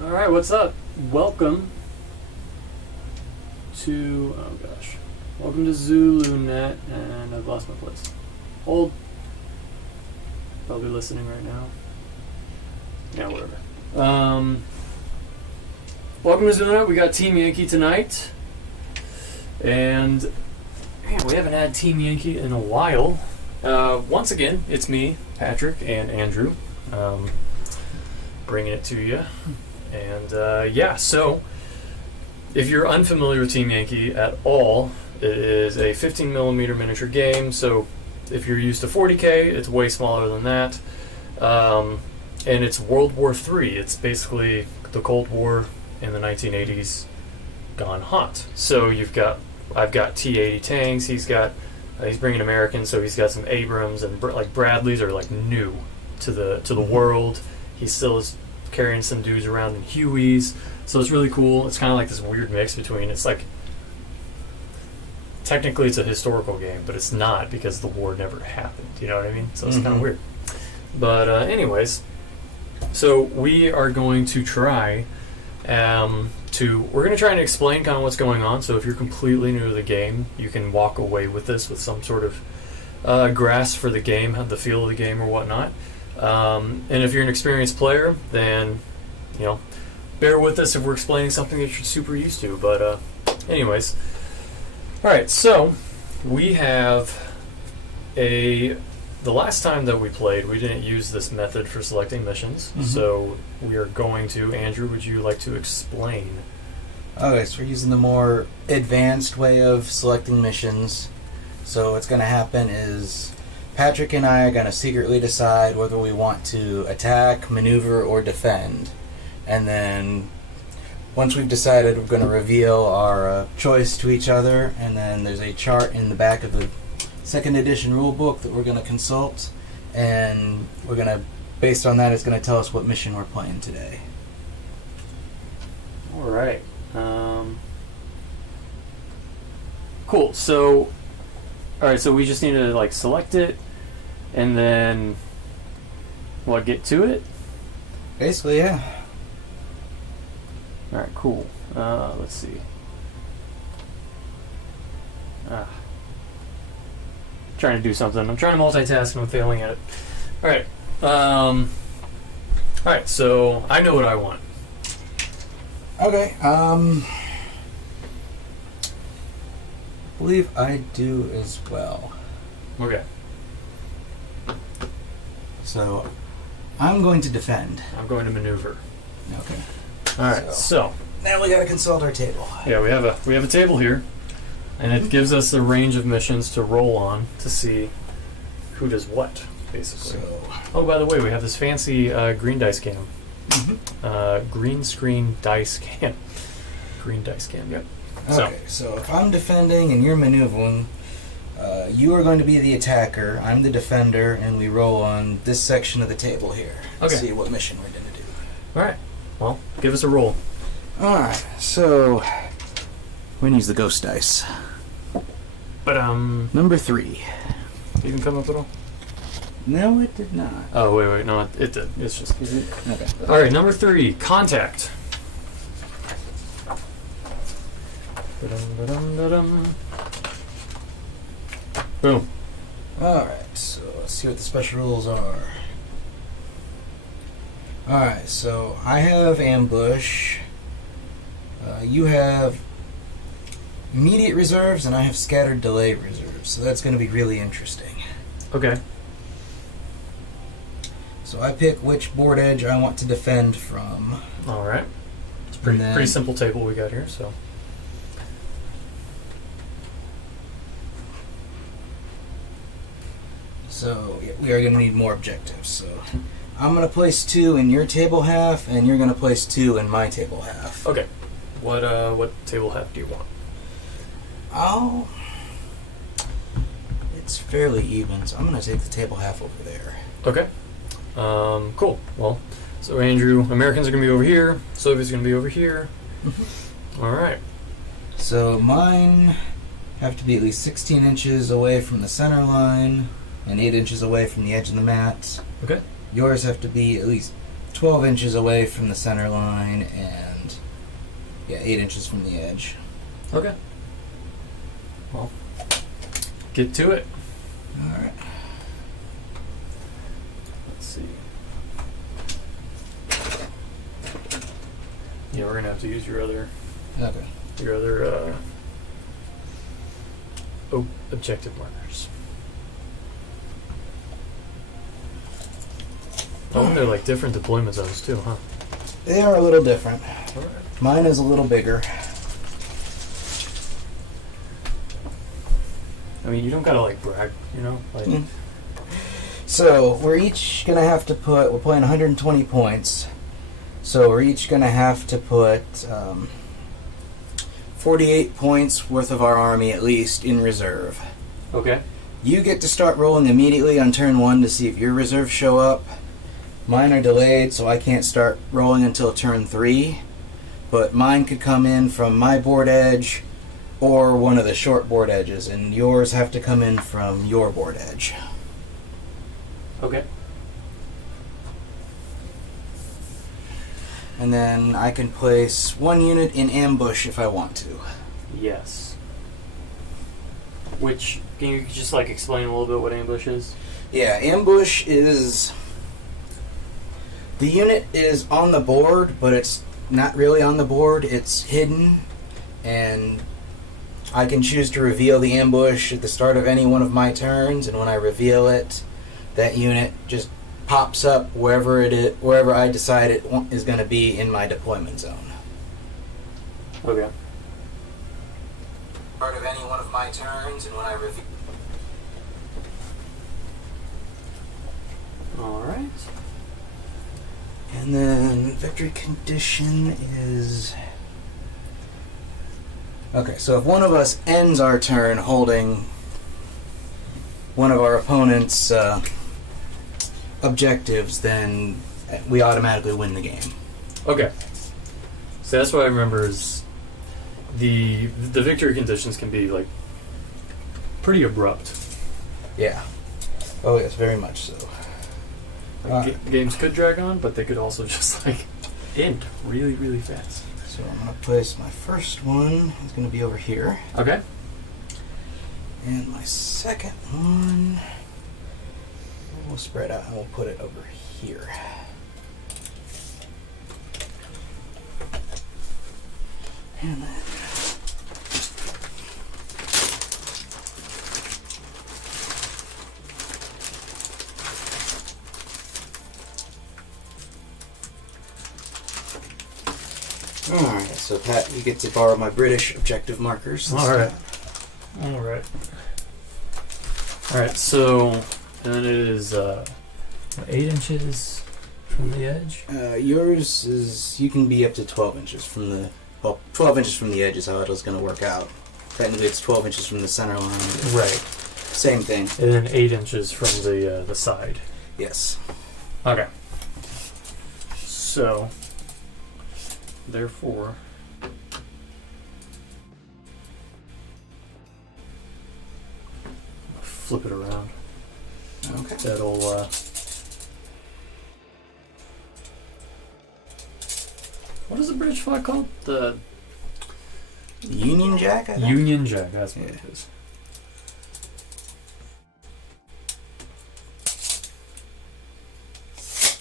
Alright, what's up? Welcome to, welcome to ZuluNet, and I've lost my place. Hold. Probably listening right now. Yeah, whatever. Welcome to ZuluNet. We got Team Yankee tonight. And, man, we haven't had Team Yankee in a while. Once again, it's me, Patrick, and Andrew, bringing it to you. And so if you're unfamiliar with Team Yankee at all, it is a 15mm miniature game. So if you're used to 40K, it's way smaller than that. And it's World War III. It's basically the Cold War in the 1980s gone hot. So I've got T-80 tanks. He's bringing Americans, so he's got some Abrams and Bradleys are like new to the world. He still is carrying some dudes around in Hueys, so it's really cool. It's kind of like this weird mix between, it's like, technically it's a historical game, but it's not because the war never happened, you know what I mean? So it's kind of weird. But anyways, so we are going to try we're going to try and explain kind of what's going on. So if you're completely new to the game, you can walk away with this with some sort of grasp for the game, the feel of the game or whatnot. And if you're an experienced player, then, bear with us if we're explaining something that you're super used to. But anyways, all right, so we have the last time that we played, we didn't use this method for selecting missions. So we are going to, Andrew, would you like to explain? Okay, so we're using the more advanced way of selecting missions. So what's going to happen is Patrick and I are going to secretly decide whether we want to attack, maneuver, or defend. And then once we've decided, we're going to reveal our choice to each other. And then there's a chart in the back of the 2nd edition rulebook that we're going to consult. And we're going to, based on that, it's going to tell us what mission we're playing today. All right. Cool. So, all right. So we just need to select it, and then get to it. Basically, yeah. All right. Cool. Let's see. Trying to do something. I'm trying to multitask and I'm failing at it. All right. All right. So I know what I want. Okay. Believe I do as well. Okay. So I'm going to defend. I'm going to maneuver. Okay. All right. So now we got to consult our table. yeah, we have a table here, and it gives us a range of missions to roll on to see who does what, basically. Oh, by the way, we have this fancy green dice cam. Green screen dice cam. Green dice cam, yep. Okay, so if I'm defending and you're maneuvering, you are going to be the attacker, I'm the defender, and we roll on this section of the table here. Okay. See what mission we're going to do. Alright, well, give us a roll. Alright, so we're going to use the ghost dice. But, Number 3. You can come up at all? No, it did not. Oh, wait, no, it did. It's just... Okay. Alright, number 3, contact. Boom. Alright, so let's see what the special rules are. Alright, so I have ambush. You have immediate reserves, and I have scattered delay reserves. So that's going to be really interesting. Okay. So I pick which board edge I want to defend from. Alright. It's pretty simple table we got here, so... So we are going to need more objectives. So I'm going to place 2 in your table half, and you're going to place 2 in my table half. Okay. What table half do you want? It's fairly even, so I'm going to take the table half over there. Okay. Cool. Well, so Andrew, Americans are going to be over here. Soviets are going to be over here. All right. So mine have to be at least 16 inches away from the center line and 8 inches away from the edge of the mat. Okay. Yours have to be at least 12 inches away from the center line and 8 inches from the edge. Okay. Well, get to it. All right. Let's see. Yeah, we're gonna have to use your other objective markers. Oh, they're like different deployment zones too, huh? They are a little different. All right. Mine is a little bigger. I mean, you don't gotta like brag, you know? Like, So we're each gonna have to put. We're playing 120 points. So we're each gonna have to put 48 points worth of our army at least in reserve. Okay. You get to start rolling immediately on turn 1 to see if your reserves show up. Mine are delayed, so I can't start rolling until turn 3. But mine could come in from my board edge or one of the short board edges, and yours have to come in from your board edge. Okay. And then I can place 1 unit in ambush if I want to. Yes. Which, can you just like explain a little bit what ambush is? Yeah, ambush is... The unit is on the board, but it's not really on the board. It's hidden, and I can choose to reveal the ambush at the start of any one of my turns, and when I reveal it, that unit just pops up wherever I decide it is going to be in my deployment zone. Okay. Part of any one of my turns, and when I reveal... Alright. And then victory condition is... Okay, so if one of us ends our turn holding one of our opponent's objectives, then we automatically win the game. Okay. So that's what I remember is the victory conditions can be like pretty abrupt. Yeah. Oh yes, very much so. Games could drag on, but they could also just like end really, really fast. So I'm going to place my first one. It's going to be over here. Okay. And my second one, we'll spread out and we'll put it over here. And then alright, so Pat, you get to borrow my British objective markers. Alright. Alright. Alright, so then it is 8 inches from the edge? Yours is, you can be up to 12 inches from the, 12 inches from the edge is how it is going to work out. Technically it's 12 inches from the center line. Right. Same thing. And then 8 inches from the side. Yes. Okay. So, therefore, flip it around. Okay. That'll what is the British flag called? The Union Jack, I think? Union Jack, that's what it is.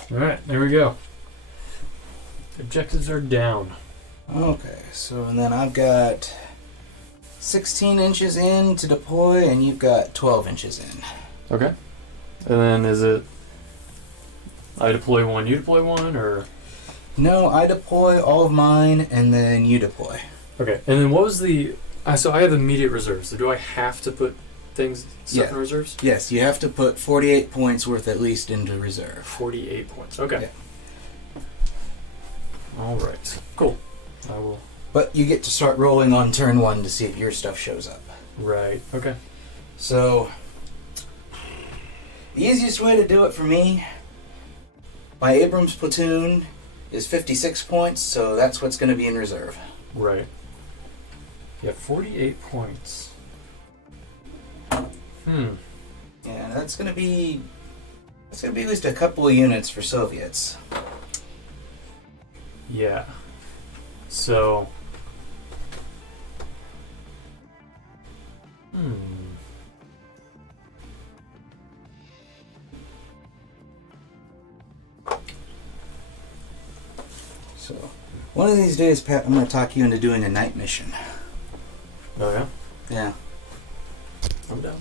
Alright, there we go. Objectives are down. Okay, so and then I've got 16 inches in to deploy, and you've got 12 inches in. Okay. And then is it I deploy one, you deploy one, or? No, I deploy all of mine, and then you deploy. Okay, and then what was the... so I have immediate reserves, so do I have to put stuff in reserves? Yes, you have to put 48 points worth at least into reserve. 48 points, okay. Yeah. Alright, cool. I will... But you get to start rolling on turn 1 to see if your stuff shows up. Right, okay. So, the easiest way to do it for me, my Abrams platoon is 56 points, so that's what's going to be in reserve. Right. Yeah, 48 points. Yeah, that's going to be at least a couple of units for Soviets. Yeah. So. So, one of these days, Pat, I'm going to talk you into doing a night mission. Oh, yeah? Yeah. I'm down.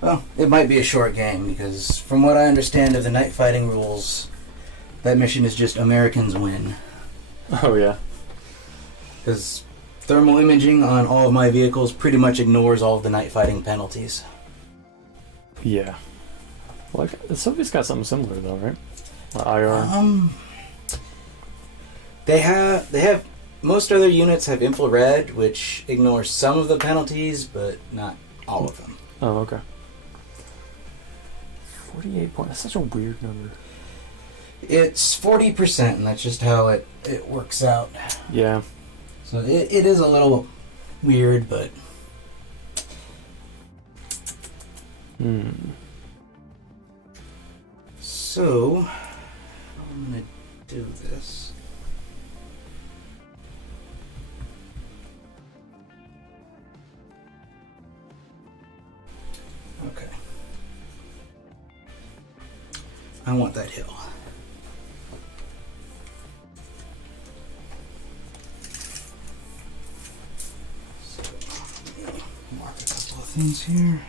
Well, it might be a short game, because from what I understand of the night fighting rules, that mission is just Americans win. Oh, yeah. Because thermal imaging on all of my vehicles pretty much ignores all of the night fighting penalties. Yeah. Well, somebody's got something similar, though, right? IR? They have most other units have infrared, which ignores some of the penalties, but not all of them. Oh, okay. 48 points. That's such a weird number. It's 40%, and that's just how it works out. Yeah. So it is a little weird, but... So, I'm going to do this. Okay. I want that hill. So, let me mark a couple of things here.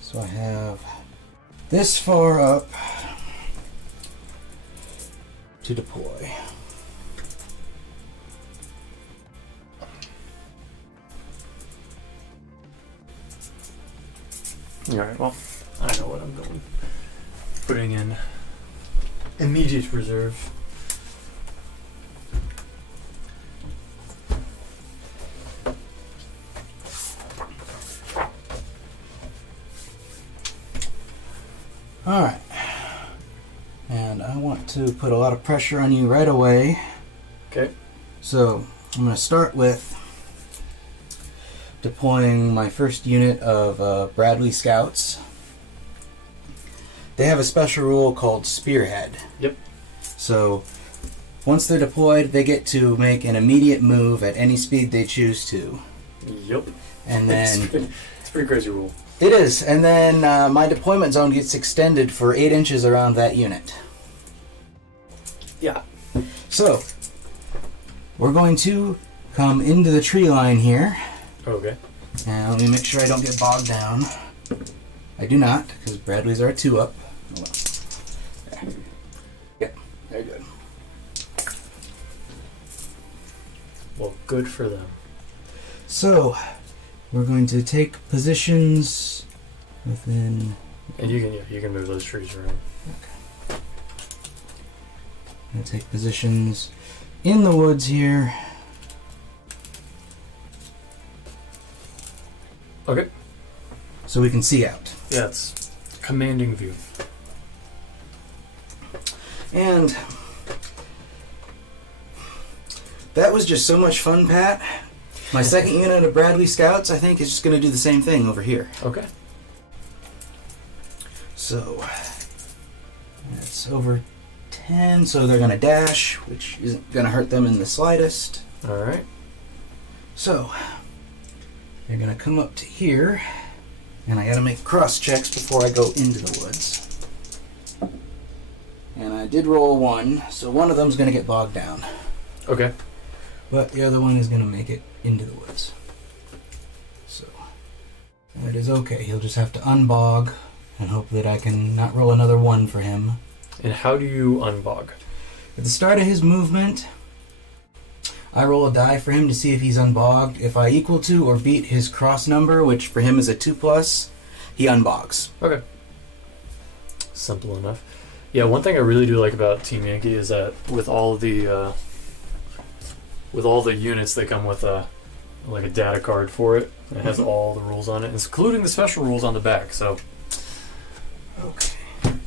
So I have this far up to deploy. Alright, well, I know what I'm doing. Putting in immediate reserve. Alright. And I want to put a lot of pressure on you right away. Okay. So I'm going to start with deploying my first unit of Bradley Scouts. They have a special rule called Spearhead. Yep. So once they're deployed, they get to make an immediate move at any speed they choose to. Yep. And then... it's a pretty crazy rule. It is. And then my deployment zone gets extended for 8 inches around that unit. Yeah. So, we're going to come into the tree line here. Okay. And let me make sure I don't get bogged down. I do not, because Bradleys are a 2-up. Oh well. There. Yep, they're good. Well, good for them. So, we're going to take positions within... And you can move those trees around. Okay. I'm going to take positions in the woods here. Okay. So we can see out. Yeah, it's commanding view. And that was just so much fun, Pat. My second unit of Bradley Scouts, I think, is just going to do the same thing over here. Okay. So, that's over 10, so they're going to dash, which isn't going to hurt them in the slightest. Alright. So, they're going to come up to here, and I got to make cross checks before I go into the woods. And I did roll 1, so one of them's going to get bogged down. Okay. But the other one is going to make it into the woods. So, that is okay. He'll just have to unbog and hope that I can not roll another 1 for him. And how do you unbog? At the start of his movement, I roll a die for him to see if he's unbogged. If I equal to or beat his cross number, which for him is a 2+, he unbogs. Okay. Simple enough. Yeah, one thing I really do like about Team Yankee is that with all the units, they come with a data card for it. And it has all the rules on it, including the special rules on the back. So, okay,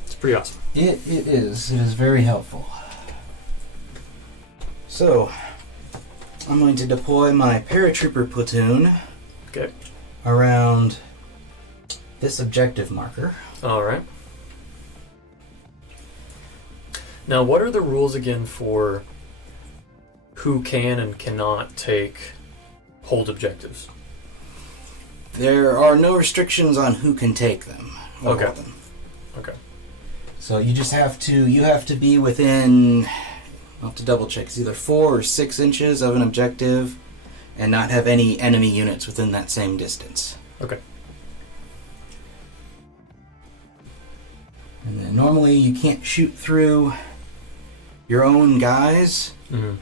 it's pretty awesome. It is. It is very helpful. So, I'm going to deploy my paratrooper platoon. Okay. Around this objective marker. All right. Now, what are the rules again for who can and cannot take hold objectives? There are no restrictions on who can take them. Okay. Them. Okay. So you just have to be within, I'll have to double check, it's either 4 or 6 inches of an objective and not have any enemy units within that same distance. Okay. And then normally you can't shoot through your own guys. Mm-hmm.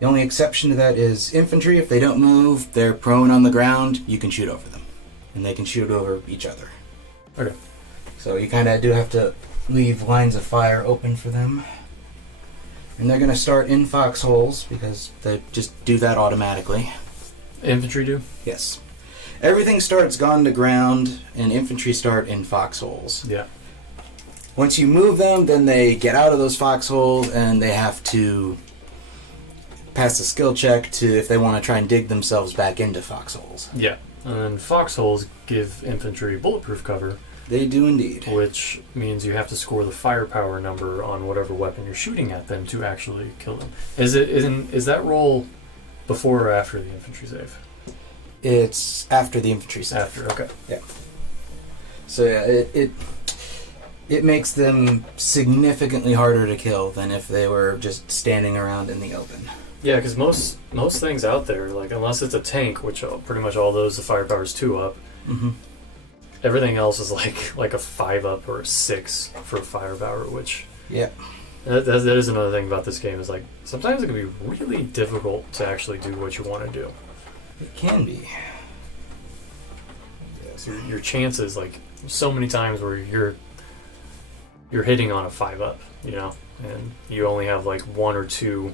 The only exception to that is infantry. If they don't move, they're prone on the ground, you can shoot over them. And they can shoot over each other. Okay. So you kind of do have to leave lines of fire open for them. And they're going to start in foxholes because they just do that automatically. Infantry do? Yes. Everything starts gone to ground, and infantry start in foxholes. Yeah. Once you move them, then they get out of those foxholes, and they have to pass a skill check to if they want to try and dig themselves back into foxholes. Yeah. And foxholes give infantry bulletproof cover. They do indeed. Which means you have to score the firepower number on whatever weapon you're shooting at them to actually kill them. Is that roll before or after the infantry save? It's after the infantry save. After, okay. Yeah. So yeah, it makes them significantly harder to kill than if they were just standing around in the open. Yeah, because most things out there, like unless it's a tank, which pretty much all those the firepower's 2 up. Mm-hmm. Everything else is like a 5 up or a 6 for firepower, which yeah, that is another thing about this game is like sometimes it can be really difficult to actually do what you want to do. it can be. Yeah, so your chances like so many times where you're hitting on a 5 up, you know, and you only have like 1 or 2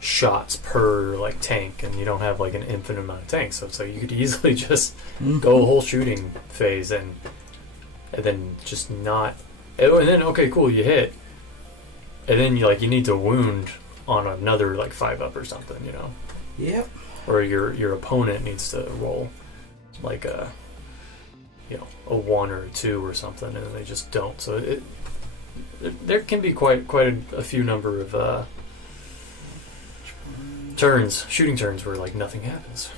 shots per like tank, and you don't have like an infinite amount of tanks, so you could easily just go a whole shooting phase and then just not, and then okay cool you hit, and then you need to wound on another like 5 up or something, you know. Yep. Or your opponent needs to roll like a a 1 or a 2 or something, and they just don't, so there can be quite a few number of shooting turns where like nothing happens.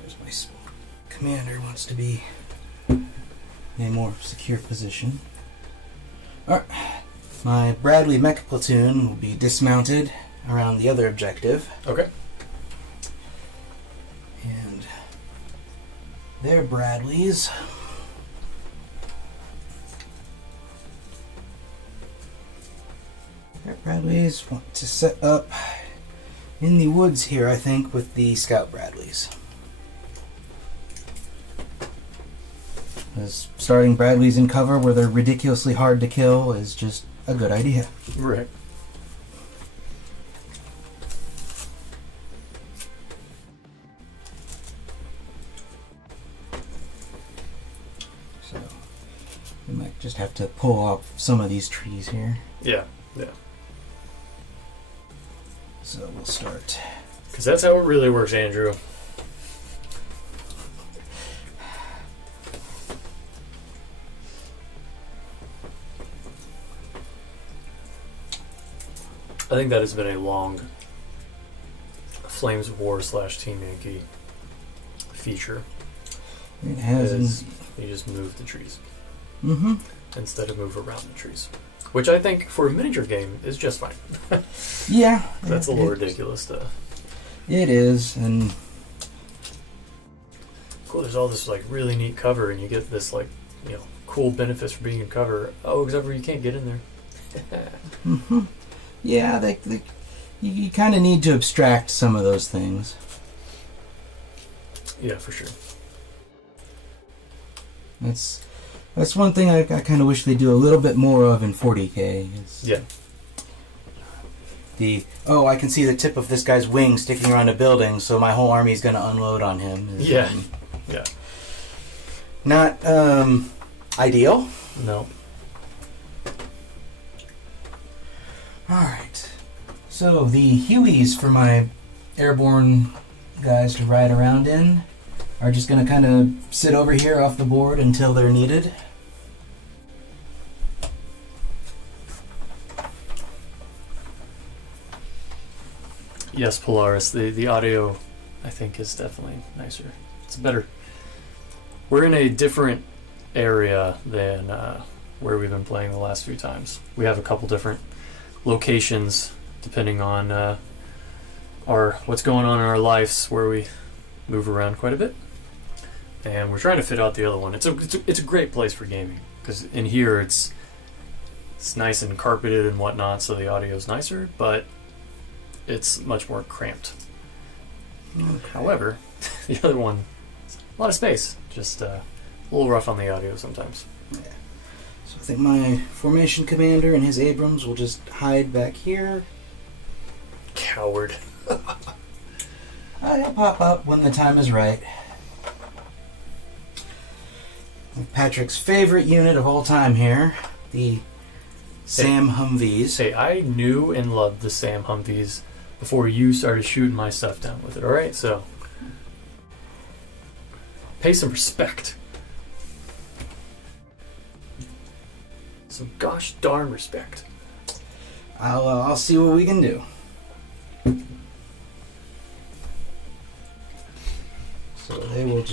There's my commander wants to be in a more secure position. Alright, my Bradley mecha platoon will be dismounted around the other objective. Okay. And their Bradleys want to set up in the woods here, I think, with the Scout Bradleys. Because starting Bradleys in cover where they're ridiculously hard to kill is just a good idea. Right. So we might just have to pull off some of these trees here. Yeah. So we'll start. Because that's how it really works, Andrew. I think that has been a long Flames of War / Team Yankee feature. It has. You just move the trees. Mm-hmm. Instead of move around the trees. Which I think for a miniature game is just fine. Yeah. That's a little ridiculous to... It is, and... Cool, there's all this like really neat cover, and you get this like, cool benefits for being in cover. Oh, except for you can't get in there. Mm-hmm. Yeah, you kind of need to abstract some of those things. Yeah, for sure. That's one thing I kind of wish they do a little bit more of in 40K. Yeah. I can see the tip of this guy's wing sticking around a building, so my whole army is going to unload on him. Yeah. Not ideal. No. Alright. So the Hueys for my airborne guys to ride around in are just going to kind of sit over here off the board until they're needed. yes, Polaris. The audio, I think, is definitely nicer. It's better. We're in a different area than where we've been playing the last few times. We have a couple different locations depending on what's going on in our lives, where we move around quite a bit, and we're trying to fit out the other one. It's a great place for gaming, because in here it's nice and carpeted and whatnot, so the audio is nicer, but it's much more cramped. Okay. However, the other one, a lot of space, just a little rough on the audio sometimes. Yeah. So I think my formation commander and his Abrams will just hide back here. Coward. He'll pop up when the time is right. Patrick's favorite unit of all time here, the Sam Humvees. Say, I knew and loved the Sam Humvees before you started shooting my stuff down with it, alright? So, pay some respect. Some gosh darn respect. I'll see what we can do. So they will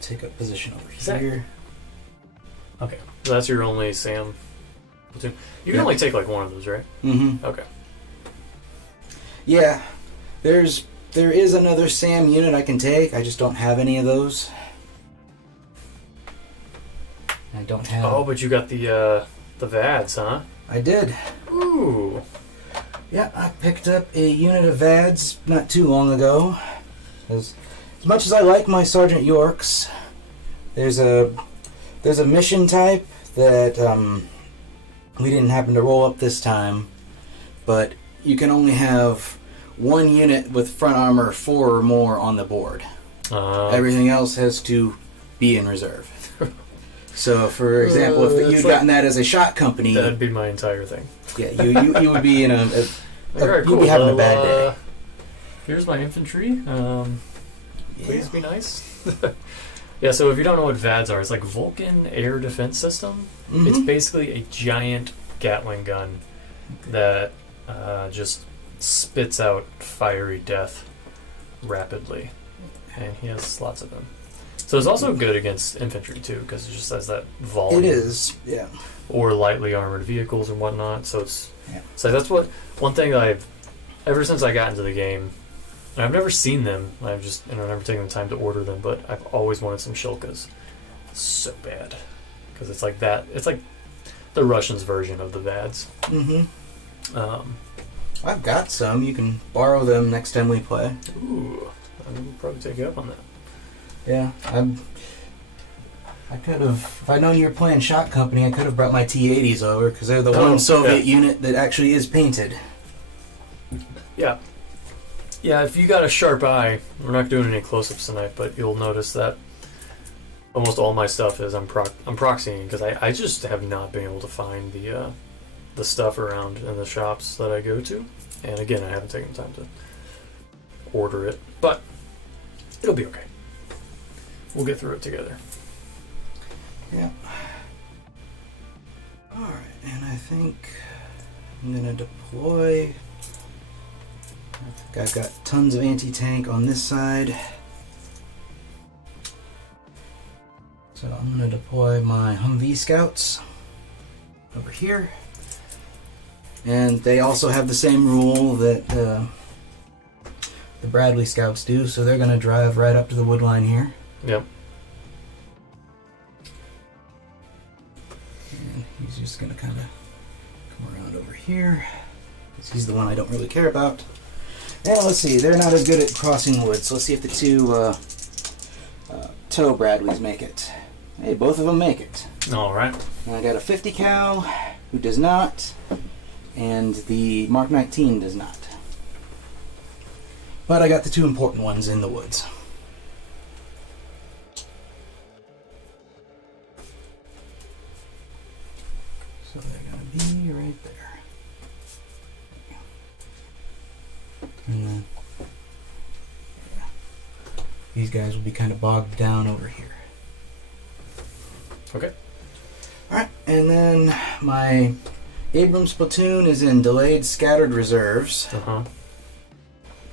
take up position over here. Okay, so that's your only Sam platoon. You can Yep. only take like one of those, right? Mm-hmm. Okay. Yeah, there is another Sam unit I can take. I just don't have any of those. I don't have. Oh, but you got the VADs, huh? I did. Ooh. Yeah, I picked up a unit of VADs not too long ago. As much as I like my Sergeant Yorks, there's a mission type that we didn't happen to roll up this time, but you can only have one unit with front armor 4 or more on the board. Everything else has to be in reserve. So, for example, if you'd gotten that as a shot company, that'd be my entire thing. Yeah, you would be in Alright, you'd be having a bad day. Here's my infantry. Please be nice. Yeah, so if you don't know what VADs are, it's like Vulcan Air Defense System. Mm-hmm. It's basically a giant Gatling gun that just spits out fiery death rapidly. And he has lots of them. So it's also good against infantry, too, because it just has that volume. It is, yeah. Or lightly armored vehicles and whatnot. So it's so that's one thing ever since I got into the game, and I've never seen them. I've never taken the time to order them, but I've always wanted some Shilkas. So bad, because it's like that. It's like the Russians' version of the VADs. Mm-hmm. I've got some. You can borrow them next time we play. Ooh, I will probably take you up on that. Yeah, I could have, if I'd known you were playing Shot Company, I could have brought my T-80s over, because they're the one Soviet unit that actually is painted. Yeah. Yeah, if you got a sharp eye, we're not doing any close-ups tonight, but you'll notice that almost all my stuff is I'm proxying, because I just have not been able to find the stuff around in the shops that I go to. And again, I haven't taken the time to order it, but it'll be okay. We'll get through it together. Yeah. Alright, and I think I'm going to deploy. I think I've got tons of anti-tank on this side. So I'm going to deploy my Humvee scouts over here. And they also have the same rule that the Bradley scouts do, so they're going to drive right up to the wood line here. Yep. And he's just going to kind of come around over here, because he's the one I don't really care about. And let's see, they're not as good at crossing woods, so let's see if the two tow Bradleys make it. Hey, both of them make it. Alright. And I got a 50 cal who does not, and the Mark 19 does not. But I got the two important ones in the woods. So they're going to be right there. And then these guys will be kind of bogged down over here. Okay. Alright, and then my Abrams' platoon is in delayed scattered reserves. Uh-huh.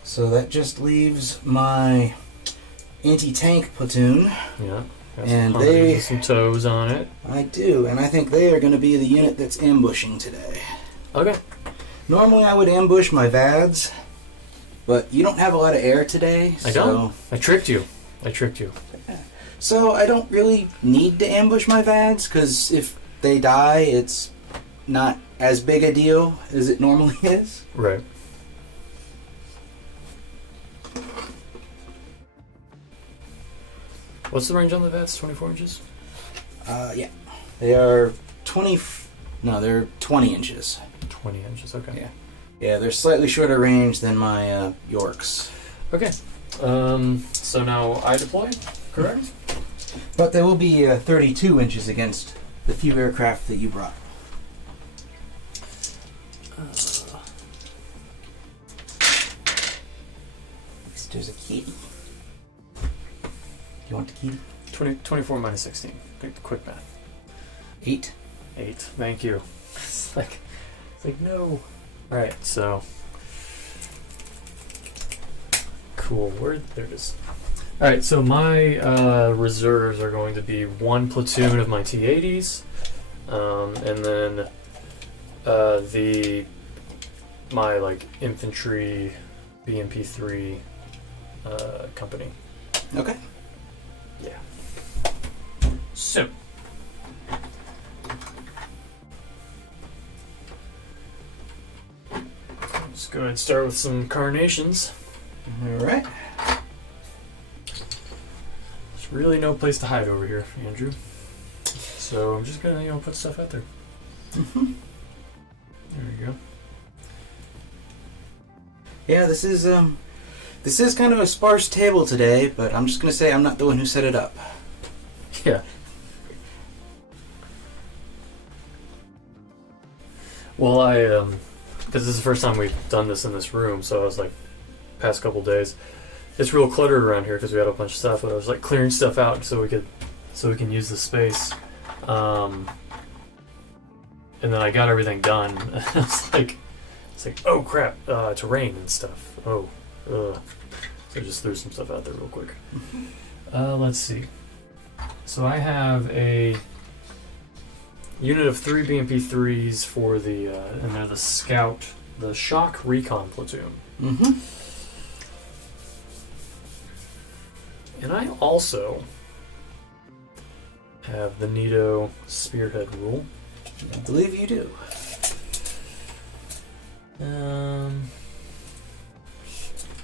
So that just leaves my anti-tank platoon. Yeah. Got And some they... with some toes on it. I do, and I think they are going to be the unit that's ambushing today. Okay. Normally I would ambush my VADs, but you don't have a lot of air today. I don't. I tricked you. I tricked you. So I don't really need to ambush my VADs, because if they die, it's not as big a deal as it normally is. Right. What's the range on the VATS? 24 inches? Yeah. They are 20... No, they're 20 inches. 20 inches, okay. Yeah. Yeah, they're slightly shorter range than my Yorks. Okay. So now I deploy, correct? But they will be 32 inches against the few aircraft that you brought. There's a key. Do you want the key? 24 minus 16. Quick math. 8. 8. Thank you. It's like no. All right. So cool. There it is. All right. So my reserves are going to be 1 platoon of my T-80s, and then my like infantry BMP-3 company. Okay. Yeah. So. Let's go ahead and start with some carnations. Alright. There's really no place to hide over here, Andrew. So I'm just gonna, put stuff out there. Mm-hmm. There we go. Yeah, this is kind of a sparse table today, but I'm just gonna say I'm not the one who set it up. Yeah. Well, because this is the first time we've done this in this room, so I was like, past couple days, it's real cluttered around here because we had a bunch of stuff, but I was like clearing stuff out so we can use the space. And then I got everything done. It's like, oh crap, terrain and stuff. Oh, so I just threw some stuff out there real quick. Let's see. So I have a unit of 3 BMP-3s for and they're the Shock Recon Platoon. Mm-hmm. And I also have the NATO Spearhead Rule. I believe you do.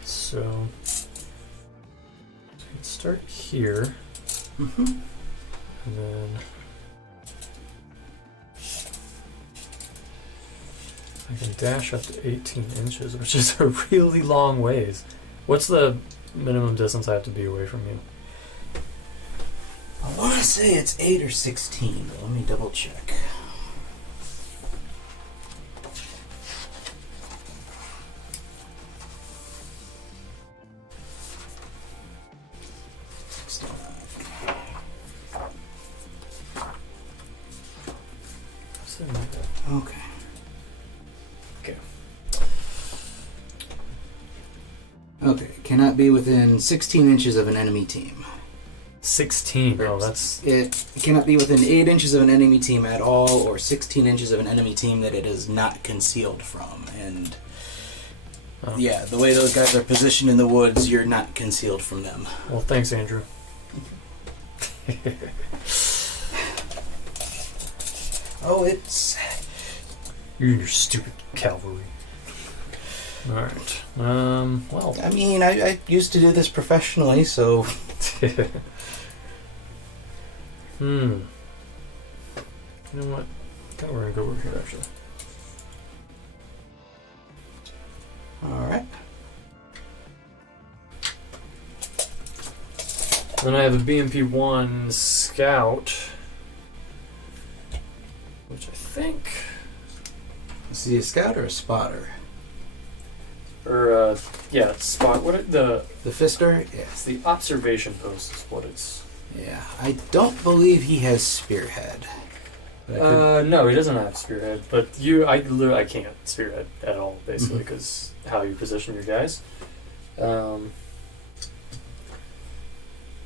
So let's start here. Mm-hmm. And then I can dash up to 18 inches, which is a really long ways. What's the minimum distance I have to be away from you? I want to say it's 8 or 16, but let me double check. Okay. Okay. Okay, cannot be within 16 inches of an enemy team. 16. Oh, that's... It cannot be within 8 inches of an enemy team at all, or 16 inches of an enemy team that it is not concealed from. And yeah, the way those guys are positioned in the woods, you're not concealed from them. Well, thanks, Andrew. Oh, it's... You and your stupid cavalry. Alright. Well... I mean, I used to do this professionally, so... You know what? I think we're gonna go over here, actually. Alright. Then I have a BMP-1 Scout, which I think... Is he a scout or a spotter? Or, yeah, spot. What the Fister? Yeah. It's the observation post is what it's... Yeah, I don't believe he has spearhead. No, he doesn't have spearhead, but I can't spearhead at all, basically, because how you position your guys.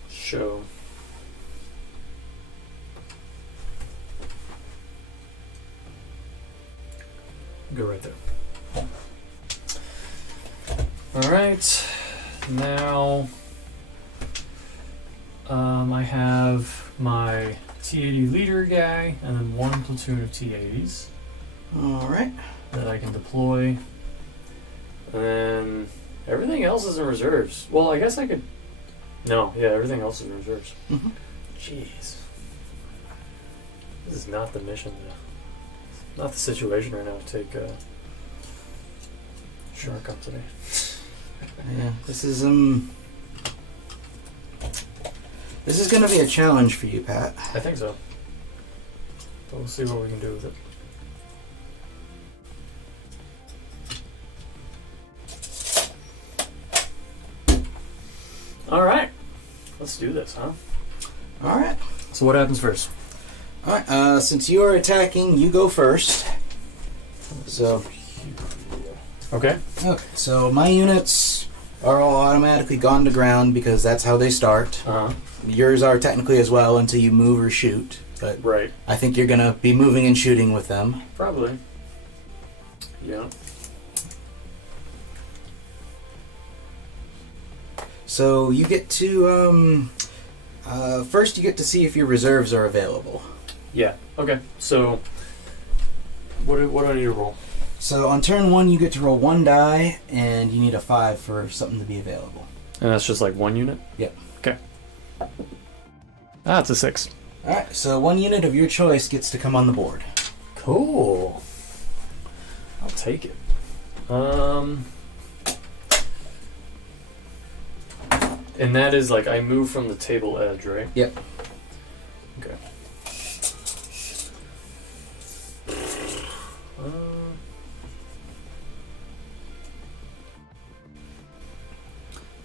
Show. Go right there. All right. Now, I have my T-80 leader guy, and then one platoon of T-80s. All right. That I can deploy. And then everything else is in reserves. Well, I guess I could... No, yeah, everything else is in reserves. Mm-hmm. Jeez. This is not the mission, not the situation right now to take Shark up today. Yeah, this is going to be a challenge for you, Pat. I think so. But we'll see what we can do with it. All right. Let's do this, huh? All right. So what happens first? All right. Since you are attacking, you go first. So. Okay. Okay. So my units are all automatically gone to ground because that's how they start. Uh-huh. Yours are technically as well until you move or shoot. But right. I think you're going to be moving and shooting with them. Probably. Yeah. So you get to first you get to see if your reserves are available. Yeah. Okay. So what do I need to roll? So on turn 1 you get to roll 1 die and you need a 5 for something to be available. And that's just like 1 unit? Yep. Okay. Ah, it's a 6. Alright, so 1 unit of your choice gets to come on the board. Cool. I'll take it. And that is like I move from the table edge, right? Yep. Okay.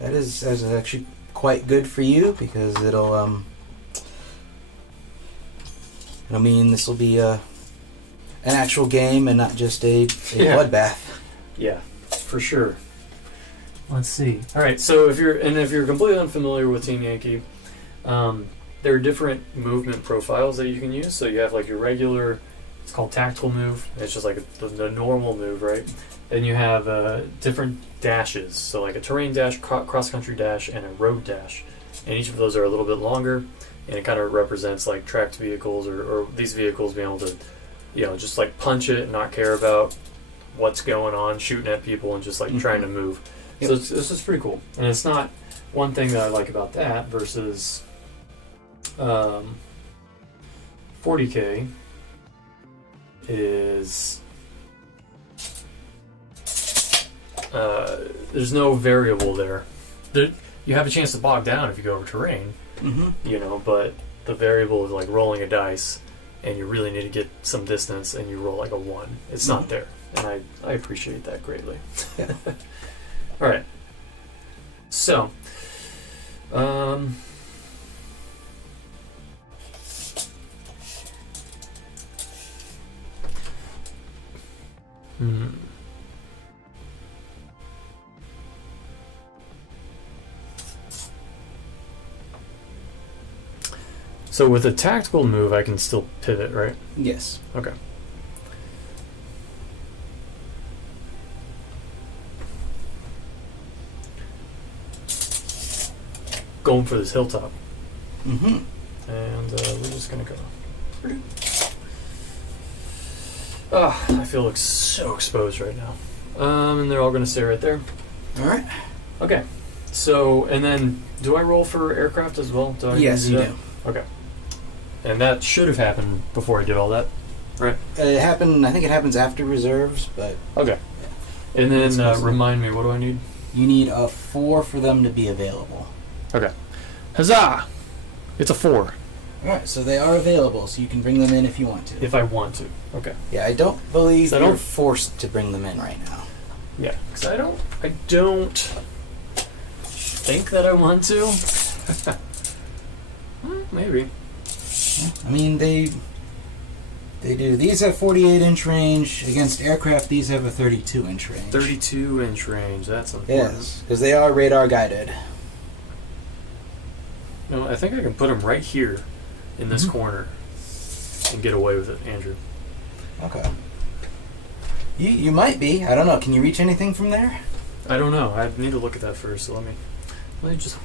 That is actually quite good for you because it'll mean this will be an actual game and not just a bloodbath. Yeah, for sure. Let's see. All right, so if you're completely unfamiliar with Team Yankee, there are different movement profiles that you can use. So you have like your regular, it's called tactical move. It's just like the normal move, right? Then you have different dashes. So like a terrain dash, cross-country dash, and a road dash. And each of those are a little bit longer, and it kind of represents like tracked vehicles or these vehicles being able to, just like punch it and not care about what's going on, shooting at people and just like trying to move. Yep. So this is pretty cool. And it's not one thing that I like about that versus 40K is there's no variable there. You have a chance to bog down if you go over terrain, but the variable is like rolling a dice and you really need to get some distance and you roll like a 1. It's not there. And I appreciate that greatly. Yeah. All right. So, So with a tactical move, I can still pivot, right? Yes. Okay. Going for this hilltop. Mm-hmm. And we're just going to go. I feel so exposed right now. And they're all going to stay right there. All right. Okay. So, and then, do I roll for aircraft as well? Yes, you do. Okay. And that should have happened before I did all that, right? It happened. I think it happens after reserves, but okay. And then remind me, what do I need? You need a 4 for them to be available. Okay. Huzzah! It's a 4. All right, so they are available, so you can bring them in if you want to. If I want to. Okay. Yeah, I don't believe you're forced to bring them in right now. Yeah, because I don't think that I want to. Maybe. I mean, They do. These have 48-inch range. Against aircraft, these have a 32-inch range. 32-inch range. That's important. Yes, because they are radar guided. No, I think I can put them right here in this corner and get away with it, Andrew. Okay. You might be. I don't know. Can you reach anything from there? I don't know. I need to look at that first. So let me just.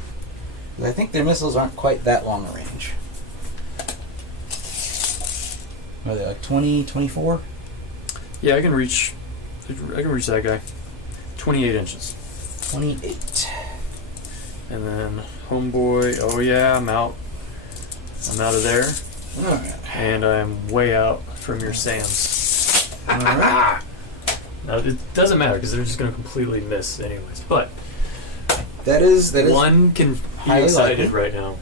I think their missiles aren't quite that long a range. Are they like 20, 24? Yeah, I can reach that guy. 28 inches. 28. And then homeboy. Oh yeah, I'm out. I'm out of there. All right. And I'm way out from your SAMs. All right. Now, it doesn't matter because they're just going to completely miss anyways. But That is one can be highly excited likely. right now.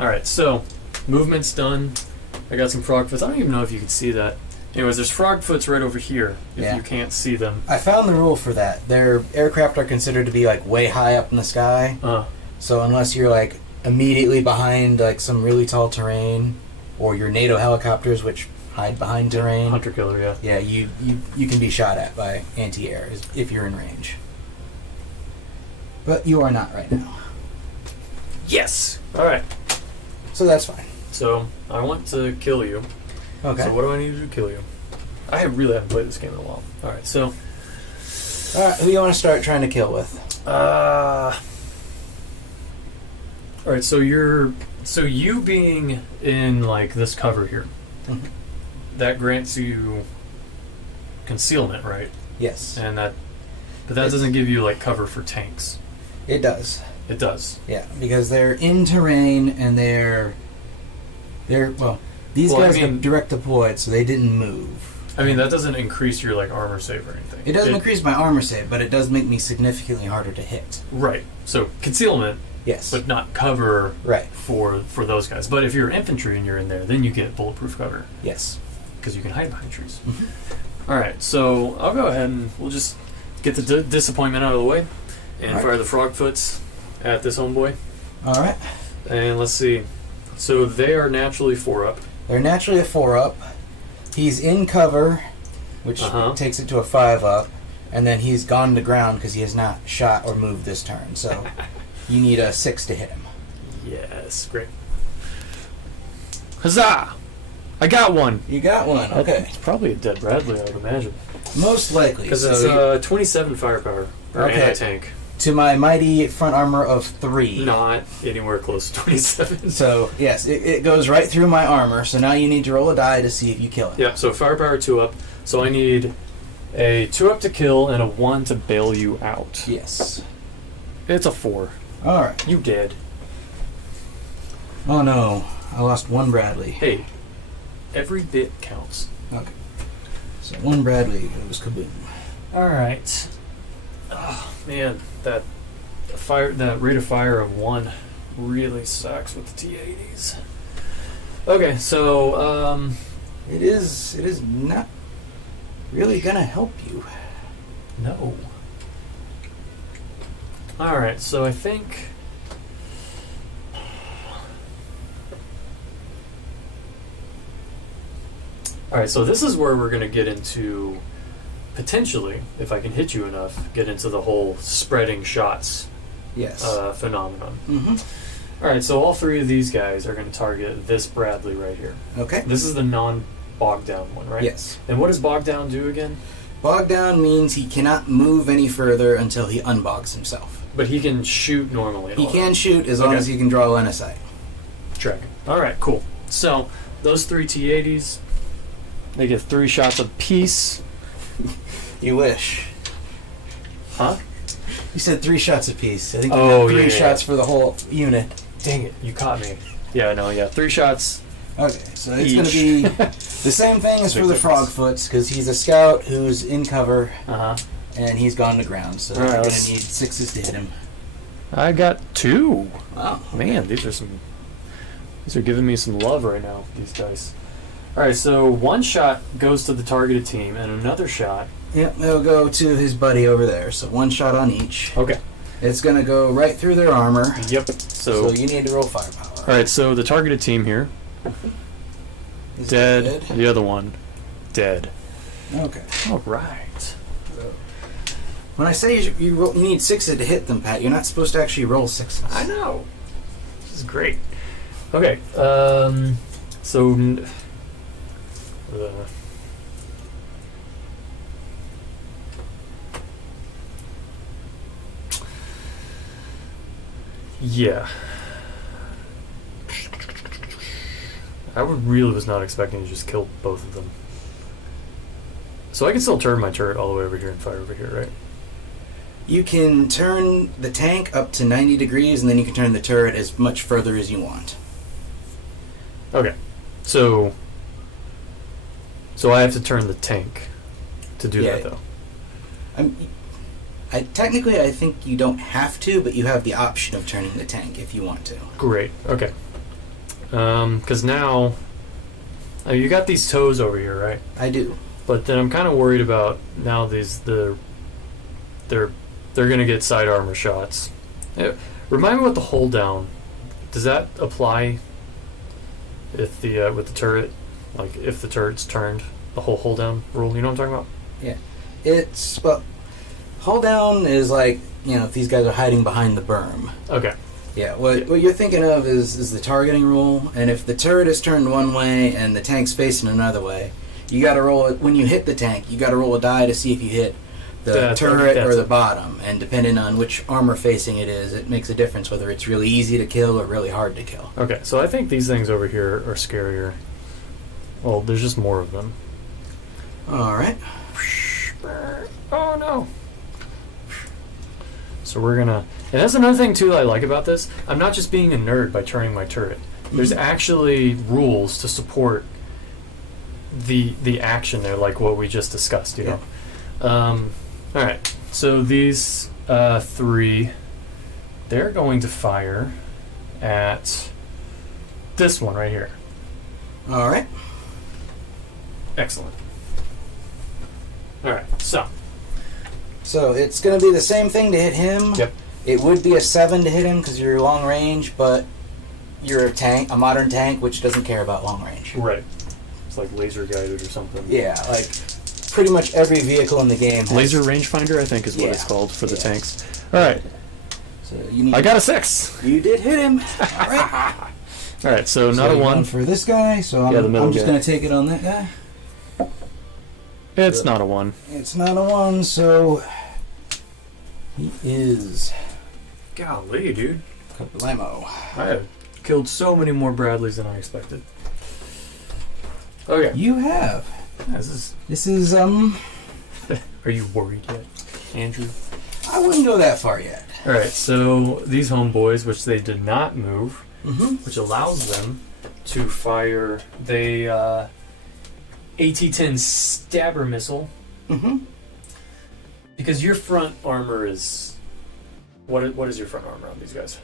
All right, so movement's done. I got some frog foots. I don't even know if you can see that. Anyways, there's frog foots right over here if Yeah. you can't see them. I found the rule for that. Their aircraft are considered to be like way high up in the sky. So unless you're like immediately behind like some really tall terrain, or your NATO helicopters, which hide behind terrain, Hunter killer, yeah. yeah, you can be shot at by anti-air if you're in range. But you are not right now, Yes. All right. so that's fine. So I want to kill you. Okay. So what do I need to do to kill you? I really haven't played this game in a while. All right. So. All right. Who do you want to start trying to kill with? All right. So you being in like this cover here, that grants you concealment, right? Yes. But that doesn't give you like cover for tanks. It does. It does. Yeah, because they're in terrain and they're these guys are direct deployed, so they didn't move. I mean, that doesn't increase your like armor save or anything. It doesn't increase my armor save, but it does make me significantly harder to hit. Right. So concealment, Yes. but not cover Right. for those guys. But if you're infantry and you're in there, then you get bulletproof cover Yes. because you can hide behind trees. All right. So I'll go ahead and we'll just get the disappointment out of the way and fire the frog foots at this homeboy. All right. And let's see. So they are naturally 4-up. They're naturally a 4-up. He's in cover, which takes it to a 5-up, and then he's gone to ground because he has not shot or moved this turn. So you need a 6 to hit him. Yes, great. Huzzah! I got one. You got one. Okay. It's probably a dead Bradley, I would imagine. Most likely. Because So it's 27 firepower or anti-tank. to my mighty front armor of 3. Not anywhere close to 27. So, yes, it goes right through my armor. So now you need to roll a die to see if you kill it. Yeah, so firepower 2-up. So I need a 2-up to kill and a 1 to bail you out. Yes. It's a 4. All right. You dead. Oh, no. I lost 1 Bradley. Hey, every bit counts. Okay. So 1 Bradley goes kaboom. All right. Oh, man, that rate of fire of 1 really sucks with the T-80s. Okay, so It is not really gonna help you. no. All right, so I think. All right, so this is where we're gonna get into. Potentially, if I can hit you enough, get into the whole spreading shots Yes. phenomenon. Mm-hmm. All right, so all 3 of these guys are going to target this Bradley right here. Okay. This is the non-bogged down one, right? Yes. And what does bogged down do again? Bogged down means he cannot move any further until he unbogs himself. But he can shoot normally. He can shoot as long as he can draw line of sight. Track. All right, cool. So those 3 T-80s, they get 3 shots apiece. You wish. Huh? You said 3 shots apiece. I think you meant 3 shots for the whole unit. Dang it, you caught me. Yeah, no, yeah. 3 shots. Okay, so it's going to be the same thing as for the Frogfoots, because he's a scout who's in cover, and he's gone to ground, so you're going to need 6s to hit him. I got 2. Wow. Man, these are giving me some love right now, these dice. Alright, so 1 shot goes to the targeted team, and another shot... Yep, it'll go to his buddy over there, so 1 shot on each. Okay. It's going to go right through their armor. Yep. So you need to roll firepower. Alright, so the targeted team here is dead. The other one, dead. Okay. All right. When I say you need 6s to hit them, Pat, you're not supposed to actually roll 6s. I know. This is great. Okay. So. Yeah. I really was not expecting to just kill both of them. So I can still turn my turret all the way over here and fire over here, right? You can turn the tank up to 90 degrees, and then you can turn the turret as much further as you want. Okay. So I have to turn the tank to do that, though. Technically, I think you don't have to, but you have the option of turning the tank if you want to. Great. Okay. Because now you got these toes over here, right? I do. But then I'm kind of worried about now they're gonna get side armor shots. Remind me what the hold down. Does that apply if the with the turret, like if the turret's turned, the whole hold down rule? You know what I'm talking about? Yeah. It's hold down is like, if these guys are hiding behind the berm. Okay. Yeah, what you're thinking of is the targeting rule, and if the turret is turned one way and the tank's facing another way, you got to roll it. When you hit the tank, you got to roll a die to see if you hit the turret or the bottom, and depending on which armor facing it is, it makes a difference whether it's really easy to kill or really hard to kill. Okay, so I think these things over here are scarier. Well, there's just more of them. All right. Oh no. So we're gonna, and that's another thing too that I like about this. I'm not just being a nerd by turning my turret. There's actually rules to support the action there, like what we just discussed. You know. All right. So these 3, they're going to fire at this one right here. All right. Excellent. All right. So it's going to be the same thing to hit him. Yep. It would be a 7 to hit him because you're long range, but you're a modern tank, which doesn't care about long range. Right. It's like laser guided or something. Yeah, like pretty much every vehicle in the game has Laser rangefinder, I think, is what it's called for the tanks. All right. So I got a 6. You did hit him. All right. All right. So not a 1 for this guy. So I'm just going to take it on that guy. It's not a 1. It's not a 1, so he is. Golly, dude. Kablamo. I have killed so many more Bradleys than I expected. Okay. You have. This is Are you worried yet, Andrew? I wouldn't go that far yet. All right. So these homeboys, which they did not move, mm-hmm. which allows them to fire AT-10 stabber missile. Mm-hmm. Because your front armor is... What is your front armor on these guys?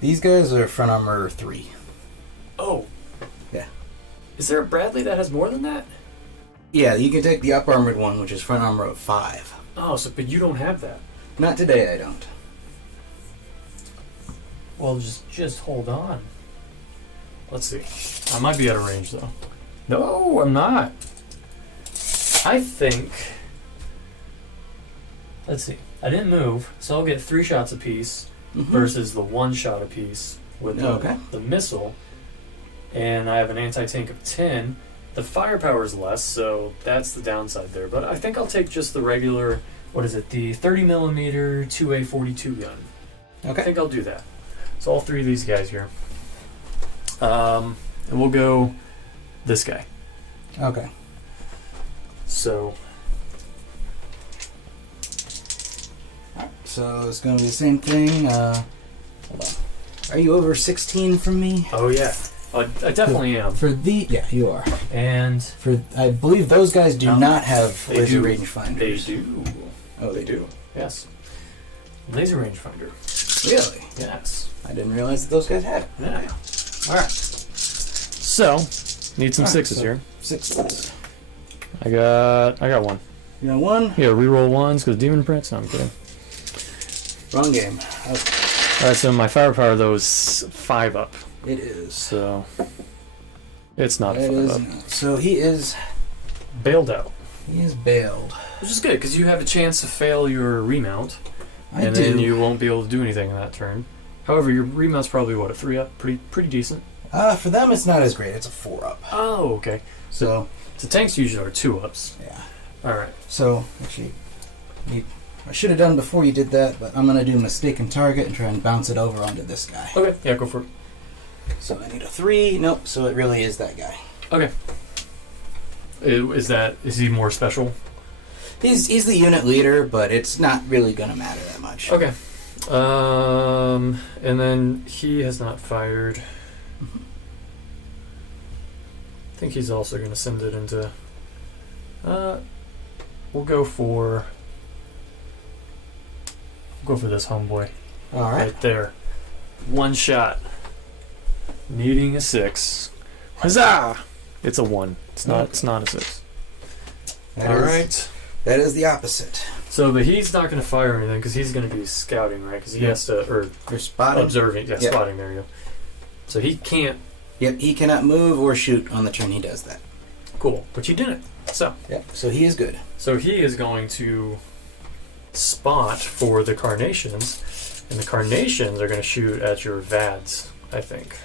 These guys are front armor 3. Oh. Yeah. Is there a Bradley that has more than that? Yeah, you can take the up armored one, which is front armor of 5. Oh, but you don't have that. Not today, I don't. Well, just hold on. Let's see. I might be out of range, though. No, I'm not. I think... Let's see. I didn't move, so I'll get 3 shots apiece versus the 1 shot apiece with the missile. And I have an anti-tank of 10. The firepower is less, so that's the downside there. But I think I'll take just the regular, the 30mm 2A42 gun. Okay. I think I'll do that. So all 3 of these guys here. And we'll go this guy. Okay. So... So it's going to be the same thing. Hold on. Are you over 16 from me? Oh, yeah. I definitely am. Yeah, you are. And I believe those guys do not have laser rangefinders. They do. Oh, they do? Yes. Laser rangefinder. Really? Yes. I didn't realize that those guys had it. Yeah. All right. So, need some 6s here. 6s. I got 1. You got 1? Yeah, reroll 1s because Demon Prince. No, I'm kidding. Wrong game. All right, so my firepower though is 5 up. It is. So It's not a It 5-up. is. So he is Bailed out. bailed. Which is good, because you have a chance to fail your remount, and do. then you won't be able to do anything in that turn. However, your remount's probably, what, a 3-up? Pretty decent. For them, it's not as great. It's a 4-up. Oh, okay. So tanks usually are 2-ups. yeah. Alright. So actually, I should have done before you did that, but I'm gonna do mistaken target and try and bounce it over onto this guy. Okay, yeah, go for it. So I need a 3. Nope. So it really is that guy. Okay. Is he more special? He's the unit leader, but it's not really gonna matter that much. Okay. And then he has not fired. I think he's also going to send it into. We'll go for this homeboy. All right. Right there. One shot. Needing a 6. Huzzah! It's a 1. It's not a 6. All right. That is the opposite. So, but he's not going to fire anything because he's going to be scouting, right? Because he has to, or You're spotting. observing. Yeah, Yep. spotting. There you go. So he can't. Yep. He cannot move or shoot on the turn he does that. Cool, but he didn't. So Yep. So he is good. he is going to spot for the carnations, and the carnations are going to shoot at your vads. I think.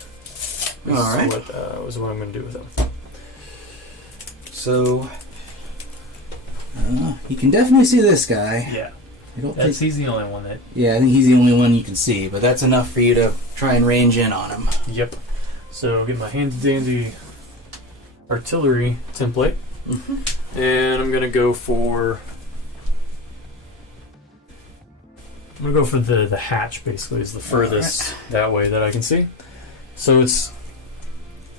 All right. Was what I'm going to do with them. So you can definitely see this guy. Yeah, I don't think. he's the only one that. Yeah, I think he's the only one you can see, but that's enough for you to try and range in on him. Yep. So get my handy dandy artillery template, and I'm gonna go for. The hatch. Basically, is the furthest that way that I can see. So it's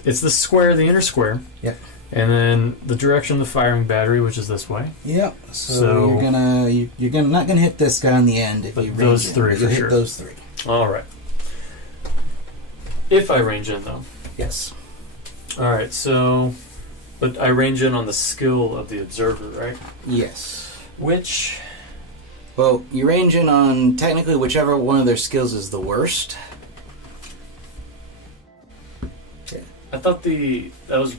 the square, the inner square. Yep. And then the direction of the firing battery, which is this way. Yep. So you're gonna not gonna hit this guy on the end if But you range those in, three but for you'll sure. hit those 3. All right. If I range in, though. Yes. All right. So, but I range in on the skill of the observer, right? Yes. Which. Well, you range in on technically whichever one of their skills is the worst. I thought that was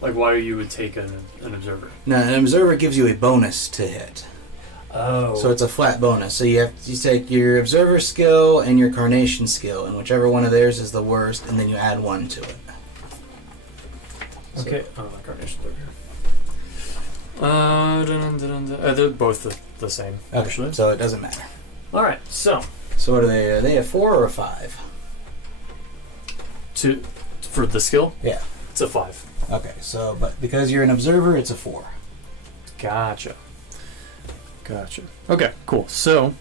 like why you would take an observer. Now, an observer gives you a bonus to hit. Oh. So it's a flat bonus. So you take your observer skill and your carnation skill, and whichever one of theirs is the worst, and then you add 1 to it. Okay. Oh, my carnation's over here. They're both the same, actually. So it doesn't matter. All right. So what are they? Are they a 4 or a 5? for the skill, Yeah. it's a 5. Okay. So, but because you're an observer, it's a 4. Gotcha. Okay, cool. So,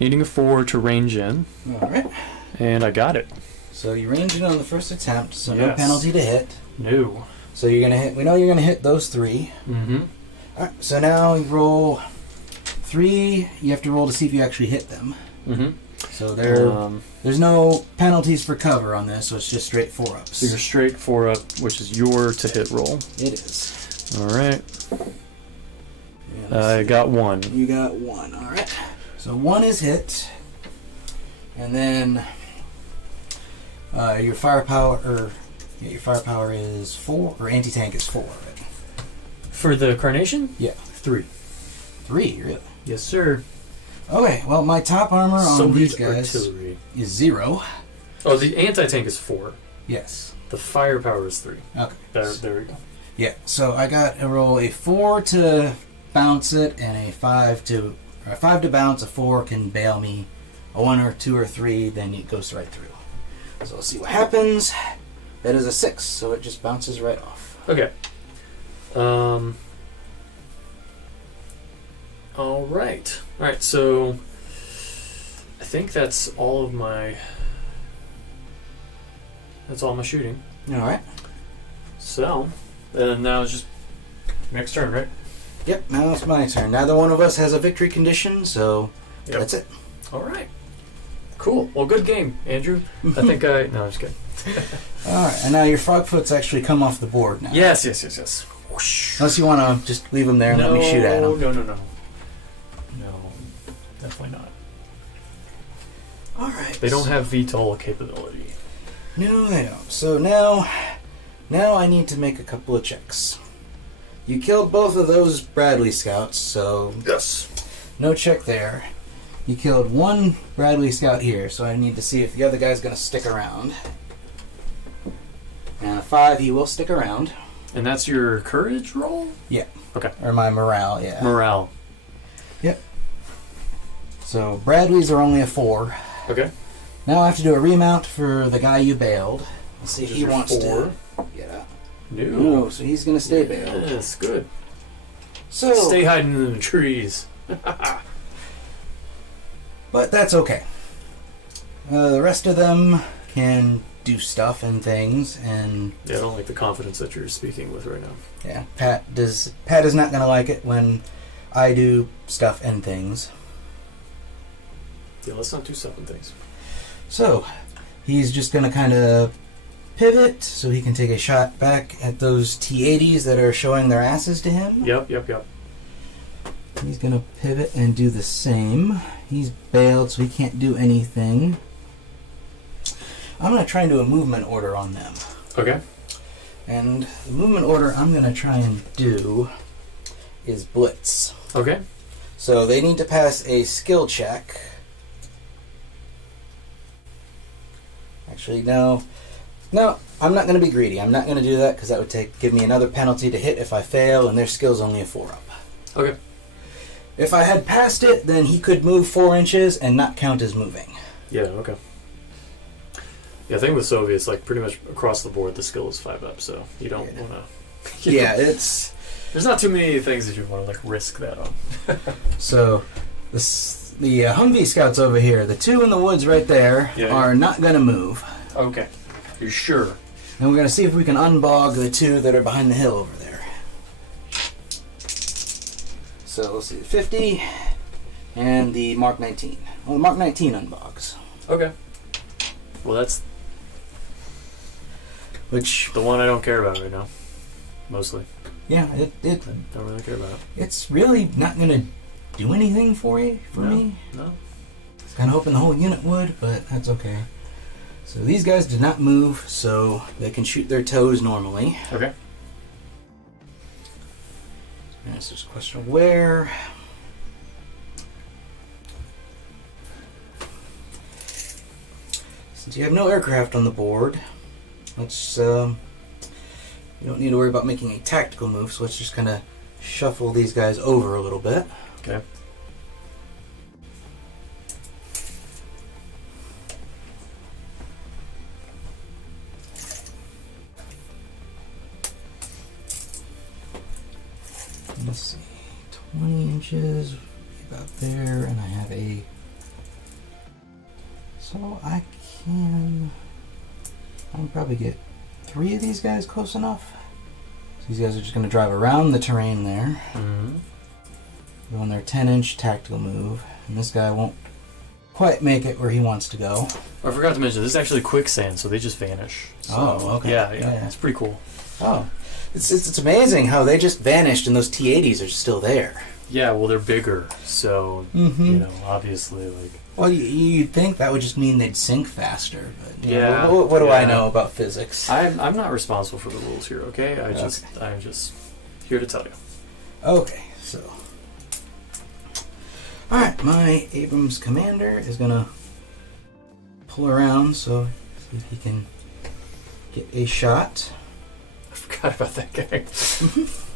needing a 4 to range in, All right. and I got it. So you range in on the first attempt, so no Yes. penalty to hit. No. So you're gonna hit. We know you're gonna hit those 3. Mm-hmm. All right. So now you roll 3. You have to roll to see if you actually hit them. Mm-hmm. So there's no penalties for cover on this, so it's just straight 4-ups. So you're straight 4 up, which is your to hit roll. It is. All right. Yeah, I got 1. You got 1. All right. So 1 is hit, and then your firepower, your firepower is 4, or anti-tank is 4. Right? For the carnation? Yeah. 3. 3, really? Yes, sir. Okay. Well, my top armor on these guys artillery. is 0. Oh, the anti-tank is 4. Yes. The firepower is 3. Okay. There we go. Yeah. So I got to roll a 4 to bounce it, and a 5 to bounce. A 4 can bail me. A 1 or 2 or 3, then it goes right through. So we'll see what happens. That is a 6, so it just bounces right off. Okay. All right. So I think that's all my shooting. All right. So, and now it's just next turn, right? Yep. Now it's my turn. Neither one of us has a victory condition, so that's it. All right. Cool. Well, good game, Andrew. I think no, I'm just kidding. All right. And now your frogfoots actually come off the board now. Yes. Whoosh. Unless you want to just leave them there and let me shoot at them. No, definitely not. All right. They don't have VTOL capability. No, they don't. So now Now I need to make a couple of checks. You killed both of those Bradley scouts, so Yes. no check there. You killed one Bradley scout here, so I need to see if the other guy's going to stick around. And a 5, he will stick around. And that's your courage roll? Yeah. Okay. Or my morale, yeah. Morale. Yep. So Bradley's are only a 4. Okay. Now I have to do a remount for the guy you bailed. Let's see if Which he is your wants 4. to get up. No. No, so he's going to stay bailed. Yes, good. So, Stay hiding in the trees. but that's okay. The rest of them can do stuff and things, and Yeah, I don't like the confidence that you're speaking with right now. yeah, Pat is not going to like it when I do stuff and things. Yeah, let's not do stuff and things. So he's just going to kind of pivot so he can take a shot back at those T-80s that are showing their asses to him. Yep. He's going to pivot and do the same. He's bailed, so he can't do anything. I'm going to try and do a movement order on them. Okay. And the movement order I'm going to try and do is blitz. Okay. So they need to pass a skill check. Actually, no. No, I'm not going to be greedy. I'm not going to do that because that would give me another penalty to hit if I fail, and their skill's only a 4-up. Okay. If I had passed it, then he could move 4 inches and not count as moving. Yeah, okay. Yeah, the thing with Soviets, like pretty much across the board, the skill is 5-up, so you don't want to... Yeah, it's... There's not too many things that you want to like risk that on. So, the Humvee scouts over here, the 2 in the woods right there, are not going to move. Okay. You're sure? And we're going to see if we can unbog the 2 that are behind the hill over there. So, let's see, 50 and the Mark 19. Well, the Mark 19 unbogs. Okay. Well, that's Which... the one I don't care about right now. Mostly. Yeah, I don't really care about it. it's really not going to do anything for me. No. I was kind of hoping the whole unit would, but that's okay. So these guys did not move, so they can shoot their toes normally. Okay. And it's just a question of where. Since you have no aircraft on the board, let's you don't need to worry about making a tactical move, so let's just kind of shuffle these guys over a little bit. Okay. Let's see, 20 inches, about there, and I have a... So I can probably get 3 of these guys close enough. So these guys are just going to drive around the terrain there. Mm-hmm. Go on their 10-inch tactical move, and this guy won't quite make it where he wants to go. I forgot to mention, this is actually quicksand, so they just vanish. So, Oh, okay. Yeah, it's pretty cool. Oh, it's amazing how they just vanished and those T-80s are still there. Yeah, well, they're bigger, so, obviously, like... Well, you'd think that would just mean they'd sink faster, but Yeah. What do I know about physics? I'm not responsible for the rules here, okay? I'm just here to tell you. Okay, so... Alright, my Abrams commander is gonna pull around, so see if he can get a shot. I forgot about that guy.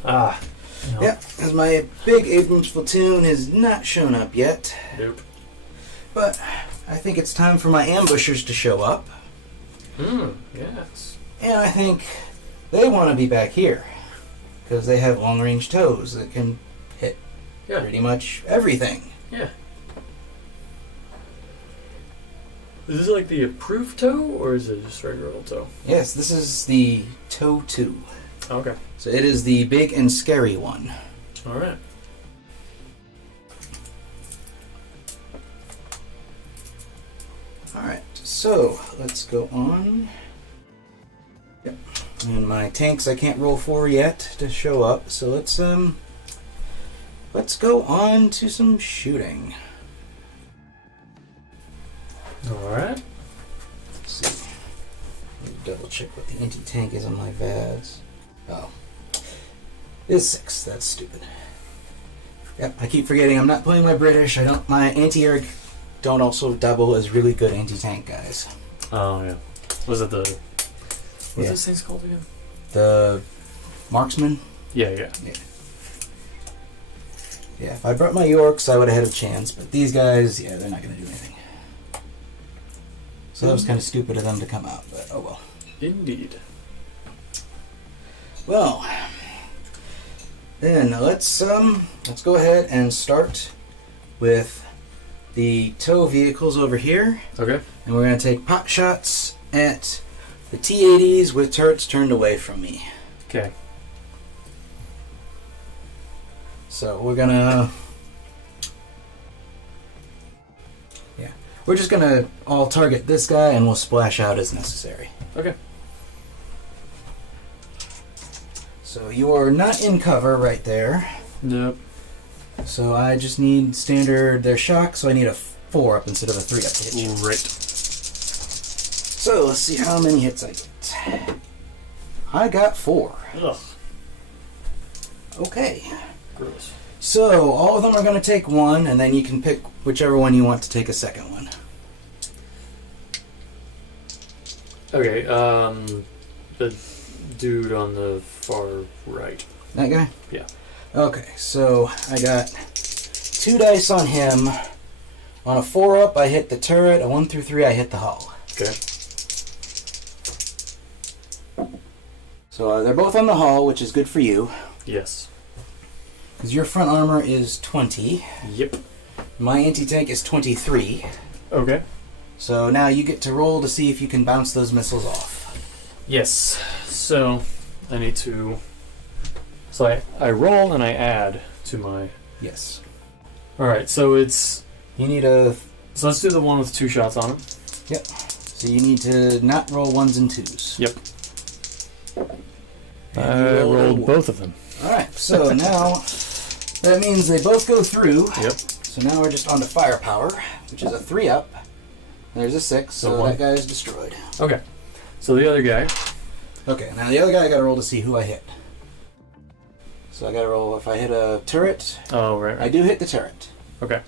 No. Yeah, as my big Abrams platoon has not shown up yet. Nope. But I think it's time for my ambushers to show up. Yes. And I think they want to be back here. Because they have long-range tows that can hit pretty much everything. Yeah. Is this like the approved tow, or is it just regular old tow? Yes, this is the tow 2. Okay. So it is the big and scary one. Alright. Alright, so let's go on. Yep. And my tanks I can't roll for yet to show up, so let's go on to some shooting. Alright. Let's see. double check what the anti-tank is on my VADs. Oh. It's 6. That's stupid. Yep, I keep forgetting I'm not playing my British. My anti-air don't also double as really good anti-tank guys. Oh, yeah. Was it the... What's Yeah. those things called again? The marksman? Yeah. Yeah, if I brought my Yorks, I would have had a chance. But these guys, yeah, they're not going to do anything. So that was kind of stupid of them to come out, but oh well. Indeed. Well, then let's go ahead and start with the tow vehicles over here. Okay. And we're going to take pot shots at the T-80s with turrets turned away from me. Okay. So we're going to... Yeah. We're just going to all target this guy and we'll splash out as necessary. Okay. So you are not in cover right there. Nope. So I just need standard their shock, so I need a 4 up instead of a 3 up to hit you. Right. So let's see how many hits I get. I got 4. Ugh. Okay. Gross. So all of them are going to take 1, and then you can pick whichever one you want to take a second one. Okay, the dude on the far right. That guy? Yeah. Okay, so I got 2 dice on him. On a 4 up, I hit the turret. A 1 through 3, I hit the hull. Okay. So they're both on the hull, which is good for you. Yes. Because your front armor is 20. Yep. My anti-tank is 23. Okay. So now you get to roll to see if you can bounce those missiles off. Yes. So I need to. So I roll and I add to my. Yes. All right. So it's. You need a... So let's do the one with 2 shots on him. Yep. So you need to not roll 1s and 2s. Yep. And I you rolled a 1. both of them. Alright, so now that means they both go through. Yep. So now we're just on to firepower, which is a 3 up. There's a 6, so one. that guy is destroyed. Okay. So the other guy. Okay, now the other guy I gotta roll to see who I hit. So I gotta roll if I hit a turret. Oh, right. I do hit the turret. Okay.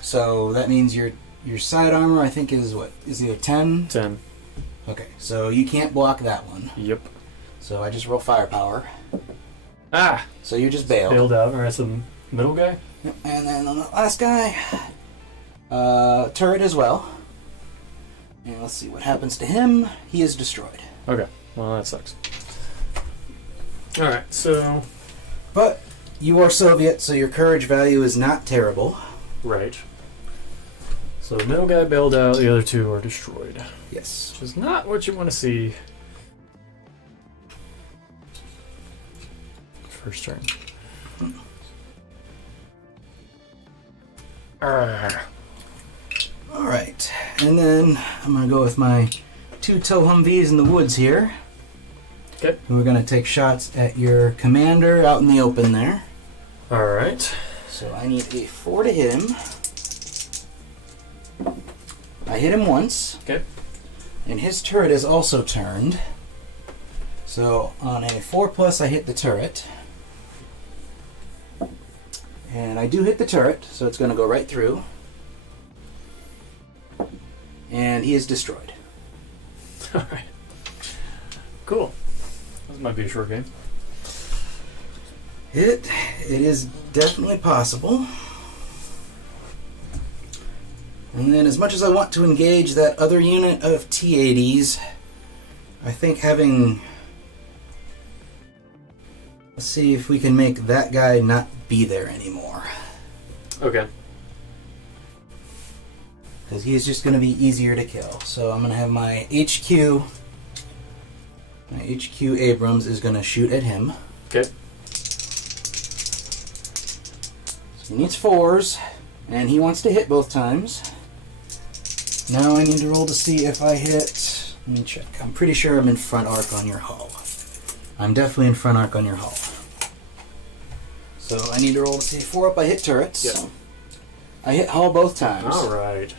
So that means your side armor, I think, is what? Is either 10? 10. Okay, so you can't block that one. Yep. So I just roll firepower. Ah! So you just bail. Bailed out. All right, so the middle guy? Yep, and then on the last guy, turret as well. And let's see what happens to him. He is destroyed. Okay. Well, that sucks. All right, so... But you are Soviet, so your courage value is not terrible. Right. So the middle guy bailed out, the other 2 are destroyed. Yes. Which is not what you want to see. First turn. Alright, and then I'm going to go with my 2 tow Humvees in the woods here. Okay. And we're going to take shots at your commander out in the open there. Alright. So I need a 4 to hit him. I hit him once. Okay. And his turret is also turned. So on a 4+, I hit the turret. And I do hit the turret, so it's going to go right through. And he is destroyed. Alright. Cool. This might be a short game. It is definitely possible. And then as much as I want to engage that other unit of T-80s, I think having... Let's see if we can make that guy not be there anymore. Okay. Because he's just going to be easier to kill. So I'm going to have my HQ... My HQ Abrams is going to shoot at him. Okay. So he needs 4s, and he wants to hit both times. Now I need to roll to see if I hit... Let me check. I'm pretty sure I'm in front arc on your hull. I'm definitely in front arc on your hull. So I need to roll to see 4 up. I hit turrets. Yep. I hit hull both times. Alright.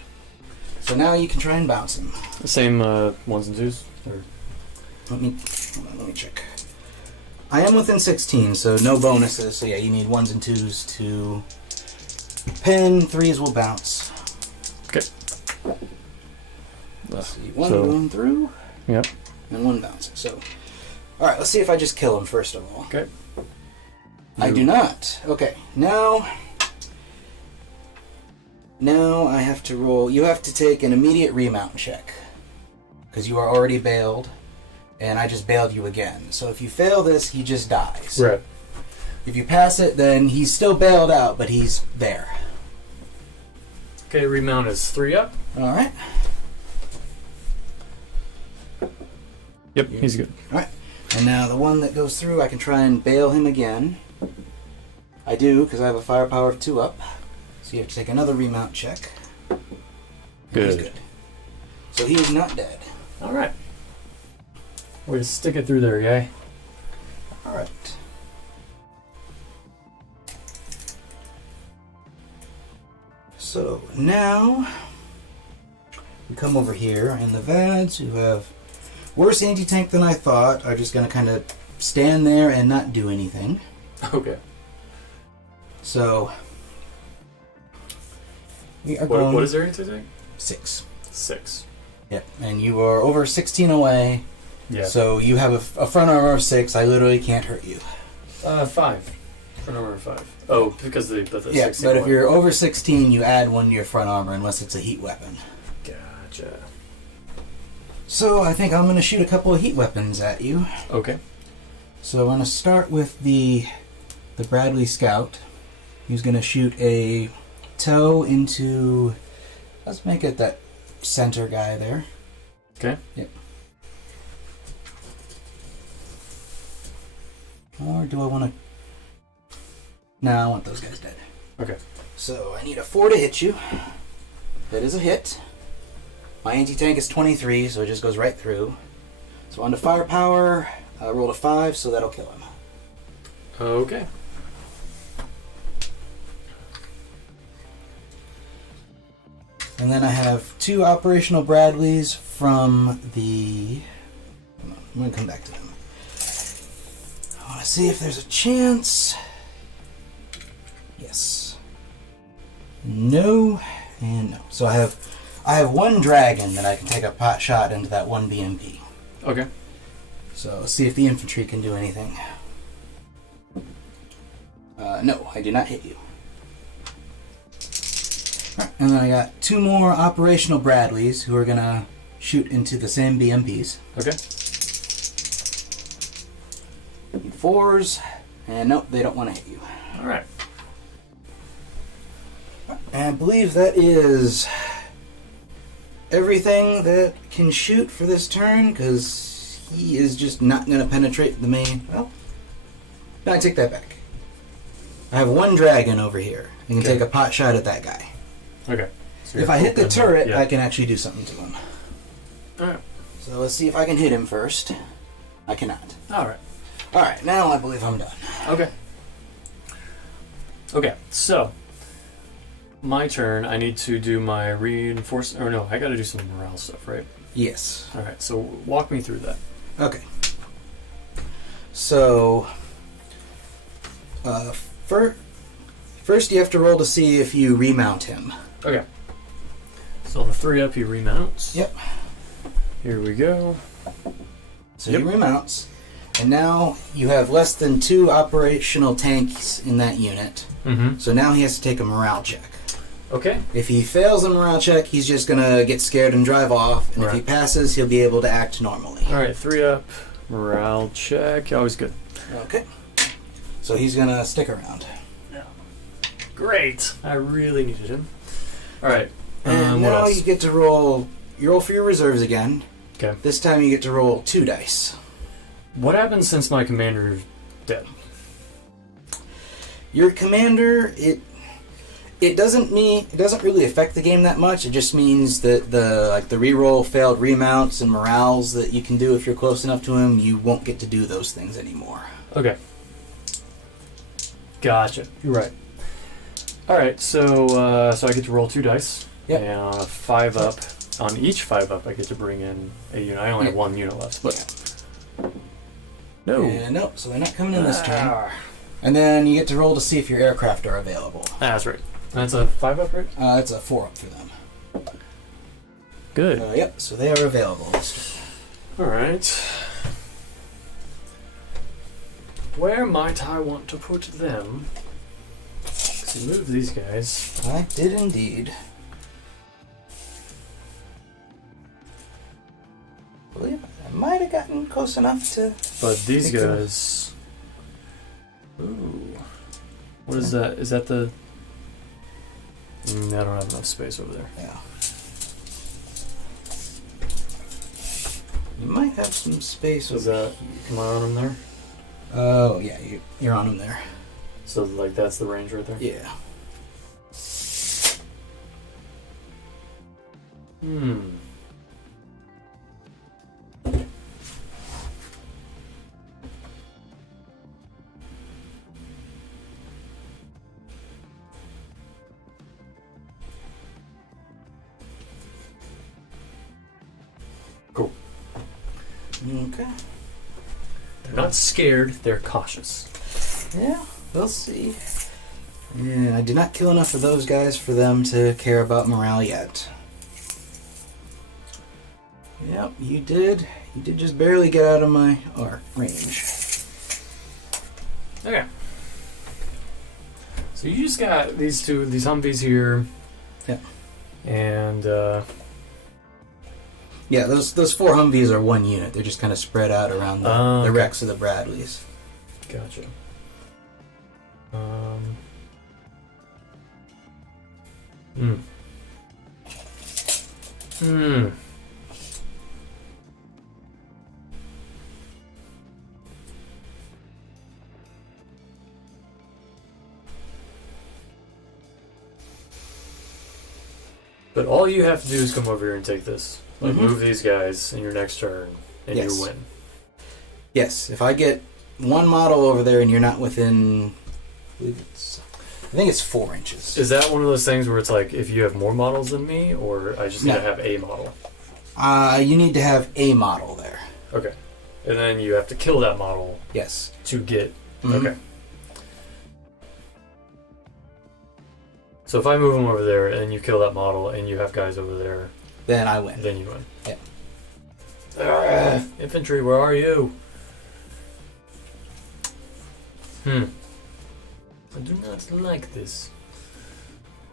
So now you can try and bounce him. The same 1s and 2s? Or... Hold on, let me check. I am within 16, so no bonuses. So yeah, you need 1s and 2s to pin. 3s will bounce. Okay. Let's see, 1 going through. Yep. And 1 bouncing. So, all right. Let's see if I just kill him first of all. Okay. I do not. Okay. Now I have to roll. You have to take an immediate remount check because you are already bailed. And I just bailed you again. So if you fail this, he just dies. Right. If you pass it, then he's still bailed out, but he's there. Okay, remount is 3 up. Alright. Yep, he's good. Alright. And now the one that goes through, I can try and bail him again. I do, because I have a firepower of 2 up. So you have to take another remount check. And Good. He's good. So he is not dead. Alright. Way to stick it through there, yay. Alright. So now we come over here, and the Vads, who have worse anti-tank than I thought, are just going to kind of stand there and not do anything. Okay. So we are going. What is their anti-tank? 6. 6. Yep, and you are over 16 away. Yeah. So you have a front armor of 6. I literally can't hurt you. 5. Front armor 5. Oh, because the Yeah, 16 but if one. you're over 16, you add 1 to your front armor unless it's a heat weapon. Gotcha. So I think I'm going to shoot a couple of heat weapons at you. Okay. So I'm going to start with the Bradley Scout. He's going to shoot a toe into... Let's make it that center guy there. Okay. Yep. Or do I want to... No, I want those guys dead. Okay. So I need a 4 to hit you. That is a hit. My anti-tank is 23, so it just goes right through. So on to firepower, I rolled a 5, so that'll kill him. Okay. And then I have 2 operational Bradleys from the... Hold on, I'm going to come back to them. I want to see if there's a chance. Yes. No, and no. So I have 1 dragon that I can take a pot shot into that 1 BMP. Okay. So let's see if the infantry can do anything. No, I do not hit you. Alright, and then I got 2 more operational Bradleys who are going to shoot into the same BMPs. Okay. 4s, and nope, they don't want to hit you. All right. And I believe that is everything that can shoot for this turn, because he is just not going to penetrate the main... Well, no, I take that back. I have 1 dragon over here. I can take a pot shot at that guy. Okay. So If I hit the turret, yeah. I can actually do something to him. All right. So let's see if I can hit him first. I cannot. All right. Alright, now I believe I'm done. Okay. Okay, so my turn. I need to do my reinforce. Or no, I got to do some morale stuff, right? Yes. All right. So walk me through that. Okay. So, first you have to roll to see if you remount him. Okay. So on the 3 up, he remounts. Yep. Here we go. So he remounts, and now you have less than 2 operational tanks in that unit. Mm-hmm. So now he has to take a morale check. Okay. If he fails a morale check, he's just gonna get scared and drive off, and if he passes, he'll be able to act normally. All right, 3 up, morale check. Always good. Okay. So he's gonna stick around. Great. I really needed him. All right. And what now else? you get to roll. You roll for your reserves again. Okay. This time you get to roll 2 dice. What happens since my commander is dead? Your commander, it doesn't really affect the game that much. It just means that the reroll failed remounts and morales that you can do if you're close enough to him, you won't get to do those things anymore. Okay. Gotcha. You're right. All right. So I get to roll 2 dice. Yep. And on a 5 up, on each 5 up, I get to bring in a unit. I only have 1 unit left, but No. And no, so they're not coming in this turn. And then you get to roll to see if your aircraft are available. That's right. That's a 5-up, right? It's a 4-up for them. Good. Yep, so they are available this turn. Alright. Where might I want to put them? So move these guys. I did indeed. I believe I might have gotten close enough to... But these guys... Ooh. What is that? Is that the... I don't have enough space over there. Yeah. You might have some space Is over that... Am I on them there? Oh, yeah, you're on them there. So, like, that's the range right there? Yeah. Cool. Okay. They're not scared, they're cautious. Yeah, we'll see. Yeah, I did not kill enough of those guys for them to care about morale yet. Yep, you did. You did just barely get out of my range. Okay. So you just got these Humvees here. Yep. And, Yeah, those 4 Humvees are one unit. They're just kind of spread out around the okay. wrecks of the Bradleys. Gotcha. But all you have to do is come over here and take this. Like, move these guys in your next turn, and you win. Yes, if I get one model over there and you're not within... I think it's 4 inches. Is that one of those things where it's like, if you have more models than me, or I just need to have a model? You need to have a model there. Okay. And then you have to kill that model. Yes. To get... Okay. So if I move them over there, and you kill that model, and you have guys over there... Then I win. Then you win. Yeah. Infantry, where are you? I do not like this.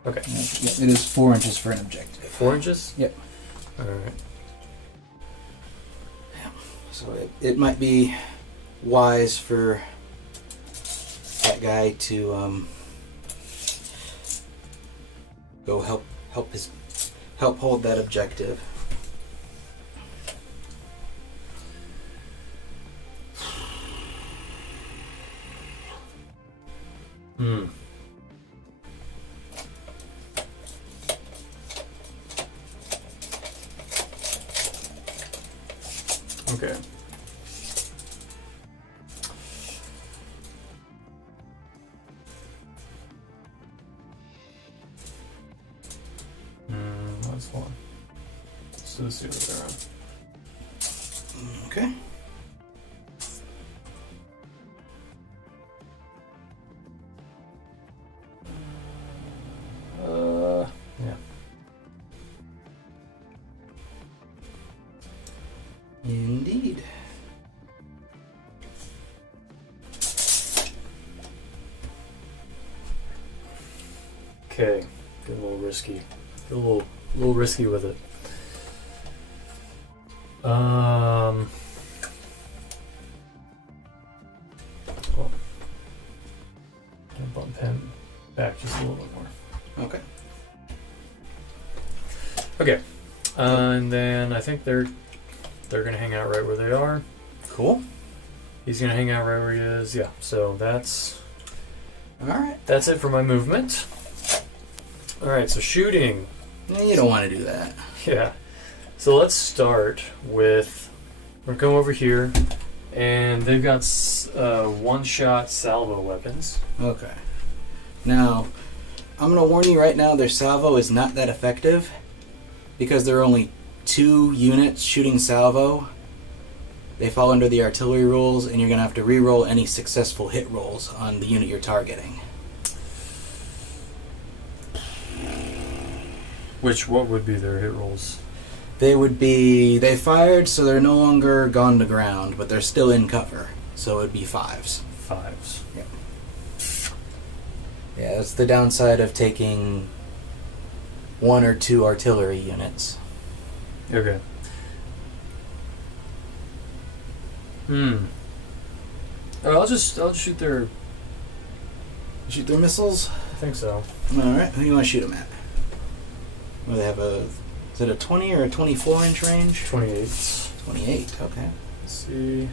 Okay. Yeah, it is 4 inches for an objective. 4 inches? Yep. Alright. So it might be wise for that guy to go help hold that objective. Okay. That's one. So let's see what they're on. Okay. Yeah. Indeed. Okay. Get a little risky. Get a little risky with it. Well, I'll bump him back just a little bit more. Okay. Okay. And then I think they're gonna hang out right where they are. Cool. He's gonna hang out right where he is. Yeah. So that's Alright. That's it for my movement. Alright, so shooting. No, you don't want to do that. Yeah. So let's start with... We're going to come over here, and they've got one-shot salvo weapons. Okay. Now, I'm going to warn you right now, their salvo is not that effective because there are only 2 units shooting salvo. They fall under the artillery rules, and you're going to have to re-roll any successful hit rolls on the unit you're targeting. What would be their hit rolls? They fired, so they're no longer gone to ground, but they're still in cover. So it would be 5s. 5s. Yep. Yeah, that's the downside of taking 1 or 2 artillery units. Okay. I'll just shoot their. Shoot their missiles? I think so. Alright, who do you want to shoot them at? Well, they have is it a 20 or a 24-inch range? 28. 28, okay. Let's see.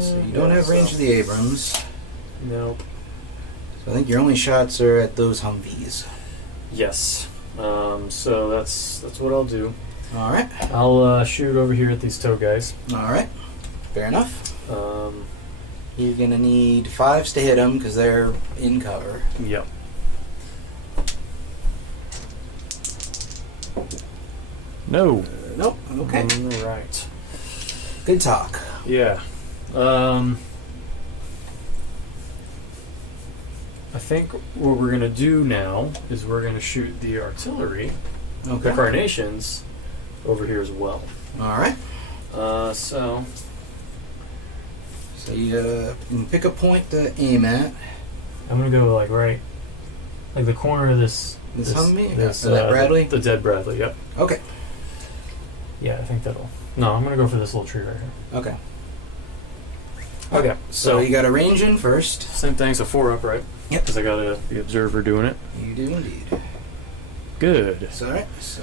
So you don't have range of the Abrams. Nope. So I think your only shots are at those Humvees. Yes. So that's what I'll do. Alright. I'll shoot over here at these tow guys. Alright. Fair enough. You're going to need 5s to hit them because they're in cover. Yep. No. Nope. Okay. All right. Good talk. Yeah. I think what we're going to do now is we're going to shoot the artillery, Okay. the Carnations, over here as well. Alright. So you can pick a point to aim at. I'm going to go like the corner of this Humvee? This, That Bradley? The dead Bradley, yep. Okay. Yeah, I think that'll... No, I'm going to go for this little tree right here. Okay. Okay, So you got a range in first. Same thing, so 4 up, right? Yep. Because I got the observer doing it. You do indeed. Good. It's alright. So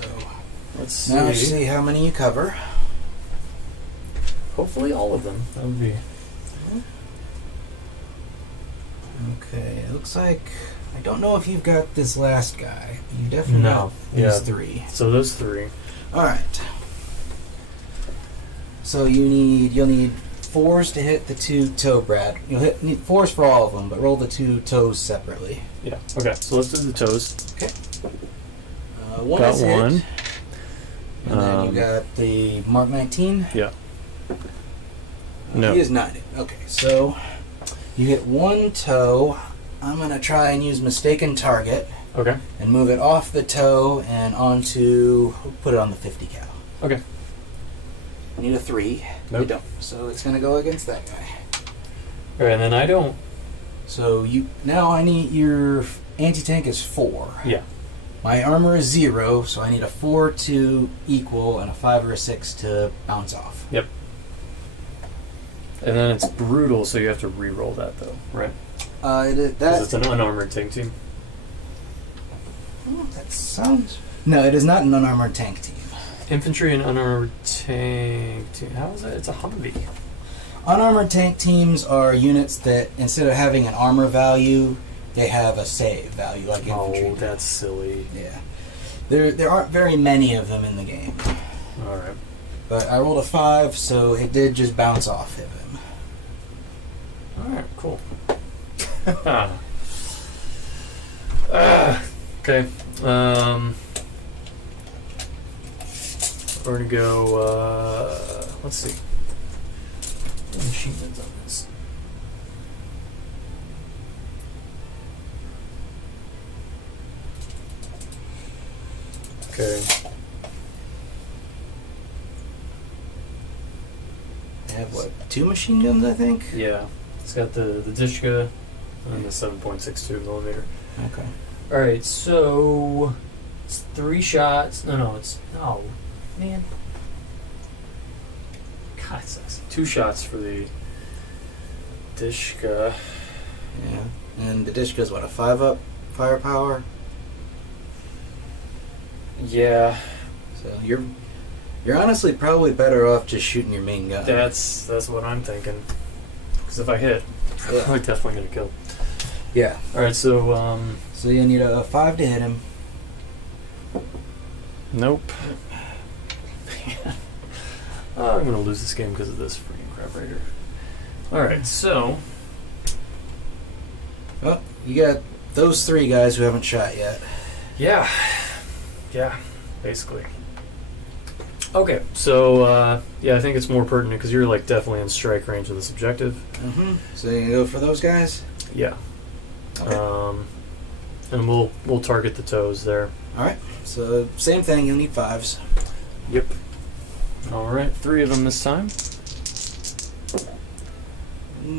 Let's see. now see how many you cover. Hopefully all of them. That would be... Okay, it looks like I don't know if you've got this last guy. You definitely No. got these Yeah. 3. So those 3. Alright. So you'll need 4s to hit the 2 tow Brad. Need 4s for all of them, but roll the 2 tows separately. Yeah. Okay, so let's do the toes. Okay. One Got is hit. one. And then you got the Mark 19. Yeah. No. He is not hit. Okay, so you hit 1 tow. I'm going to try and use mistaken target Okay. and move it off the tow and onto, put it on the 50 cal. Okay. You need a 3. Nope. You don't. So it's going to go against that guy. Alright, and then I don't... So now I need your anti-tank is 4. Yeah. My armor is 0, so I need a 4 to equal and a 5 or a 6 to bounce off. Yep. And then it's brutal, so you have to re-roll that, though, right? Because it's an unarmored tank team. Oh, that sounds... No, it is not an unarmored tank team. Infantry and unarmored tank team. How is that? It's a Humvee. Unarmored tank teams are units that, instead of having an armor value, they have a save value, like infantry. Oh, that's silly. Yeah. There aren't very many of them in the game. Alright. But I rolled a 5, so it did just bounce off of him. Alright, cool. Okay. We're gonna go, let's see. What machine guns on this? Okay. They have, 2 machine guns, I think? Yeah. It's got the Dishka and the 7.62 millimeter. Okay. Alright, so it's 3 shots. No, man. God, it sucks. 2 shots for the Dishka. Yeah. And the Dishka's what, a 5-up firepower? Yeah. So you're honestly probably better off just shooting your main gun. That's what I'm thinking. Because if I hit, Yeah. I'm definitely gonna kill. Yeah. Alright, so So you need a 5 to hit him. nope. I'm gonna lose this game because of this freaking crap right here. Alright, so Oh, you got those 3 guys who haven't shot yet. yeah, basically. Okay, so yeah, I think it's more pertinent because you're like definitely in strike range of this objective. So you go for those guys? Yeah. Okay. And we'll target the toes there. Alright, so same thing, you'll need 5s. Yep. All right, 3 of them this time.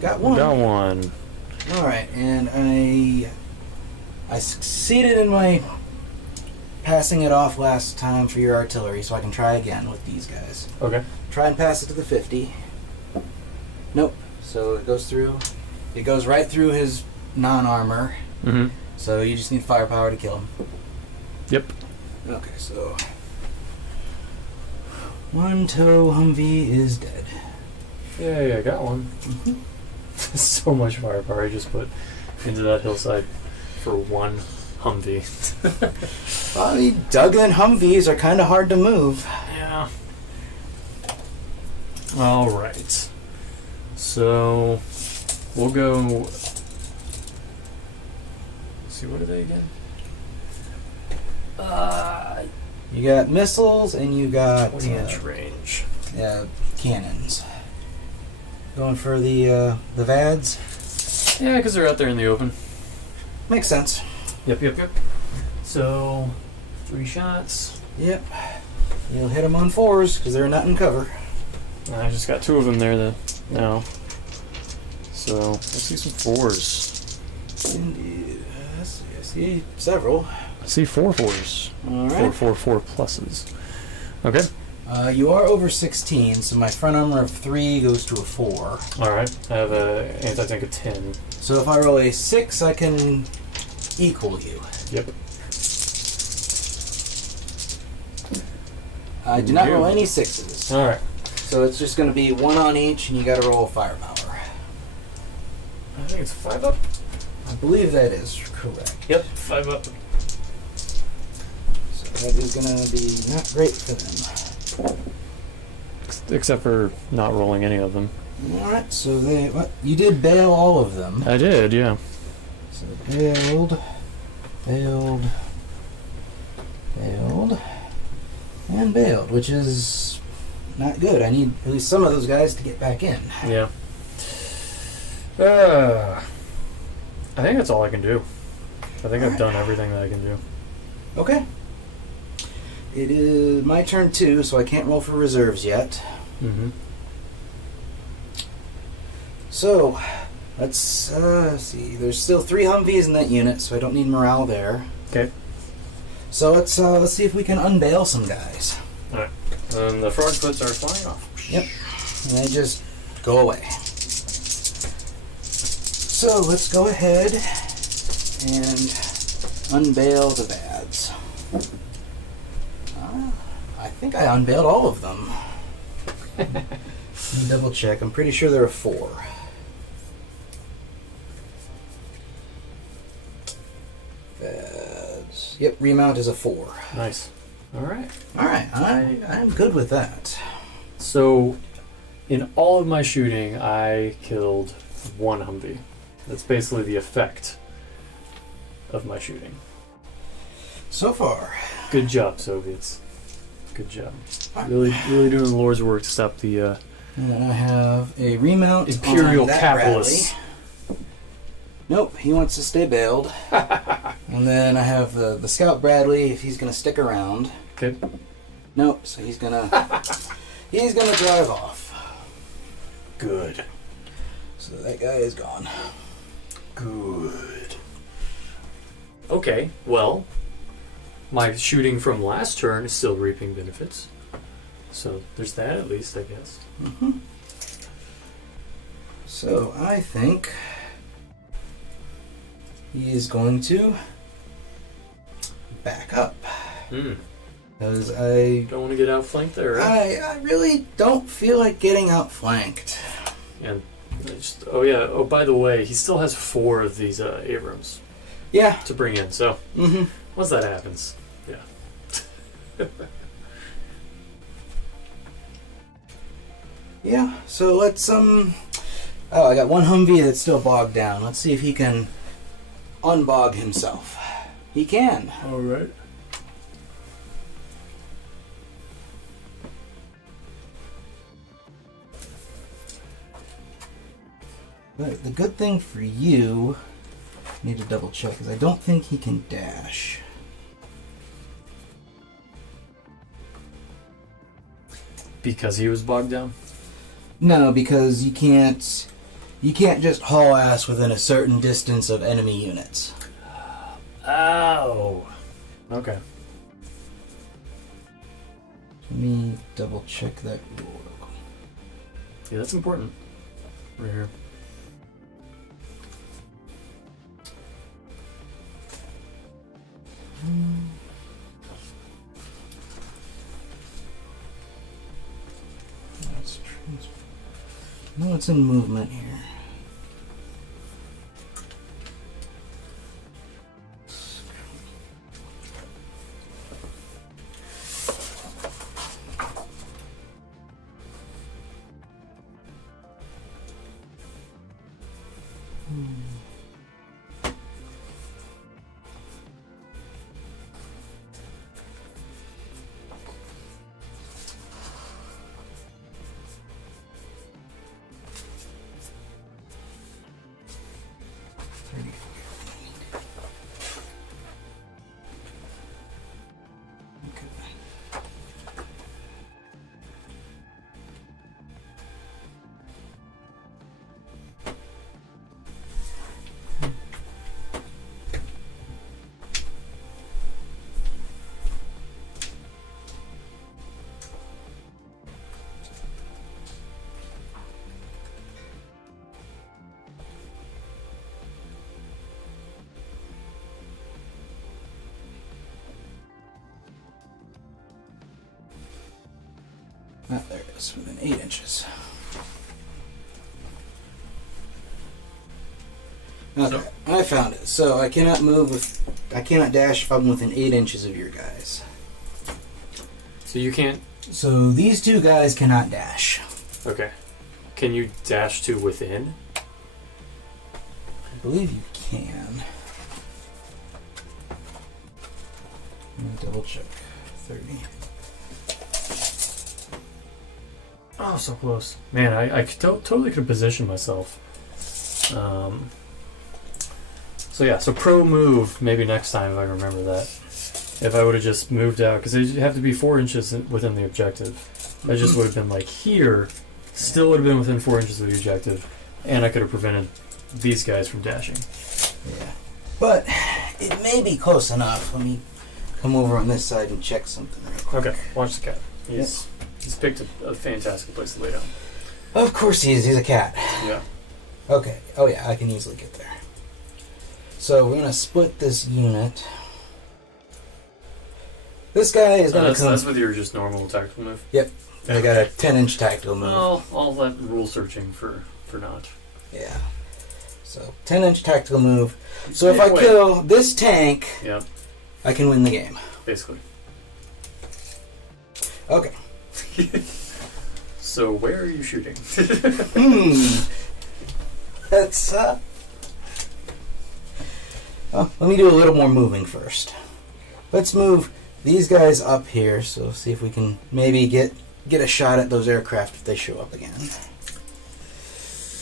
Got one. Got one. Alright, and I succeeded in my passing it off last time for your artillery, so I can try again with these guys. Okay. Try and pass it to the 50. Nope. So it goes through. It goes right through his non-armor. Mm-hmm. So you just need firepower to kill him. Yep. Okay, so one toe Humvee is dead. Yeah, I got one. Mm-hmm. So much firepower I just put into that hillside for one Humvee. Well, I mean, Duggan Humvees are kind of hard to move. Yeah. All right. So we'll go. Let's see, what are they again? You got missiles and you got 20-inch range. cannons. Going for the VADs? Yeah, because they're out there in the open. Makes sense. Yep. So 3 shots. Yep. You'll hit them on 4s because they're not in cover. I just got 2 of them there now. So let's see some 4s. Indeed. I see several. I see 4 4s. All right. 4 pluses. Okay. You are over 16, so my front armor of 3 goes to a 4. All right. I have a anti-tank of 10. So if I roll a 6, I can equal you. Yep. I do not roll any 6s. All right. So it's just going to be 1 on each, and you got to roll firepower. I think it's 5 up. I believe that is correct. Yep, 5 up. So that is going to be not great for them. Except for not rolling any of them. Alright, so you did bail all of them. I did, yeah. So bailed, and bailed, which is not good. I need at least some of those guys to get back in. Yeah. I think that's all I can do. I think I've done everything that I can do. Okay. It is my turn too, so I can't roll for reserves yet. Mm-hmm. So, let's see. There's still 3 Humvees in that unit, so I don't need morale there. Okay. So let's see if we can unbail some guys. All right. The frog foots are flying off. Yep. And they just go away. So let's go ahead and unbail the VADs. I think I unbailed all of them. Let me double check. I'm pretty sure there are 4. VADs. Yep, remount is a 4. Nice. All right. Alright, I'm good with that. So, in all of my shooting, I killed 1 Humvee. That's basically the effect of my shooting. So far. Good job, Soviets. Good job. Really doing the Lord's work to stop the And then I have a remount imperial on that capitalists. Bradley. Nope, he wants to stay bailed. And then I have the Scout Bradley if he's going to stick around. Okay. Nope, so he's gonna drive off. Good. So that guy is gone. Good. Okay, well, my shooting from last turn is still reaping benefits. So there's that at least, I guess. Mm-hmm. So I think he is going to back up. Because I don't want to get outflanked there, right? I really don't feel like getting outflanked. And oh, by the way, he still has 4 of these Abrams. Yeah. To bring in, so once that happens, yeah. Yeah, so let's oh, I got 1 Humvee that's still bogged down. Let's see if he can unbog himself. He can. Alright. But the good thing for you, I need to double check, is I don't think he can dash. Because he was bogged down? No, because you can't just haul ass within a certain distance of enemy units. Oh. Okay. Let me double check that rule. Yeah, that's important. Right here. No, it's in movement here. Ah, there it is, within 8 inches. Okay, I found it. So I cannot I cannot dash if I'm within 8 inches of your guys. So you can't... So these two guys cannot dash. Okay. Can you dash to within? I believe you can. Let me double check. 30. Oh, so close. Man, I totally could have positioned myself. So yeah, so pro move, maybe next time if I remember that. If I would have just moved out, because you have to be 4 inches within the objective. I just would have been like here, still would have been within 4 inches of the objective, and I could have prevented these guys from dashing. Yeah. But it may be close enough. Let me come over on this side and check something real quick. Okay, watch the cat. He's picked a fantastic place to lay down. Of course he is. He's a cat. Yeah. Okay. Oh yeah, I can easily get there. So we're going to split this unit. This guy is going to come... That's with your just normal tactical move? Yep. I got a 10-inch tactical move. I'll let rule searching for not. Yeah. So 10-inch tactical move. So if I kill this tank, yep, I can win the game. Basically. Okay. So where are you shooting? Let's let me do a little more moving first. Let's move these guys up here, so see if we can maybe get a shot at those aircraft if they show up again.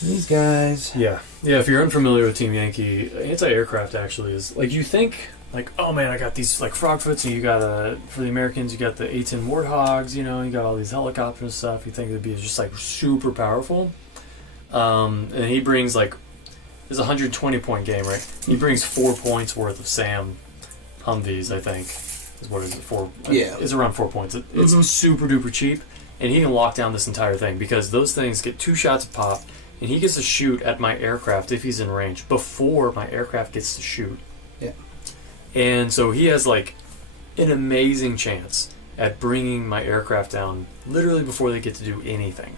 These guys. Yeah. If you're unfamiliar with Team Yankee, anti-aircraft actually is like, you think like, oh man, I got these like frogfoots, and you got for the Americans you got the A-10 Warthogs, you got all these helicopters and stuff. You think it'd be just like super powerful, and he brings like, it's a 120-point game, right? He brings 4 points worth of SAM Humvees, I think. What is it, 4? Yeah. It's around 4 points. It's super duper cheap, and he can lock down this entire thing because those things get 2 shots a pop, and he gets to shoot at my aircraft if he's in range before my aircraft gets to shoot. Yeah. And so he has like an amazing chance at bringing my aircraft down literally before they get to do anything.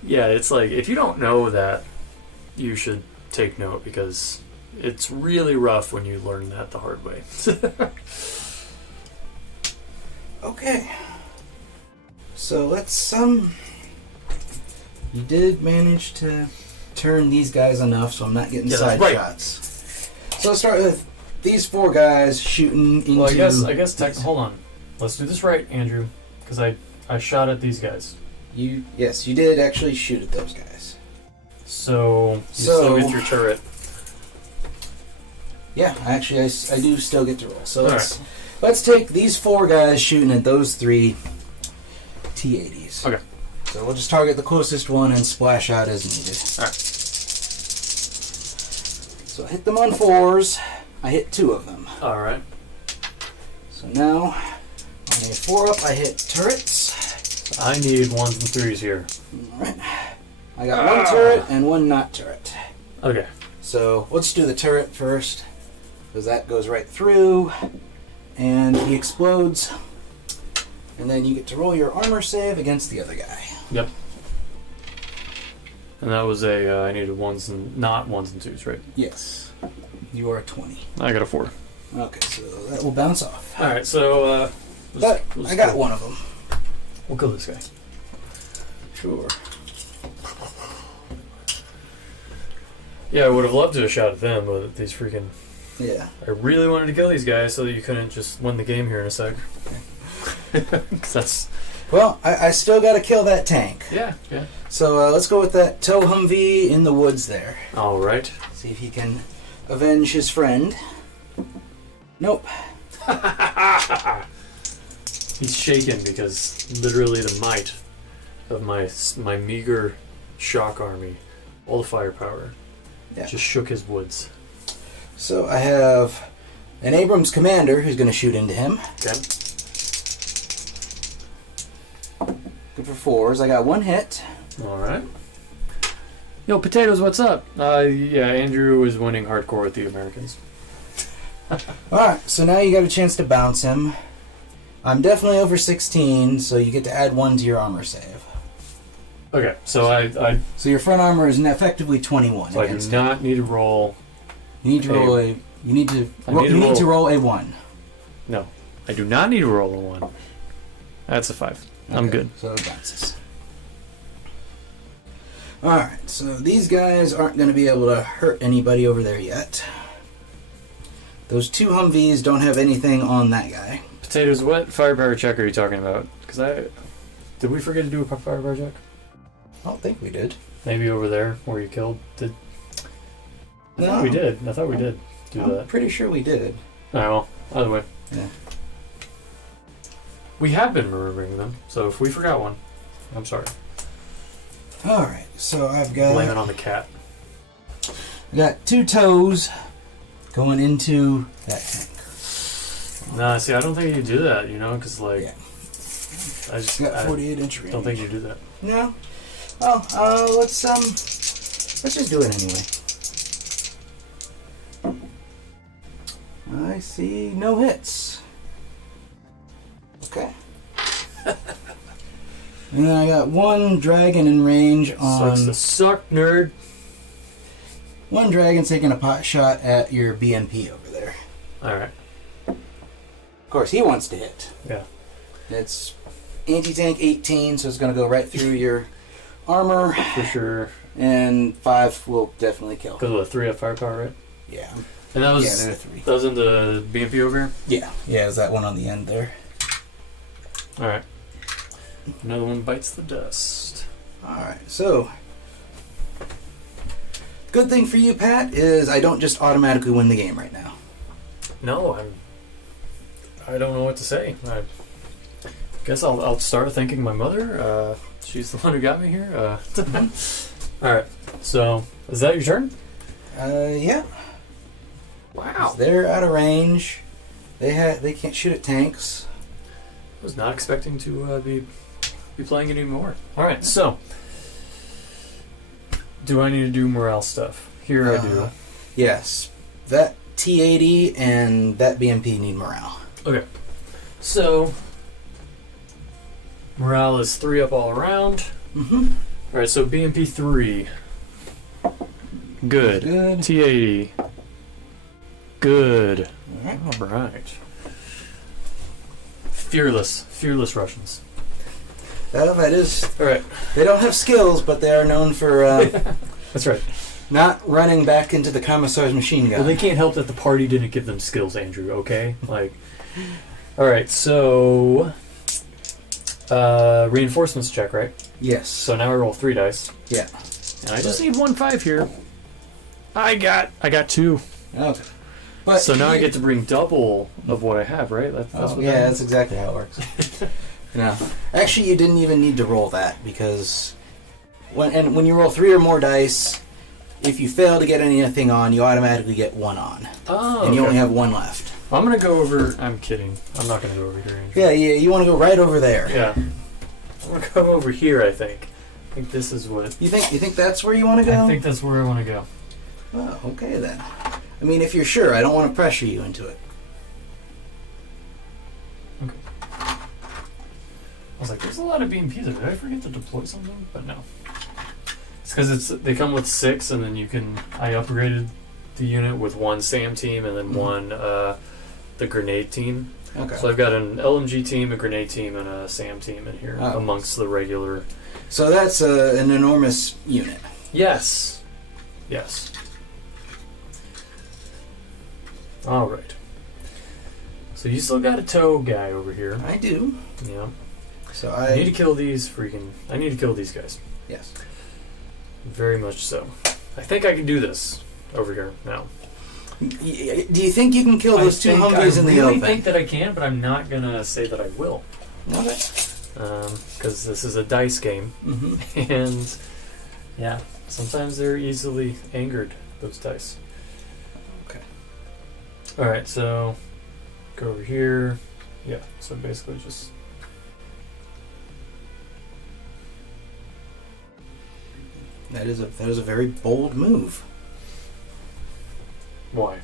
Yeah, it's like, if you don't know that, you should take note, because it's really rough when you learn that the hard way. Okay. So let's you did manage to turn these guys enough so I'm not getting side shots. So let's start with these 4 guys shooting into... Well, I guess hold on. Let's do this right, Andrew, because I shot at these guys. Yes, you did actually shoot at those guys. So you still get your turret. Yeah, actually, I do still get to roll. So let's take these 4 guys shooting at those 3 T-80s. Okay. So we'll just target the closest one and splash out as needed. Alright. So I hit them on 4s. I hit 2 of them. Alright. So now, on a 4 up, I hit turrets. I need 1s and 3s here. Alright. I got 1 turret and 1 not turret. Okay. So let's do the turret first, because that goes right through, and he explodes. And then you get to roll your armor save against the other guy. Yep. And that was I needed 1s and not 1s and 2s, right? Yes. You are a 20. I got a 4. Okay, so that will bounce off. Alright, so I got one of them. We'll kill this guy. Sure. Yeah, I would have loved to have shot at them, but these freaking... Yeah. I really wanted to kill these guys so that you couldn't just win the game here in a sec. Cause that's... Well, I still got to kill that tank. Yeah. So let's go with that tow Humvee in the woods there. Alright. See if he can avenge his friend. Nope. He's shaken because literally the might of my meager shock army, all the firepower, just shook his woods. So I have an Abrams commander who's going to shoot into him. Okay. Good for 4s. I got 1 hit. Alright. Yo, Potatoes, what's up? Yeah, Andrew is winning hardcore with the Americans. Alright, so now you got a chance to bounce him. I'm definitely over 16, so you get to add 1 to your armor save. Okay, so I So your front armor is effectively 21. so I do not need to roll. You need to roll a. You need to. You need to roll a 1. No, I do not need to roll a 1. That's a 5. I'm Okay, good. So it bounces. Alright, so these guys aren't going to be able to hurt anybody over there yet. Those 2 Humvees don't have anything on that guy. Potatoes, what firepower check are you talking about? Because did we forget to do a firepower check? I don't think we did. Maybe over there where you killed. I thought we did. I thought we did do I'm that. pretty sure we did. Oh, well, either way. Yeah. We have been remembering them, so if we forgot one, I'm sorry. Alright, so I've got. Blame it on the cat. I got 2 toes going into that tank. Nah, see, I don't think you do that, because, Yeah. I just got 48 inch range. don't think you do that. No. Oh, let's just do it anyway. I see no hits. Okay. And then I got 1 dragon in range on. Sucks to suck, nerd. 1 dragon taking a pot shot at your BMP over there. Alright. Of course, he wants to hit. Yeah. It's anti-tank 18, so it's going to go right through your armor. For sure. And 5 will definitely kill. Because of the 3 up firepower, right? Yeah. And that was, they're 3. That was in the BMP over here? Yeah. Yeah, it was that one on the end there. Alright. Another one bites the dust. Alright, so. Good thing for you, Pat, is I don't just automatically win the game right now. No, I don't know what to say. I guess I'll start thanking my mother. She's the one who got me here. Alright, so is that your turn? Yeah. Wow. They're out of range. They can't shoot at tanks. I was not expecting to be playing it anymore. Alright, so do I need to do morale stuff? Here I do. Yes. That T-80 and that BMP need morale. Okay. So morale is 3 up all around. Mm-hmm. Alright, so BMP 3. Good. Good. T-80. Good. Alright. Alright. Fearless Russians. That is. Alright. They don't have skills, but they are known for That's right. not running back into the Commissar's machine gun. Well, they can't help that the party didn't give them skills, Andrew, okay? Alright, so Reinforcements check, right? Yes. So now I roll 3 dice. Yeah. And I just need 1 5 here. I got 2. Okay. But so now I get to bring double of what I have, right? That's what yeah, that's exactly how it works. No. Actually, you didn't even need to roll that, because when you roll 3 or more dice, if you fail to get anything on, you automatically get 1 on. Oh, and you only have 1 left. I'm going to go over... I'm kidding. I'm not going to go over here. Yeah, you want to go right over there. Yeah. I'm going to go over here, I think. I think this is what... You think that's where you want to go? I think that's where I want to go. Oh, okay then. I mean, if you're sure, I don't want to pressure you into it. Okay. I was like, there's a lot of BMPs there. Did I forget to deploy something? But no. It's because they come with 6, and then you can... I upgraded the unit with 1 SAM team and then 1 the grenade team. Okay. So I've got an LMG team, a grenade team, and a SAM team in here amongst the regular... So that's an enormous unit. Yes. Yes. All right. So you still got a tow guy over here. I do. Yeah. So I need to kill these freaking... I need to kill these guys. Yes. Very much so. I think I can do this over here now. Do you think you can kill those 2 Humvees in the open? I think that I can, but I'm not going to say that I will. Okay. Because this is a dice game. Mm-hmm. And, yeah, sometimes they're easily angered, those dice. Okay. Alright, so go over here. Yeah, so basically just... That is a very bold move. Why?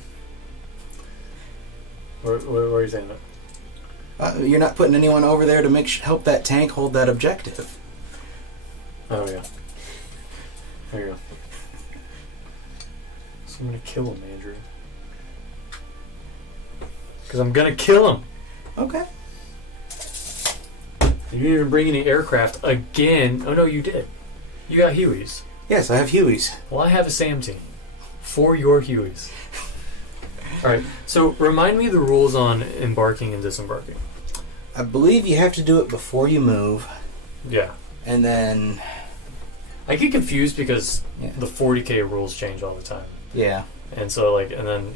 Where are you saying that? You're not putting anyone over there to help that tank hold that objective. Oh, yeah. There you go. So I'm going to kill him, Andrew. Because I'm going to kill him. Okay. You didn't even bring any aircraft again. Oh, no, you did. You got Hueys. Yes, I have Hueys. Well, I have a SAM team. For your Hueys. Alright, so remind me the rules on embarking and disembarking. I believe you have to do it before you move. Yeah. And then... I get confused because the 40k rules change all the time. Yeah. And so, and then,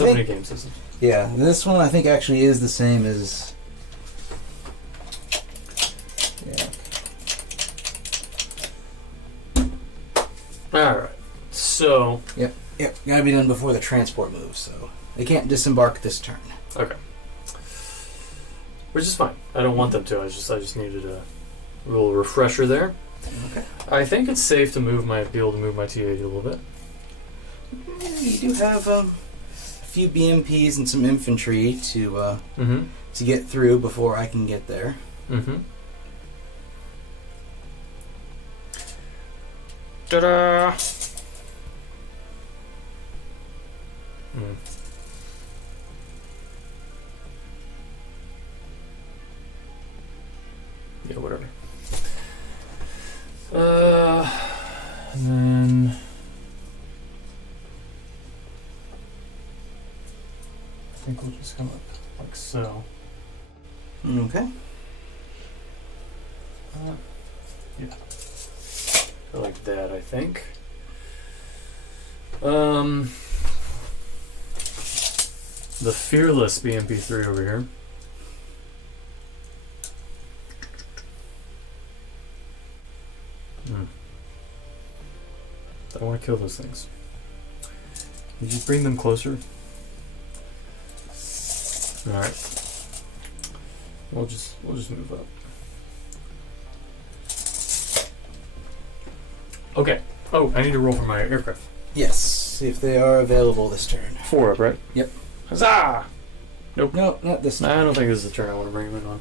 many game systems. Yeah, this one I think actually is the same as... Yeah. Alright, so... Yep, gotta be done before the transport moves, so... They can't disembark this turn. Okay. Which is fine. I don't want them to. I just needed a little refresher there. Okay. I think it's safe to be able to move my T-80 a little bit. Yeah, you do have a few BMPs and some infantry to get through before I can get there. Mm-hmm. Ta-da! Yeah, whatever. And then I think we'll just come up like so. Okay. Yeah. So like that, I think. The Fearless BMP3 over here. I want to kill those things. Did you bring them closer? Alright. We'll just move up. Okay. Oh, I need to roll for my aircraft. Yes. See if they are available this turn. 4 up, right? Yep. Huzzah! Nope. No, not this turn. I don't think this is the turn I want to bring them in on.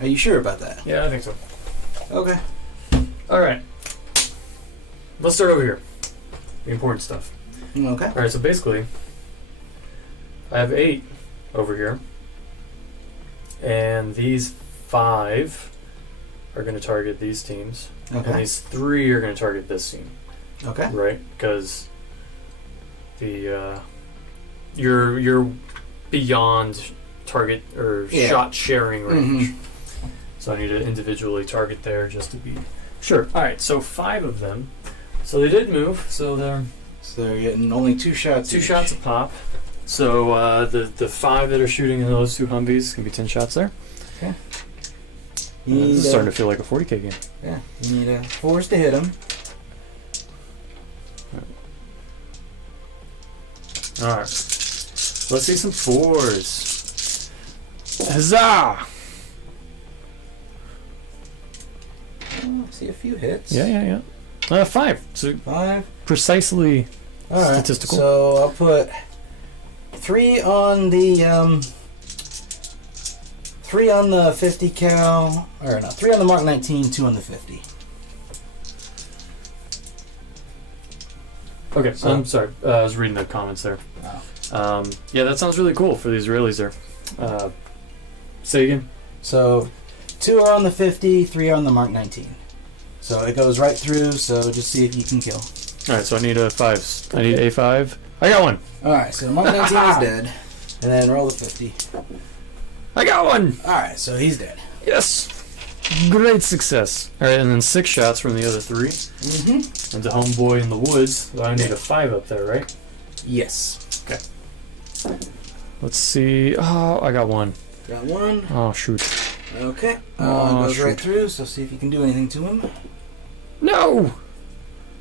Are you sure about that? Yeah, I think so. Okay. Alright. Let's start over here. The important stuff. Okay. Alright, so basically, I have 8 over here. And these 5 are going to target these teams. Okay. And these 3 are going to target this team. Okay. Right? Because the you're beyond target or shot sharing range. Mm-hmm. So I need to individually target there just to be sure. All right, so 5 of them. So they did move. So they're getting only 2 shots. two each. shots a pop. So the 5 that are shooting in those 2 Humvees can be 10 shots there. Okay. This is starting to feel like a 40K game. Yeah. You need 4s to hit him. All right. Let's see some 4s. Huzzah! I see a few hits. Yeah. 5. So 5. precisely All right. statistical. So I'll put 3 on the 3 on the 50 cal, or no, 3 on the Mark 19, 2 on the 50. Okay, so I'm sorry. I was reading the comments there. Oh. Yeah, that sounds really cool for the Israelis there. Say again. So 2 are on the 50, 3 are on the Mark 19. So it goes right through. So just see if you can kill. All right, so I need a 5s. I need a 5. I got one. All right, so the Mark 19 is dead, and then roll the 50. I got one. All right, so he's dead. Yes. Great success. All right, and then 6 shots from the other 3. Mm-hmm. And the homeboy in the woods. So I need a 5 up there, right? Yes. Okay. Let's see. Oh, I got one. Got 1. Oh, shoot. Okay. Oh, Goes right shoot. through. So see if you can do anything to him. No.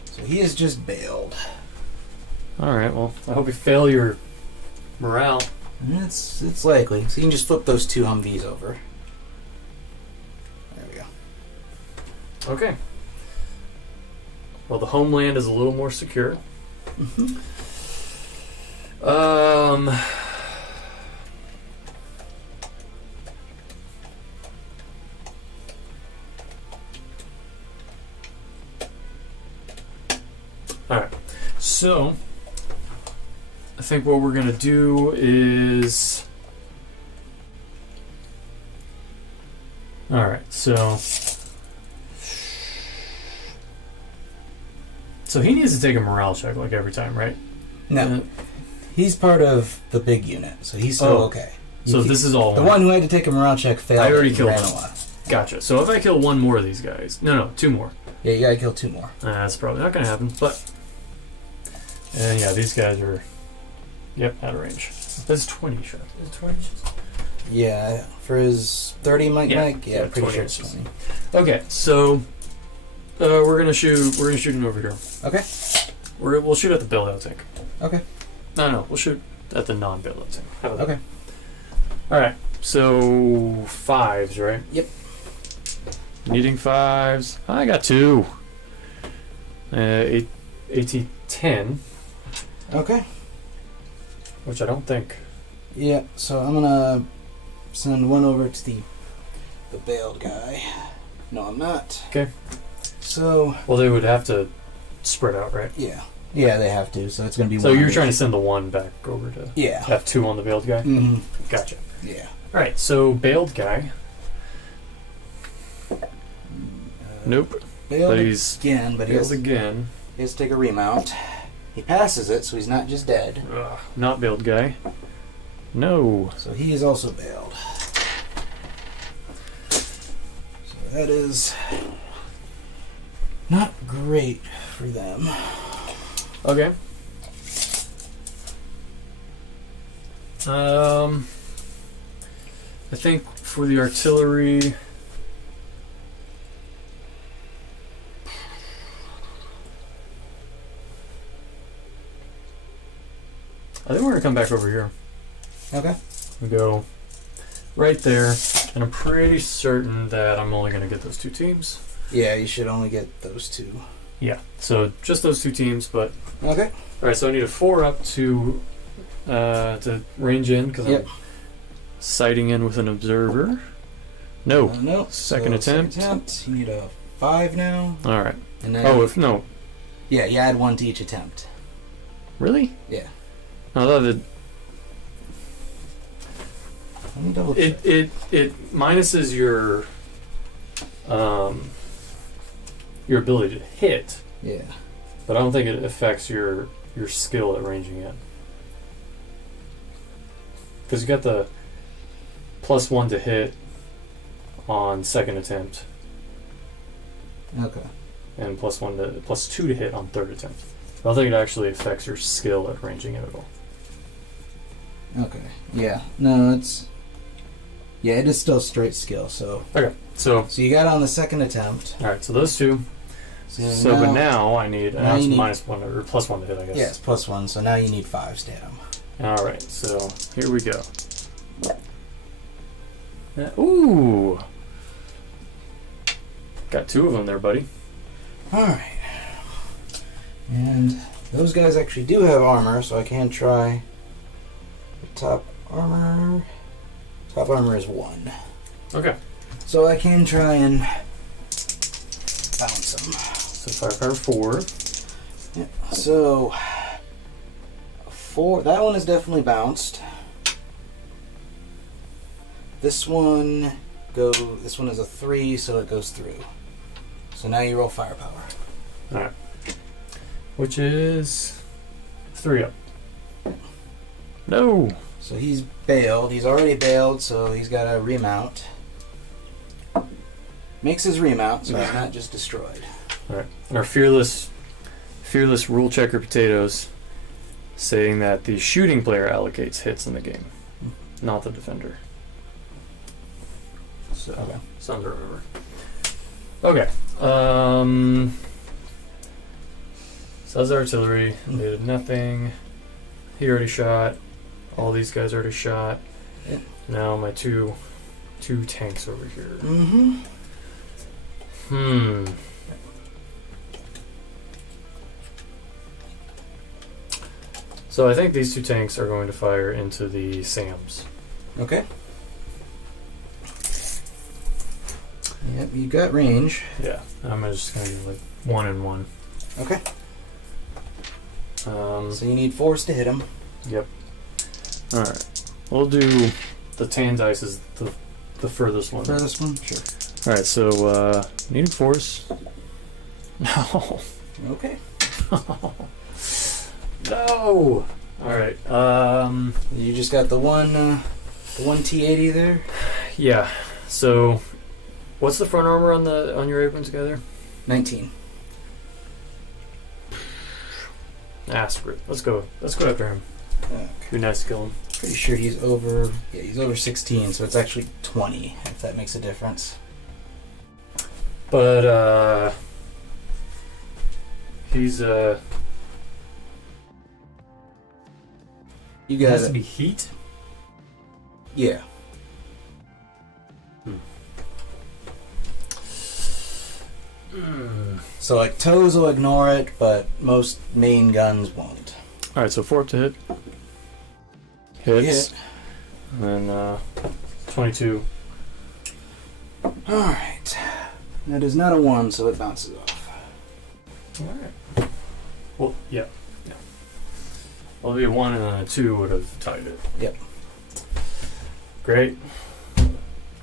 So he is just bailed. All right, well, I hope you fail your morale. It's likely. So you can just flip those 2 Humvees over. There we go. Okay. Well, the homeland is a little more secure. Mm-hmm. All right. So, I think what we're gonna do is. All right. So he needs to take a morale check like every time, right? No. He's part of the big unit, so he's still Oh. okay. So this is all the one who had to take a morale check failed. I already and killed ran him. a lot. Gotcha. So if I kill one more of these guys, no, 2 more. Yeah, you gotta kill 2 more. That's probably not gonna happen. But and yeah, these guys are out of range. That's 20 shots. Is it 20 shots? Yeah, for his 30 Mike. Yeah, pretty 20 sure it's inches. 20. Okay, so we're gonna shoot him over here. Okay. We'll shoot at the bailout tank. Okay. No, we'll shoot at the non-bailout tank. How about Okay. that? All right. So 5s, right? Yep. Needing 5s. I got 2. 1810, Okay. which I don't think. Yeah, so I'm gonna send 1 over to the bailed guy. No, I'm not. Okay. So Well, they would have to spread out, right? yeah, they have to. So it's gonna be. So 1 you're over trying to each. send the 1 back over to Yeah. have 2 on the bailed guy. Mm-hmm. Gotcha. Yeah. All right. So bailed guy. Nope. Bailed But he's again, but he bailed has, again. he has to take a remount. He passes it, so he's not just dead. Ugh, not bailed guy. No. So he is also bailed. So that is not great for them. Okay. I think for the artillery. I think we're gonna come back over here. Okay. We go right there, and I'm pretty certain that I'm only gonna get those 2 teams. Yeah, you should only get those 2. Yeah. So just those 2 teams, but Okay. all right. So I need a 4 up to range in because Yep. I'm sighting in with an observer. No. No. Second attempt. You need a 5 now. All right. And then, Oh, if no, yeah, you add 1 to each attempt. really? Yeah. I thought that Let me double check. it minuses your ability to hit, Yeah. but I don't think it affects your skill at ranging in. Because you got the +1 to hit on second attempt, Okay. and +2 to hit on third attempt. I don't think it actually affects your skill at ranging it at all. Okay. Yeah. No, it's. Yeah, it is still straight skill. So. Okay, so So you got it on the second attempt. all right, so those two. So, but now I need now you need- -1 or +1 to hit, I guess. Yeah, it's +1. So now you need 5s to hit him. All right, so here we go. Ooh, got 2 of them there, buddy. All right. And those guys actually do have armor, so I can try. The top armor. Top armor is 1. Okay. So I can try and bounce them. So firepower 4. Yeah. So 4. That one is definitely bounced. This one This one is a 3, so it goes through. So now you roll firepower. All right. Which is 3 up. No. So he's bailed. He's already bailed, so he's got to remount. Makes his remount, so he's not just destroyed. All right. And our fearless rule checker potatoes saying that the shooting player allocates hits in the game, not the defender. So Okay. something to remember. Okay. So that's artillery. They did nothing. He already shot. All these guys already shot. Yeah. Now my two tanks over here. Mm-hmm. So I think these 2 tanks are going to fire into the SAMs. Okay. Yep, you got range. Yeah, I'm just going to do like 1 and 1. Okay. So you need 4s to hit him. Yep. All right. We'll do the tan dice is the furthest one. Furthest one? Sure. All right. So needing force. No. Okay. No. All right. You just got the one T80 there. Yeah. So, what's the front armor on your Abrams guy there? 19. Screw it. Let's go after him. Okay. Be nice to kill him. Pretty sure he's over. Yeah, he's over 16, so it's actually 20. If that makes a difference. But he's You it got has to it. be heat. Yeah. So like toes will ignore it, but most main guns won't. All right. So 4 up to hit. Hits. Hit. And then 22. All right. That is not a 1, so it bounces off. All right. Well, yeah. Well, it'd be a 1 and then a 2 would have tied it. Yep. Great.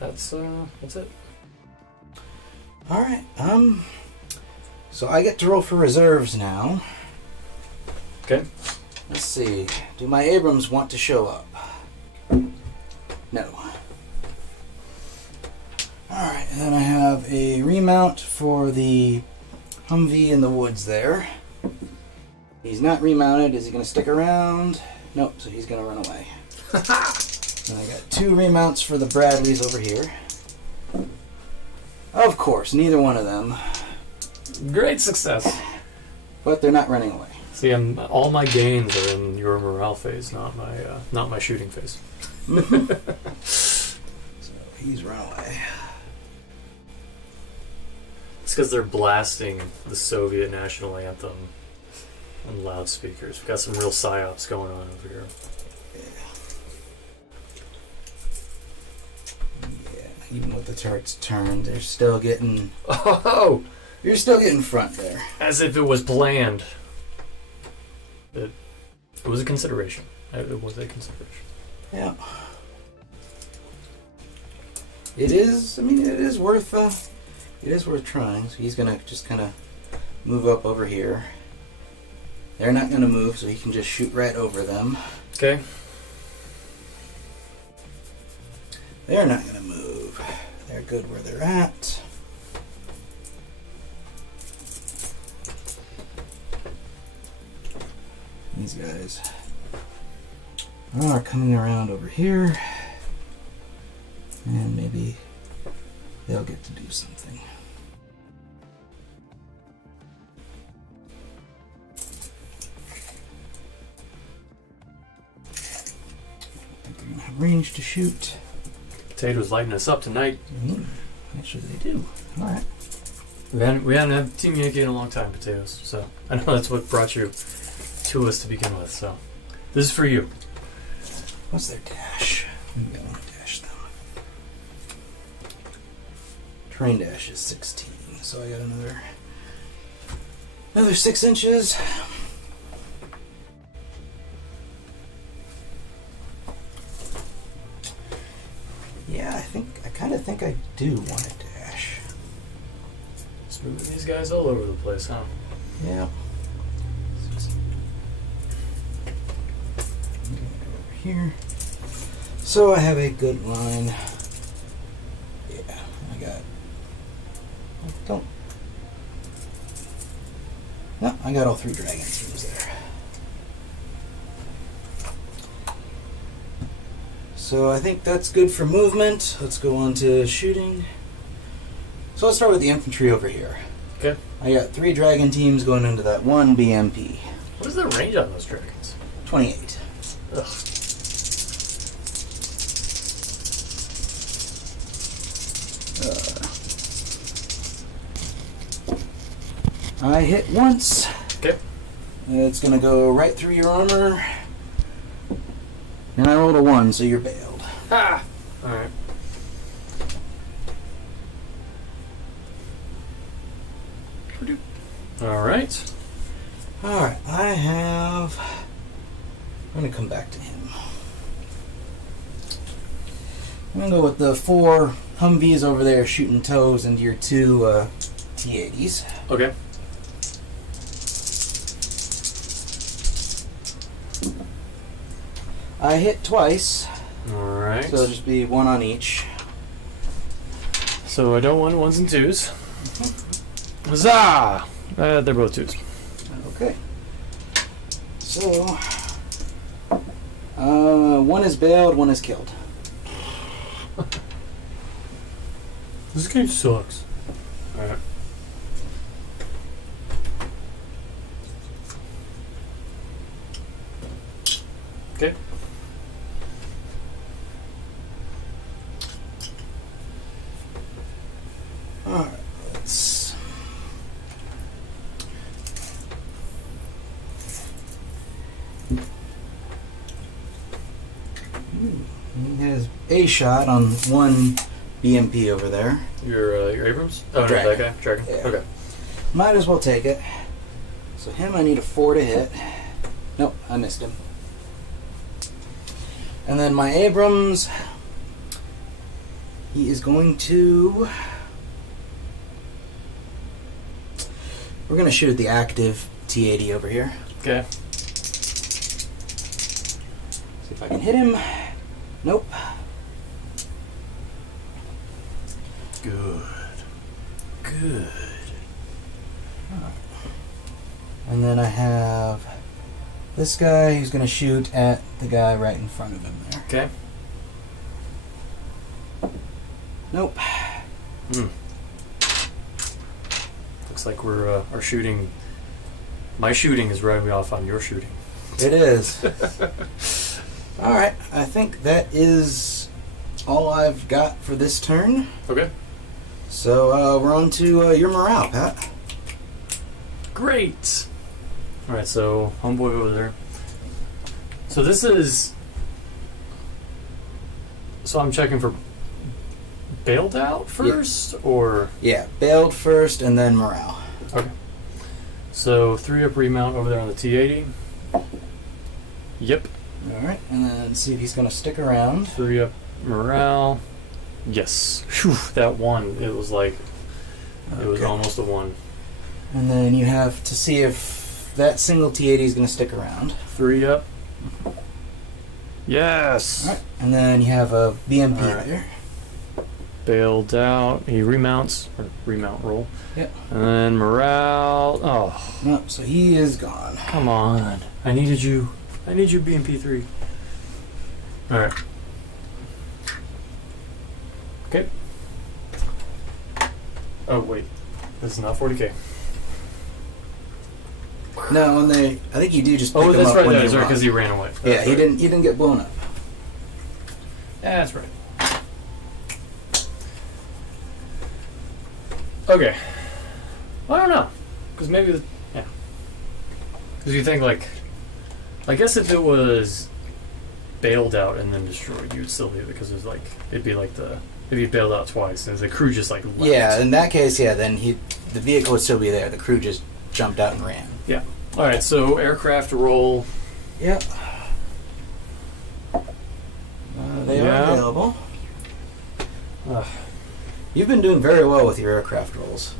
That's it. All right. So I get to roll for reserves now. Okay. Let's see. Do my Abrams want to show up? No. All right. And then I have a remount for the Humvee in the woods there. He's not remounted. Is he going to stick around? Nope. So he's going to run away. And I got 2 remounts for the Bradleys over here. Of course, neither one of them. Great success. But they're not running away. See, all my gains are in your morale phase, not my shooting phase. So he's run away. It's because they're blasting the Soviet national anthem on loudspeakers. We've got some real psyops going on over here. Yeah, even with the turrets turned, they're still getting... Oh! You're still getting front there. As if it was planned. It was a consideration. It was a consideration. Yeah. It is, I mean, it is worth trying. So he's going to just kind of move up over here. They're not going to move, so he can just shoot right over them. Okay. They're not going to move. They're good where they're at. These guys are coming around over here, and maybe they'll get to do something. I think they're gonna have range to shoot. Potatoes lighting us up tonight. Actually, they do. All right. We haven't had Team Yankee in a long time, Potatoes. So I know that's what brought you to us to begin with. So this is for you. What's their dash? I'm gonna dash them. Terrain dash is 16, so I got another 6 inches. Yeah, I kind of think I do want a dash. Just moving these guys all over the place, huh? Yeah. Over here. So I have a good line. Yeah, I got. Don't. No, I got all 3 dragon teams there. So I think that's good for movement. Let's go on to shooting. So let's start with the infantry over here. Okay. I got 3 dragon teams going into that 1 BMP. What is the range on those dragons? 28. Ugh. I hit once. Okay. It's gonna go right through your armor. And I rolled a 1, so you're bailed. Ha! Alright. Alright. Alright, I'm gonna come back to him. I'm gonna go with the 4 Humvees over there shooting toes into your 2 T-80s. Okay. I hit twice. Alright. So it'll just be 1 on each. So I don't want 1s and 2s. Huzzah! They're both 2s. Okay. So, 1 is bailed, 1 is killed. This game sucks. Alright. Okay. Alright, let's... He has a shot on 1 BMP over there. Your Abrams? Oh, Dragon. no, that guy? Dragon? Yeah. Okay. Might as well take it. So him, I need a 4 to hit. Nope, I missed him. And then my Abrams, he is going to... We're going to shoot at the active T-80 over here. Okay. See if I can hit him. Nope. Good. Good. And then I have this guy who's going to shoot at the guy right in front of him there. Okay. Nope. Looks like we're our shooting. My shooting is rubbing off on your shooting. It is. All right. I think that is all I've got for this turn. Okay. So we're on to your morale, Pat. Great. All right. So homeboy over there. So this is. So I'm checking for bailed out first, or Yeah, bailed first and then morale. okay. So 3 up remount over there on the T-80. Yep. All right, and then see if he's going to stick around. 3 up morale. Yes. Whew, that 1. It was like it was Okay. almost a 1. And then you have to see if that single T-80 is going to stick around. 3 up. Yes. All right, and then you have a BMP All right. there. bailed out. He remounts, or remount roll. Yep. And then morale. Oh. No, so he is gone. Come on. I needed you. I need you, BMP3. Alright. Okay. Oh, wait. This is not 40k. No, and I think you do just pick Oh, him that's up right. when That's you right, run. because he ran away. Yeah, That's he right. didn't get blown up. Yeah, that's right. Okay. Well, I don't know. Because maybe, yeah. Because you think, like, I guess if it was bailed out and then destroyed, you would still do it because it's like, it'd be like if you bailed out twice and the crew just like left. Yeah, in that case, yeah, then the vehicle would still be there. The crew just jumped out and ran. Yeah. Alright, so aircraft roll. Yep. They are available. Ugh. You've been doing very well with your aircraft rolls.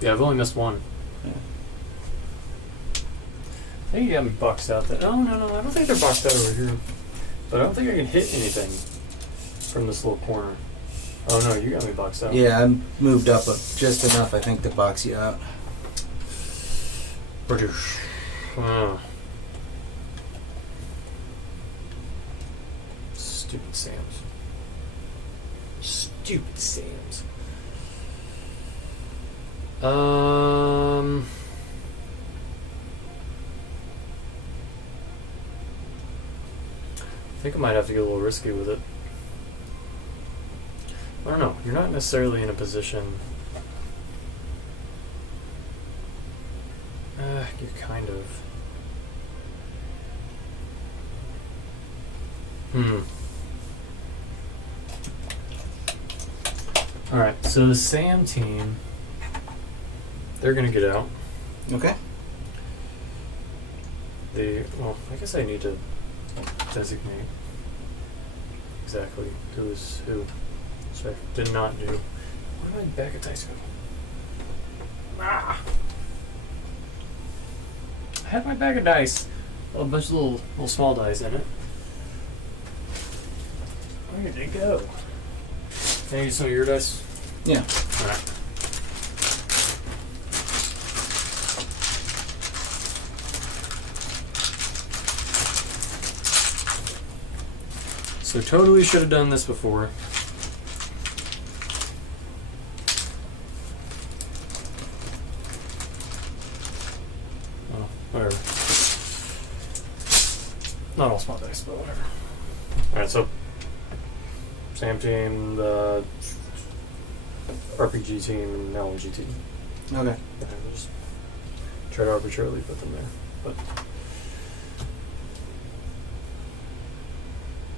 Yeah, I've only missed one. Yeah. I think you got me boxed out there. Oh, no, I don't think they're boxed out over here. But I don't think I can hit anything from this little corner. Oh, no, you got me boxed out. Yeah, I moved up just enough, I think, to box you out. British. Stupid Sam's. Stupid Sam's. I think I might have to get a little risky with it. I don't know. You're not necessarily in a position. You're kind of. Alright, so the Sam team, they're going to get out. Okay. Well, I guess I need to designate exactly who is who. So I did not do. Where did my bag of dice go? Ah! I had my bag of dice. A bunch of little small dice in it. Where did they go? Can I use some of your dice? Yeah. Alright. So totally should have done this before. Oh, whatever. Not all small dice, but whatever. Alright, so Sam team, the RPG team, and LNG team. Okay. I'll just try to arbitrarily put them there. But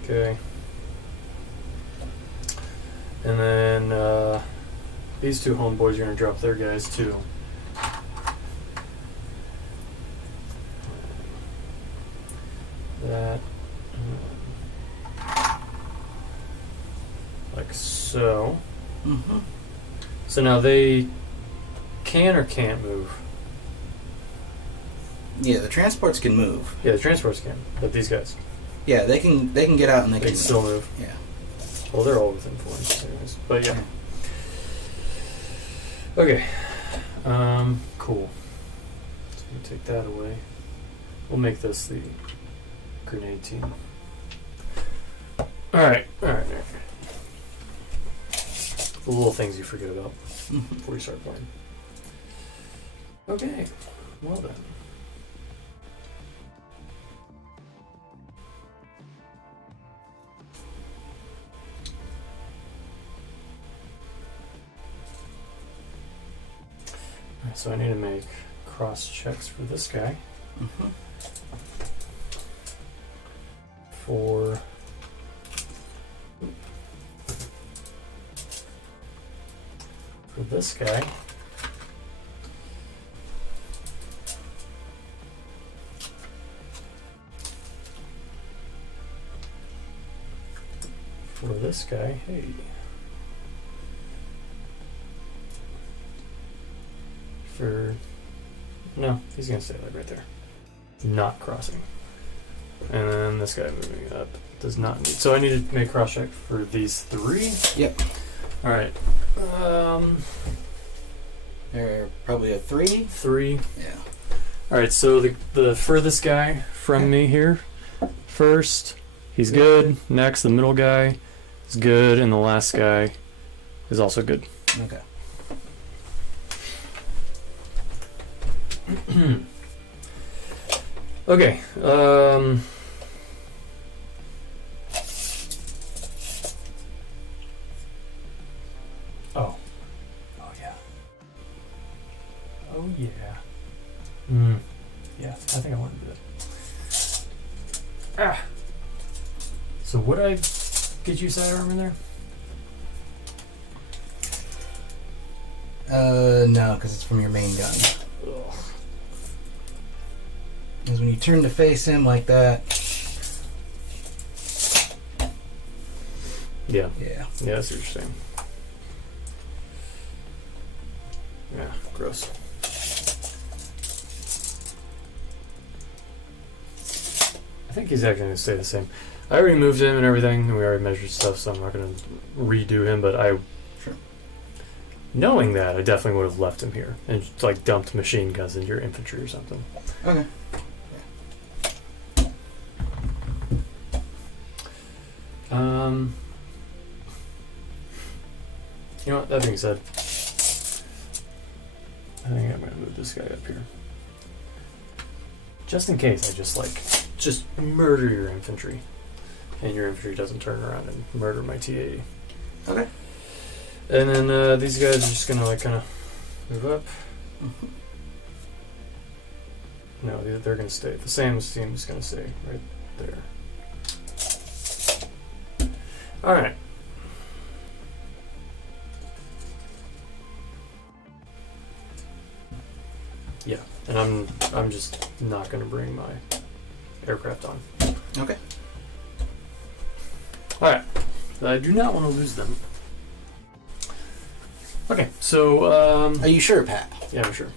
okay. And then these two homeboys are gonna drop their guys too. That like so. Mm-hmm. So now they can or can't move. Yeah, the transports can move. Yeah, the transports can, but these guys Yeah, they can get out and they they can can still move. Yeah. Well, they're all within 4 inches anyways. But yeah. Okay. Cool. So we take that away. We'll make this the grenade team. Alright. The little things you forget about before you start playing. Okay. Well then. So I need to make cross checks for this guy. Mm-hmm. For this guy. For this guy, hey. No, he's gonna stay like right there. Not crossing. And then this guy moving up. Does not need. So I need to make cross check for these 3. Yep. All right. They're probably a 3. 3. Yeah. All right. So the furthest guy from me here, first, he's good. Next, the middle guy is good, and the last guy is also good. Okay. Okay. Oh. Oh yeah. Oh yeah. Yeah. I think I want to do that. So would I get you sidearm in there? No, because it's from your main gun. Ugh. Because when you turn to face him like that. Yeah. Yeah. Yeah, that's what you're saying. Yeah, gross. I think he's actually going to stay the same. I already moved him and everything, and we already measured stuff, so I'm not going to redo him, but Sure. Knowing that, I definitely would have left him here and like dumped machine guns into your infantry or something. Okay. You know what, that being said, I think I'm going to move this guy up here. Just in case I just murder your infantry. And your infantry doesn't turn around and murder my T-80. Okay. And then these guys are just going to kind of move up. Mm-hmm. No, they're going to stay. The same team is going to stay right there. Alright. Yeah, and I'm just not going to bring my aircraft on. Okay. Alright. I do not want to lose them. Okay, so Are you sure, Pat? yeah, I'm sure.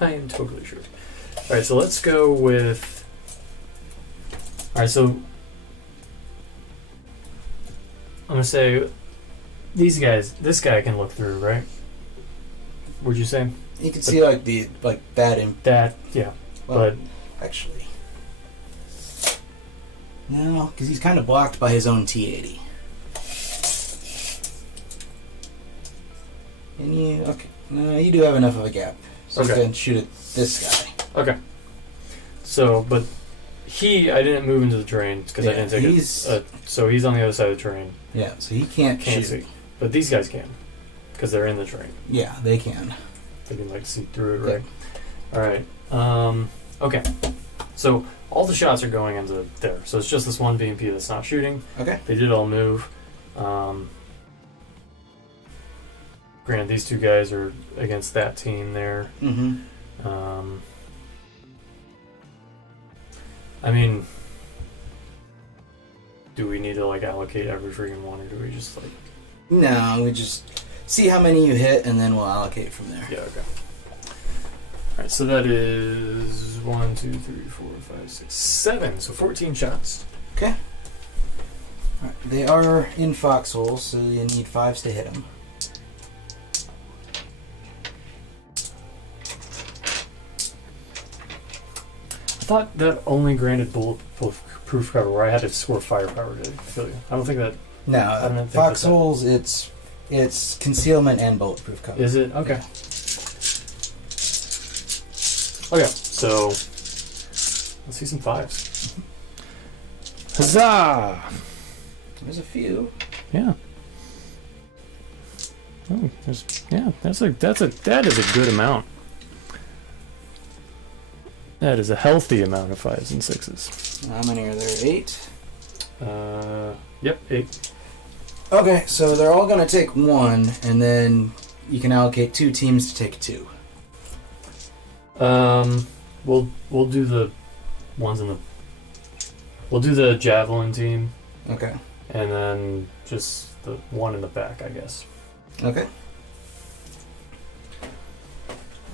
I am totally sure. Alright, so let's go with... Alright, so... I'm going to say... These guys... This guy can look through, right? Would you say? You can see like that in That, yeah. well, But... actually. No, because he's kind of blocked by his own T-80. And you... Okay. No, you do have enough of a gap. So you can shoot at this guy. Okay. So, but... I didn't move into the terrain because I didn't take it. So he's on the other side of the terrain. Yeah, so he can't shoot. See. But these guys can. Because they're in the terrain. Yeah, they can. They can, like, see through it, right? Yep. Alright. Okay. So, all the shots are going into there. So it's just this one BMP that's not shooting. Okay. They did all move. Granted, these two guys are against that team there. Mm-hmm. I mean, do we need to, like, allocate every freaking one, or do we just, like... No, we just see how many you hit, and then we'll allocate from there. Yeah, okay. Alright, so that is 1, 2, 3, 4, 5, 6, 7. So 14 shots. Okay. All right. They are in foxholes, so you need 5s to hit them. I thought that only granted bulletproof cover, where I had to score firepower to kill you. I don't think that... I don't think foxholes, it's concealment and bulletproof cover. Is it? Okay. Yeah. Okay, so... Let's see some 5s. Huzzah! There's a few. Yeah. Oh, that is a good amount. That is a healthy amount of 5s and 6s. How many are there? 8? Yep, 8. Okay, so they're all going to take 1, and then you can allocate 2 teams to take 2. We'll do the ones in the... We'll do the javelin team. Okay. And then just the one in the back, I guess. Okay.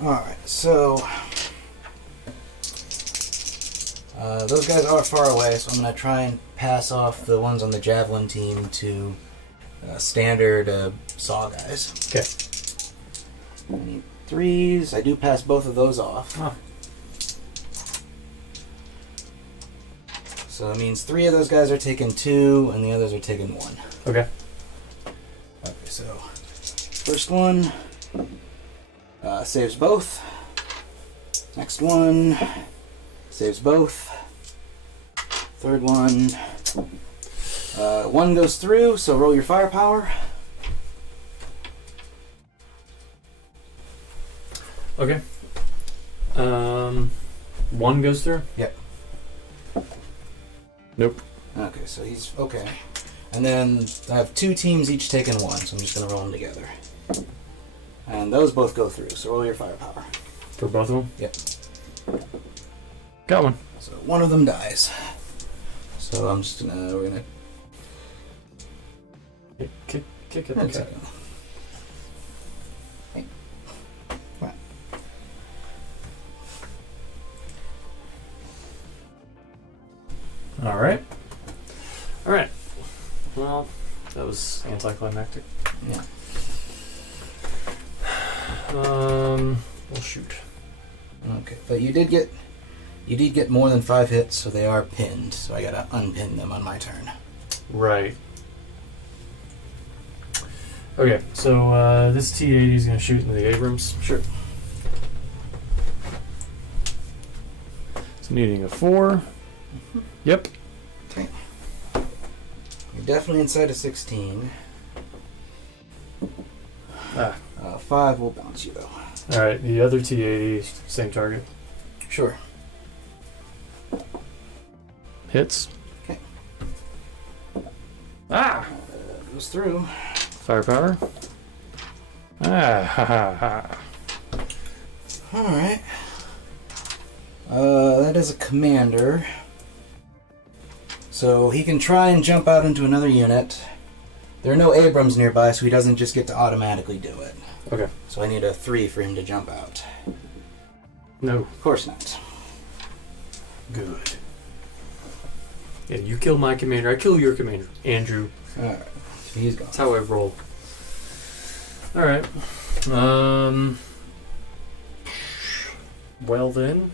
Alright, so... Those guys are far away, so I'm going to try and pass off the ones on the javelin team to standard saw guys. Okay. I need 3s. I do pass both of those off. Oh. So that means 3 of those guys are taking 2, and the others are taking 1. Okay. Okay, so first one saves both. Next one saves both. Third one, 1 goes through, so roll your firepower. Okay. 1 goes through? Yep. Nope. Okay, so he's okay. And then I have 2 teams each taking 1, so I'm just going to roll them together. And those both go through, so roll your firepower. For both of them? Yep. Got one. So one of them dies. So I'm just gonna, we're gonna Kick it. okay. All right. Well, that was anticlimactic. Yeah. Well, shoot. Okay, but you did get more than 5 hits, so they are pinned. So I gotta unpin them on my turn. Right. Okay, so this T-80 is going to shoot into the Abrams. Sure. It's needing a 4. Yep. Okay. You're definitely inside of 16. 5 will bounce you though. All right, the other T-80, same target. Sure. Hits. Okay. Goes through. Firepower. Ha ha. All right. That is a commander. So he can try and jump out into another unit. There are no Abrams nearby, so he doesn't just get to automatically do it. Okay. So I need a 3 for him to jump out. No. Of course not. Good. Yeah, you kill my commander, I kill your commander, Andrew. Alright. So he's gone. That's how I roll. Alright. Well then.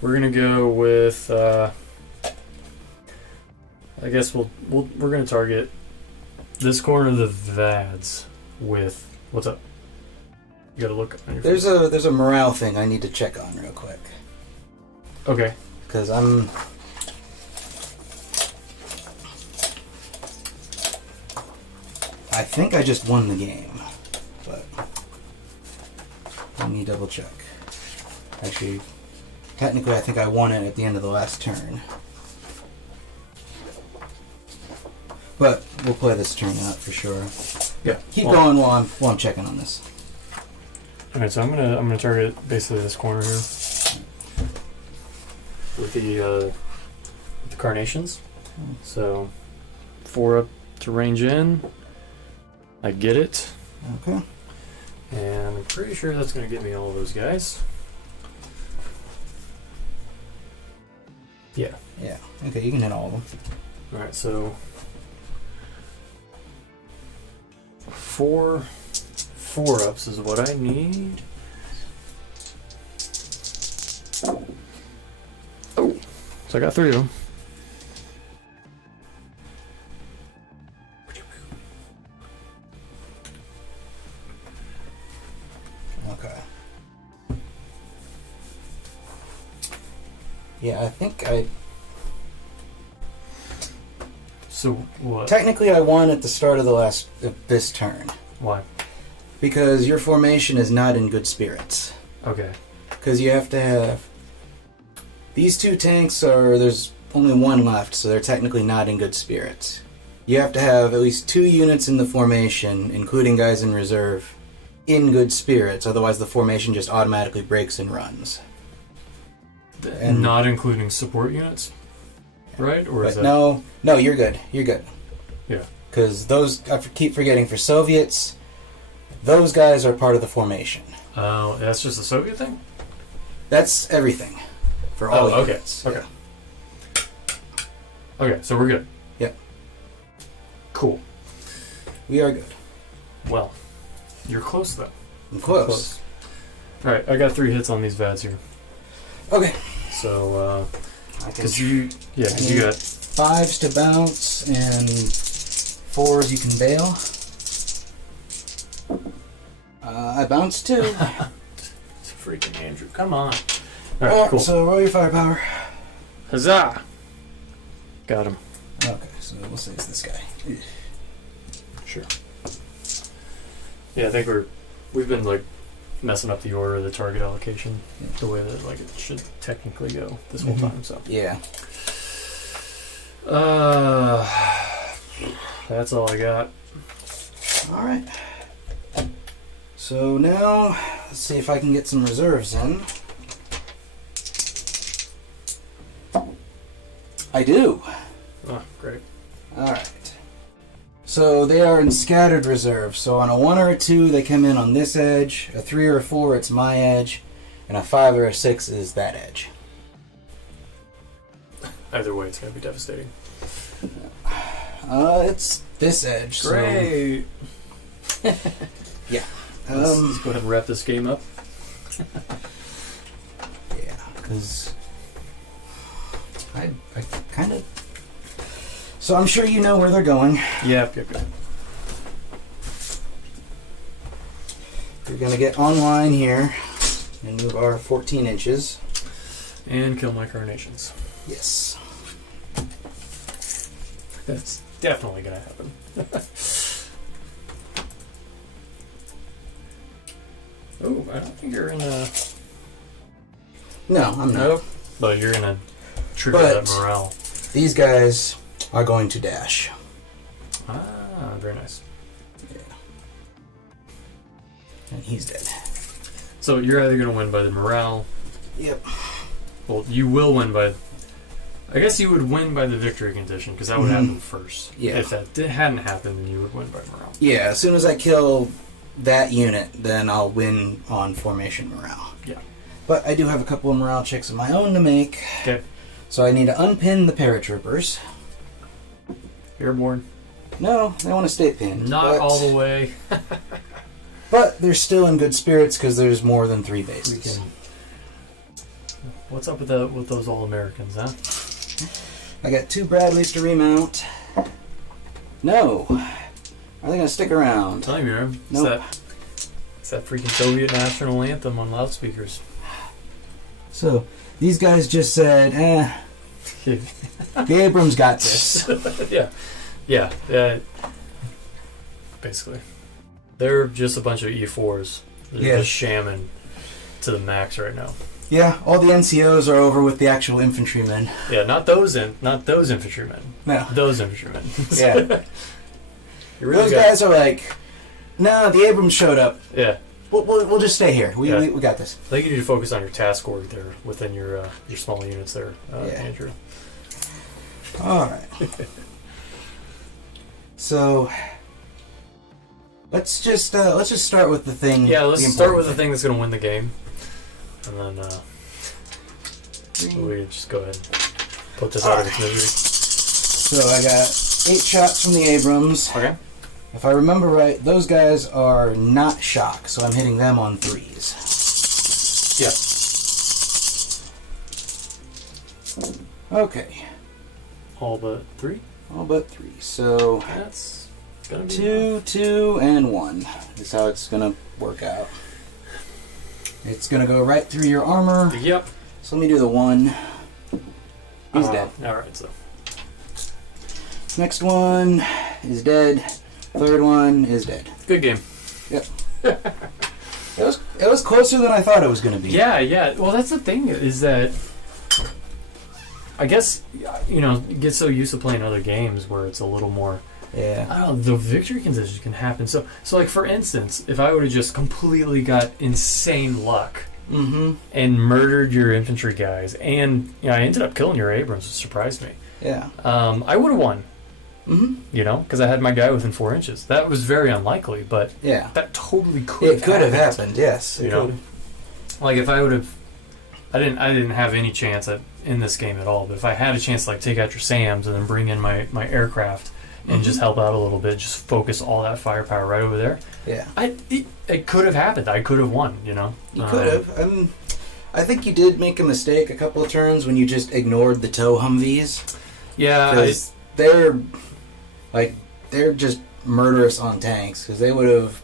We're gonna go with I guess we're gonna target this corner of the VADS with what's up? You gotta look on your There's a morale thing I need to check on real quick. Okay. Because I think I just won the game, but let me double check. Actually, technically I think I won it at the end of the last turn. But we'll play this turn out for sure. Yeah. Keep going while I'm checking on this. Alright, so I'm gonna target basically this corner here. With the carnations. So 4 up to range in. I get it. Okay. And I'm pretty sure that's gonna get me all of those guys. Yeah. Yeah. Okay, you can hit all of them. Alright, so 4 4-ups is what I need. Oh, so I got 3 of them. Okay. Yeah, I think I... So what? Technically, I won at the start of this turn. Why? Because your formation is not in good spirits. Okay. Because you have to have... These 2 tanks there's only 1 left, so they're technically not in good spirits. You have to have at least 2 units in the formation, including guys in reserve, in good spirits, otherwise the formation just automatically breaks and runs. And not including support units? Right? Or is that... No, you're good. You're good. Yeah. Because those, I keep forgetting, for Soviets, those guys are part of the formation. Oh, that's just a Soviet thing? That's everything. for all okay. units. Okay. Okay, so we're good. Yep. Cool. We are good. Well, you're close though. I'm close. All right, I got 3 hits on these vads here. Okay. So, I can. because you got 5s to bounce and 4s you can bail. I bounced 2. It's freaking Andrew. Come on. All right, cool. So roll your firepower. Huzzah! Got him. Okay, so we'll say it's this guy. Sure. Yeah, I think we've been like messing up the order of the target allocation the way that like it should technically go this whole time. So yeah. That's all I got. All right. So now let's see if I can get some reserves in. I do. Oh, great. All right. So they are in scattered reserve. So on a 1 or a 2, they come in on this edge. A 3 or a 4, it's my edge. And a 5 or a 6 is that edge. Either way, it's going to be devastating. It's this edge. Great. So yeah. Let's go ahead and wrap this game up. Yeah, because I kind of. So I'm sure you know where they're going. Yep. We're gonna get online here and move our 14 inches. And kill my carnations. Yes. That's definitely going to happen. Oh, I don't think you're in a... No, I'm not. Nope. But you're going to trigger But- that morale. These guys are going to dash. Ah, very nice. Yeah. And he's dead. So you're either going to win by the morale. Yep. Well, you will win by... I guess you would win by the victory condition, because that would happen first. Yeah. If that hadn't happened, then you would win by morale. Yeah, as soon as I kill that unit, then I'll win on formation morale. Yeah. But I do have a couple of morale checks of my own to make. Okay. So I need to unpin the paratroopers. Airborne. No, they want to stay pinned. Not but, all the way. But they're still in good spirits because there's more than 3 bases. What's up with those all-Americans, huh? I got 2 Bradleys to remount. No. Are they going to stick around? Tell me, man. Nope. It's that freaking Soviet national anthem on loudspeakers. So, these guys just said, the Abrams got this. Yeah. Basically. They're just a bunch of E4s. They're just shamming to the max right now. Yeah, all the NCOs are over with the actual infantrymen. Yeah, not those infantrymen. No. Those infantrymen. Yeah. Really Those guys are like, no, the Abrams showed up. Yeah. We'll just stay here. We got this. I think you need to focus on your task org there within your small units there, Andrew. All right. So let's just start with the thing. Yeah, let's start with the thing that's going to win the game, and then we just go ahead and put this out of its misery. So I got 8 shots from the Abrams. Okay. If I remember right, those guys are not shock, so I'm hitting them on 3s. Yeah. Okay. All but 3? All but 3. So That's gonna be 2, 2, and 1 is how it's gonna work out. It's gonna go right through your armor. Yep. So let me do the 1. He's dead. Alright, so. Next one is dead. Third one is dead. Good game. Yep. It was closer than I thought it was going to be. Yeah. Well, that's the thing, is that I guess, you get so used to playing other games where it's a little more... Yeah. I don't know, the victory conditions can happen. So like, for instance, if I would have just completely got insane luck and murdered your infantry guys, and I ended up killing your Abrams, which surprised me. Yeah. I would have won. Because I had my guy within 4 inches. That was very unlikely, but that totally could have happened. happened, yes. Like, if I would have I didn't have any chance in this game at all. But if I had a chance to like take out your SAMs and then bring in my aircraft and just help out a little bit, just focus all that firepower right over there. Yeah. It could have happened. I could have won. You know. You could have. I think you did make a mistake a couple of turns when you just ignored the tow Humvees. Yeah. Because they're just murderous on tanks. Because they would have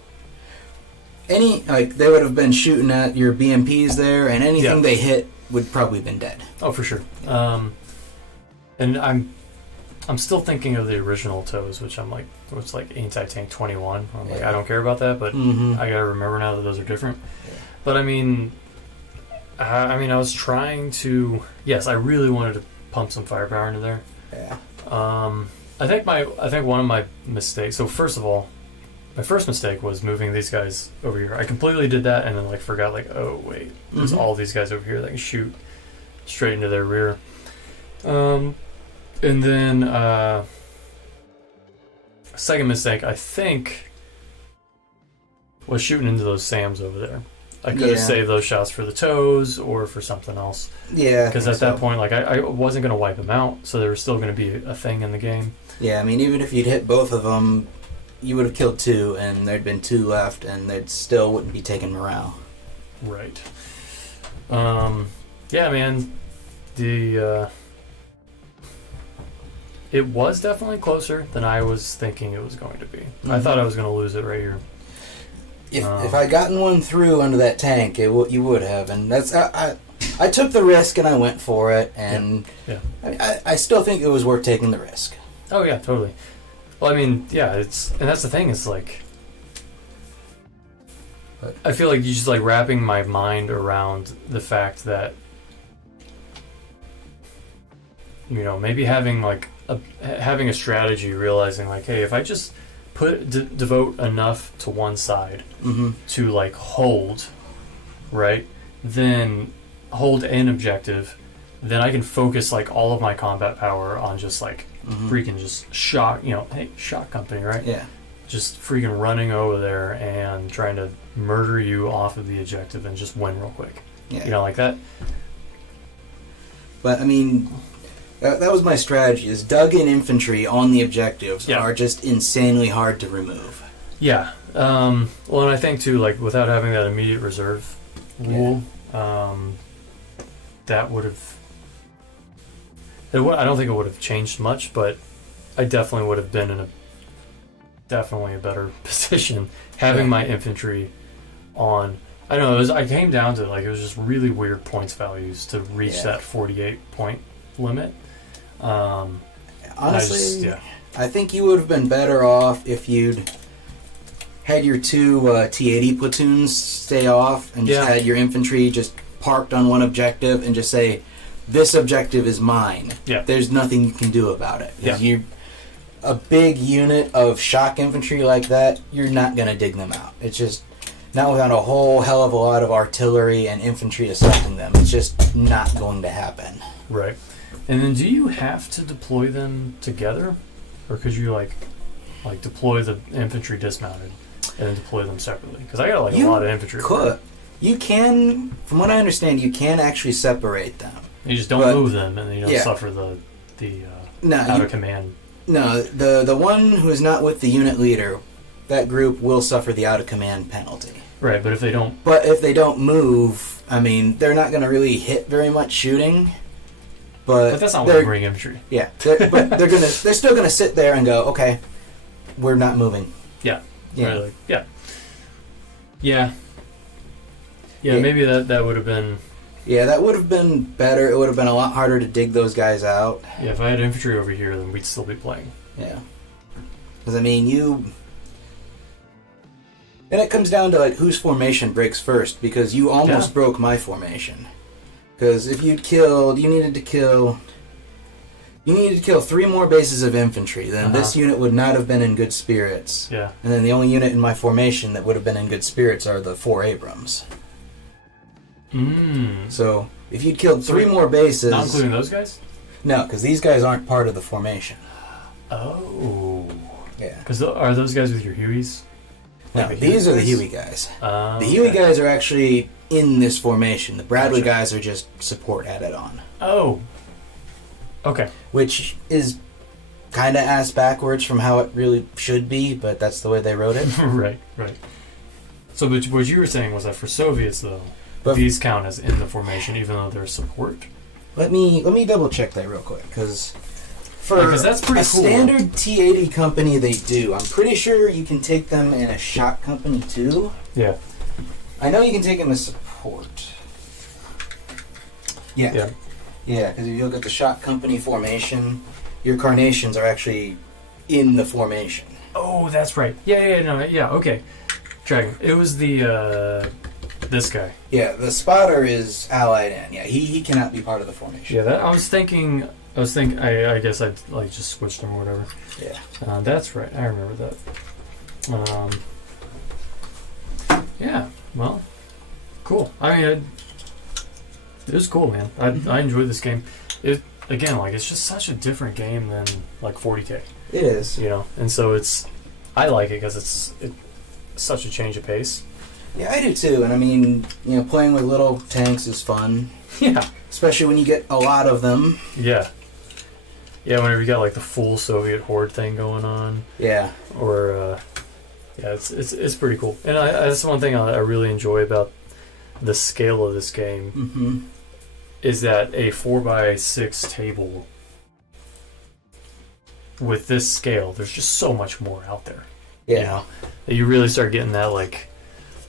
they would have been shooting at your BMPs there, and anything they hit would probably have been dead. Oh, for sure. And I'm still thinking of the original tows, which I'm like, it's like anti-tank 21. I'm like, I don't care about that, but I gotta remember now that those are different. Yeah. But I mean, I was trying to. Yes, I really wanted to pump some firepower into there. Yeah. I think one of my mistakes. So first of all, my first mistake was moving these guys over here. I completely did that and then like forgot like, oh wait, there's all these guys over here that can shoot straight into their rear. And then second mistake I think was shooting into those SAMs over there. I could have saved those shots for the tows or for something else. Yeah. Because at that point, like I wasn't going to wipe them out, so there was still going to be a thing in the game. Yeah, I mean, even if you'd hit both of them, you would have killed 2, and there'd been 2 left, and they still wouldn't be taking morale. Right. Yeah, man. It was definitely closer than I was thinking it was going to be. I thought I was going to lose it right here. If I'd gotten one through under that tank, you would have, and that's I took the risk and I went for it, and I still think it was worth taking the risk. Oh yeah, totally. Well, I mean, yeah, and that's the thing. It's like I feel like you just like wrapping my mind around the fact that maybe having a strategy, realizing like, hey, if I just devote enough to one side to like hold, right, then hold an objective, then I can focus like all of my combat power on just like freaking just shock, hey, shock company, right? Yeah. Just freaking running over there and trying to murder you off of the objective and just win real quick. Yeah. Like that. But I mean, that was my strategy, is dug-in infantry on the objectives are just insanely hard to remove. Yeah. Well, and I think too, like without having that immediate reserve rule, that would have. I don't think it would have changed much, but I definitely would have been in a better position having my infantry on. I don't know. I came down to it was just really weird points values to reach that 48 point limit. Honestly, I think you would have been better off if you'd had your 2 T-80 platoons stay off and just had your infantry just parked on one objective and just say, this objective is mine. Yeah. There's nothing you can do about it. Yeah. A big unit of shock infantry like that, you're not going to dig them out. It's just not without a whole hell of a lot of artillery and infantry assisting them. It's just not going to happen. Right. And then do you have to deploy them together? Or could you like deploy the infantry dismounted and then deploy them separately? Because I got a lot of infantry. You can, from what I understand, you can actually separate them. You just don't move them, and then you don't suffer the out of command. No, the one who is not with the unit leader, that group will suffer the out of command penalty. Right, but if they don't. But if they don't move, I mean, they're not going to really hit very much shooting. But that's not what they bring infantry. Yeah, but they're still gonna sit there and go, okay, we're not moving. Yeah. Really. Yeah. Maybe that would have been. Yeah, that would have been better. It would have been a lot harder to dig those guys out. Yeah, if I had infantry over here, then we'd still be playing. Yeah. Because, I mean, and it comes down to, whose formation breaks first, because you almost broke my formation. Because if you needed to kill 3 more bases of infantry, then this unit would not have been in good spirits. Yeah. And then the only unit in my formation that would have been in good spirits are the 4 Abrams. So if you'd killed 3 more bases... Not including those guys? No, because these guys aren't part of the formation. Oh. Yeah. Because are those guys with your Hueys? No, Like these are the guys? Huey guys. The Okay. Huey guys are actually in this formation. The Bradley Gotcha. guys are just support added on. Oh. Okay. Which is kind of ass backwards from how it really should be, but that's the way they wrote it. Right. So, but what you were saying was that for Soviets, though, But these count as in the formation, even though they're support. let me double check that real quick, because for Yeah, 'cause that's pretty a cool. standard T-80 company, they do. I'm pretty sure you can take them in a shot company too. Yeah. I know you can take them as support. Yeah, because if you look at the shot company formation, your carnations are actually in the formation. Oh, that's right. Yeah. Okay. Dragon. It was the this guy. Yeah, the spotter is allied in. Yeah, he cannot be part of the formation. Yeah. That I was thinking. I guess I'd like just switched them or whatever. Yeah. That's right. I remember that. Yeah. Well. Cool. I mean, it was cool, man. I enjoyed this game. It again, like it's just such a different game than like 40K. It is. You know, and so I like it because it's such a change of pace. Yeah, I do too. And I mean, playing with little tanks is fun. Yeah. Especially when you get a lot of them. Yeah. Yeah, whenever you got like the full Soviet horde thing going on, Yeah. or yeah, it's pretty cool. And that's one thing I really enjoy about the scale of this game Mm-hmm. is that a 4x6 table with this scale, there's just so much more out there. Yeah. You know, that you really start getting that like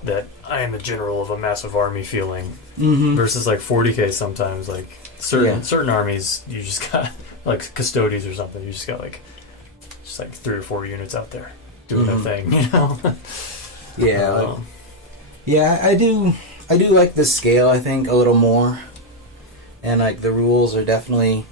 that I am a general of a massive army feeling Mm-hmm. versus like 40K sometimes like certain armies you just got like custodies or something, you just got like 3 or 4 units out there doing their thing, you know. Yeah. Yeah, I do like this scale, I think, a little more. And like the rules are definitely,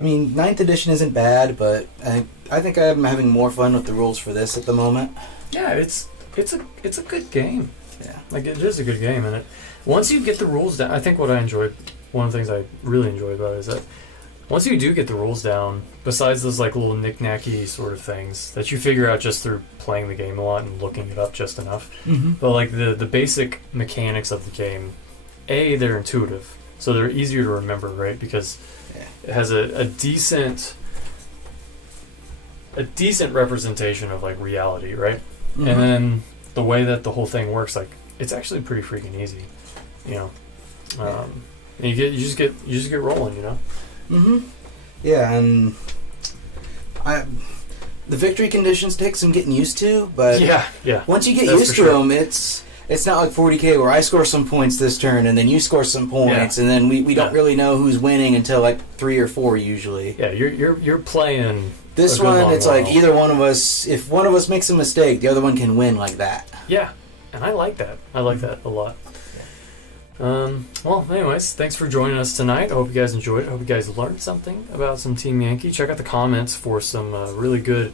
I mean, 9th edition isn't bad, but I think I'm having more fun with the rules for this at the moment. Yeah, it's a good game. Yeah. Like it is a good game, and once you get the rules down, I think one of the things I really enjoy about it is that once you do get the rules down, besides those like little knick-knacky sort of things that you figure out just through playing the game a lot and looking it up just enough, Mm-hmm. but like the basic mechanics of the game, they're intuitive, so they're easier to remember, right? Because it has a decent representation of like reality, right? Mm-hmm. And then the way that the whole thing works, like it's actually pretty freaking easy, you know. And you just get rolling, you know. Mm-hmm. Yeah, and the victory conditions take some getting used to, but Yeah. once you get That's used for to sure. them, it's not like 40K where I score some points this turn and then you score some points, and then we don't really know who's winning until like 3 or 4 usually. Yeah, you're playing. This a good one, long it's while. like either one of us, if one of us makes a mistake, the other one can win like that. Yeah, and I like that. I like that a lot. Well, anyways, thanks for joining us tonight. I hope you guys enjoyed it. I hope you guys learned something about some Team Yankee. Check out the comments for some really good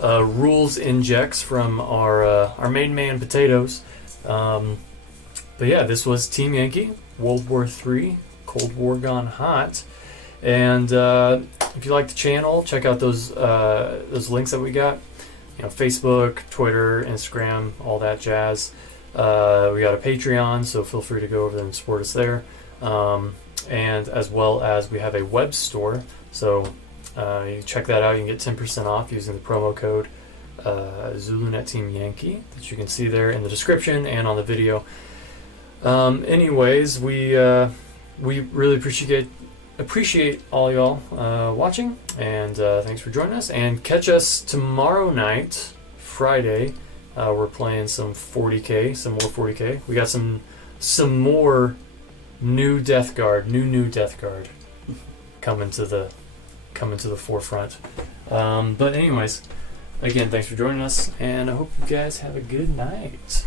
rules injects from our main man Potatoes. But yeah, this was Team Yankee, World War III, Cold War gone hot. And if you like the channel, check out those links that we got. You know, Facebook, Twitter, Instagram, all that jazz. We got a Patreon, so feel free to go over there and support us there. And as well as we have a web store, so you can check that out. You can get 10% off using the promo code ZuluNet Team Yankee that you can see there in the description and on the video. Anyways, we really appreciate all y'all watching, and thanks for joining us. And catch us tomorrow night, Friday. We're playing some 40K, some more 40K. We got some more new Death Guard coming to the forefront. But anyways, again, thanks for joining us, and I hope you guys have a good night.